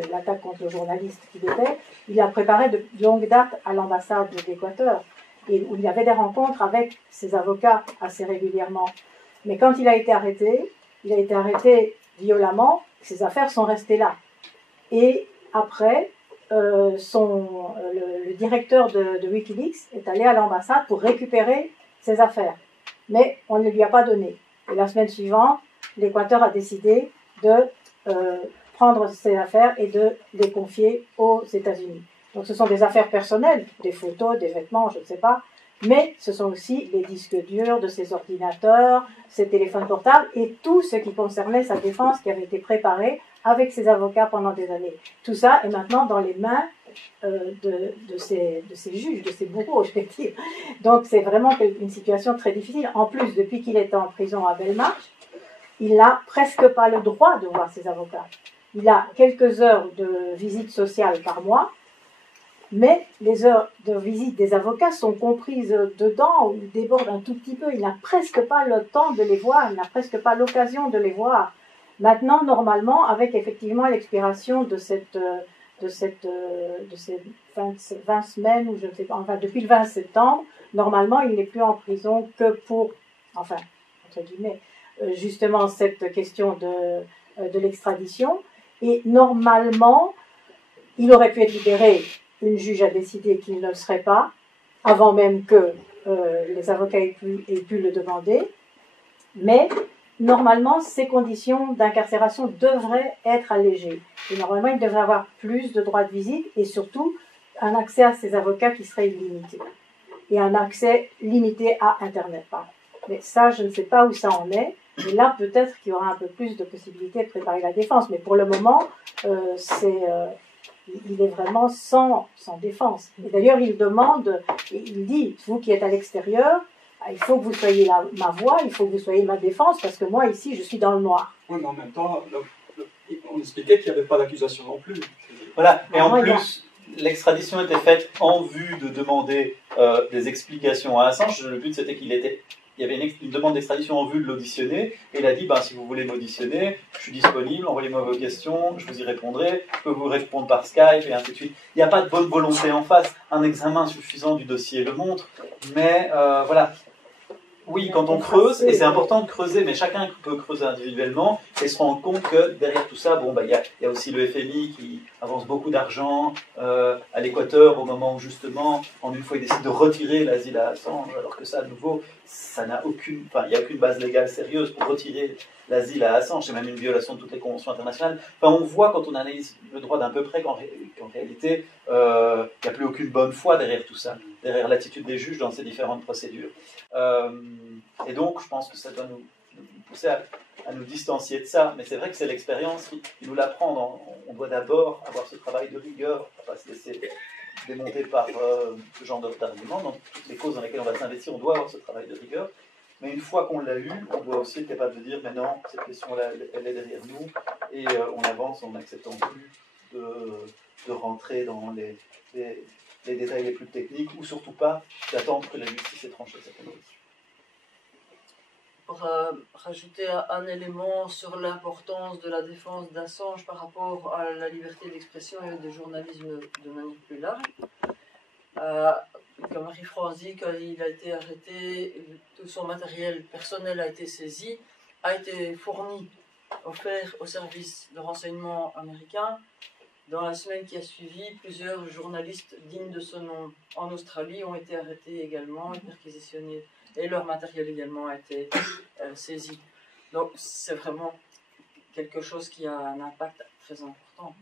l'attaque contre le journaliste qu'il était. Il la préparait de longue date à l'ambassade d'Équateur, et où il avait des rencontres avec ses avocats assez régulièrement. Mais quand il a été arrêté violemment, ses affaires sont restées là. Et après, le directeur de Wikileaks est allé à l'ambassade pour récupérer ses affaires. Mais on ne lui a pas donné. Et la semaine suivante, l'Équateur a décidé de prendre ces affaires et de les confier aux États-Unis. Donc ce sont des affaires personnelles, des photos, des vêtements, je ne sais pas, mais ce sont aussi les disques durs de ses ordinateurs, ses téléphones portables et tout ce qui concernait sa défense qui avait été préparé avec ses avocats pendant des années. Tout ça est maintenant dans les mains de ces juges, de ces bourreaux, je vais dire. Donc c'est vraiment une situation très difficile. En plus, depuis qu'il est en prison à Belmarsh, il n'a presque pas le droit de voir ses avocats. Il a quelques heures de visite sociale par mois, mais les heures de visite des avocats sont comprises dedans ou débordent un tout petit peu. Il n'a presque pas le temps de les voir, il n'a presque pas l'occasion de les voir. Maintenant, normalement, avec effectivement l'expiration de ces 20 semaines, ou je ne sais pas, enfin depuis le 20 septembre, normalement, il n'est plus en prison que pour, enfin, entre guillemets, justement cette question de l'extradition. Et normalement, il aurait pu être libéré. Une juge a décidé qu'il ne le serait pas, avant même que les avocats aient pu le demander. Mais normalement, ces conditions d'incarcération devraient être allégées. Et normalement, il devrait avoir plus de droits de visite et surtout un accès à ses avocats qui serait illimité. Et un accès limité à Internet. Mais ça, je ne sais pas où ça en est. Mais là, peut-être qu'il y aura un peu plus de possibilités de préparer la défense. Mais pour le moment, il est vraiment sans défense. Et d'ailleurs, il demande, il dit, vous qui êtes à l'extérieur, il faut que vous soyez ma voix, il faut que vous soyez ma défense, parce que moi, ici, je suis dans le noir. Oui, mais en même temps, on expliquait qu'il n'y avait pas d'accusation non plus. Voilà, et en plus, l'extradition était faite en vue de demander des explications à Assange. Le but, c'était il y avait une demande d'extradition en vue de l'auditionner, et il a dit, si vous voulez m'auditionner, je suis disponible, envoyez-moi vos questions, je vous y répondrai, je peux vous répondre par Skype, et ainsi de suite. Il n'y a pas de bonne volonté en face, un examen suffisant du dossier le montre, mais voilà. Oui, quand on creuse, et c'est important de creuser, mais chacun peut creuser individuellement et se rendre compte que derrière tout ça, il y a aussi le FMI qui avance beaucoup d'argent à l'Équateur au moment où justement, en une fois, il décide de retirer l'asile à Assange, alors que ça, à nouveau, il n'y a aucune base légale sérieuse pour retirer l'asile à Assange, c'est même une violation de toutes les conventions internationales. Enfin, on voit quand on analyse le droit d'un peu près qu'en réalité, il n'y a plus aucune bonne foi derrière tout ça, derrière l'attitude des juges dans ces différentes procédures. Et donc, je pense que ça doit nous pousser à nous distancier de ça. Mais c'est vrai que c'est l'expérience qui nous l'apprend. On doit d'abord avoir ce travail de rigueur, pas se laisser démonter par ce genre d'arguments. Dans toutes les causes dans lesquelles on va s'investir, on doit avoir ce travail de rigueur. Mais une fois qu'on l'a eu, on doit aussi être capable de dire, mais non, cette question-là, elle est derrière nous, et on avance en n'acceptant plus de rentrer dans les détails les plus techniques, ou surtout pas d'attendre que la justice ait tranché cette question. Pour rajouter un élément sur l'importance de la défense d'Assange par rapport à la liberté d'expression et de journalisme de manière plus large, comme Marie-France dit, quand il a été arrêté, tout son matériel personnel a été saisi, a été fourni, offert au service de renseignement américain. Dans la semaine qui a suivi, plusieurs journalistes dignes de ce nom en Australie ont été arrêtés également et perquisitionnés, et leur matériel également a été saisi. Donc c'est vraiment quelque chose qui a un impact très important.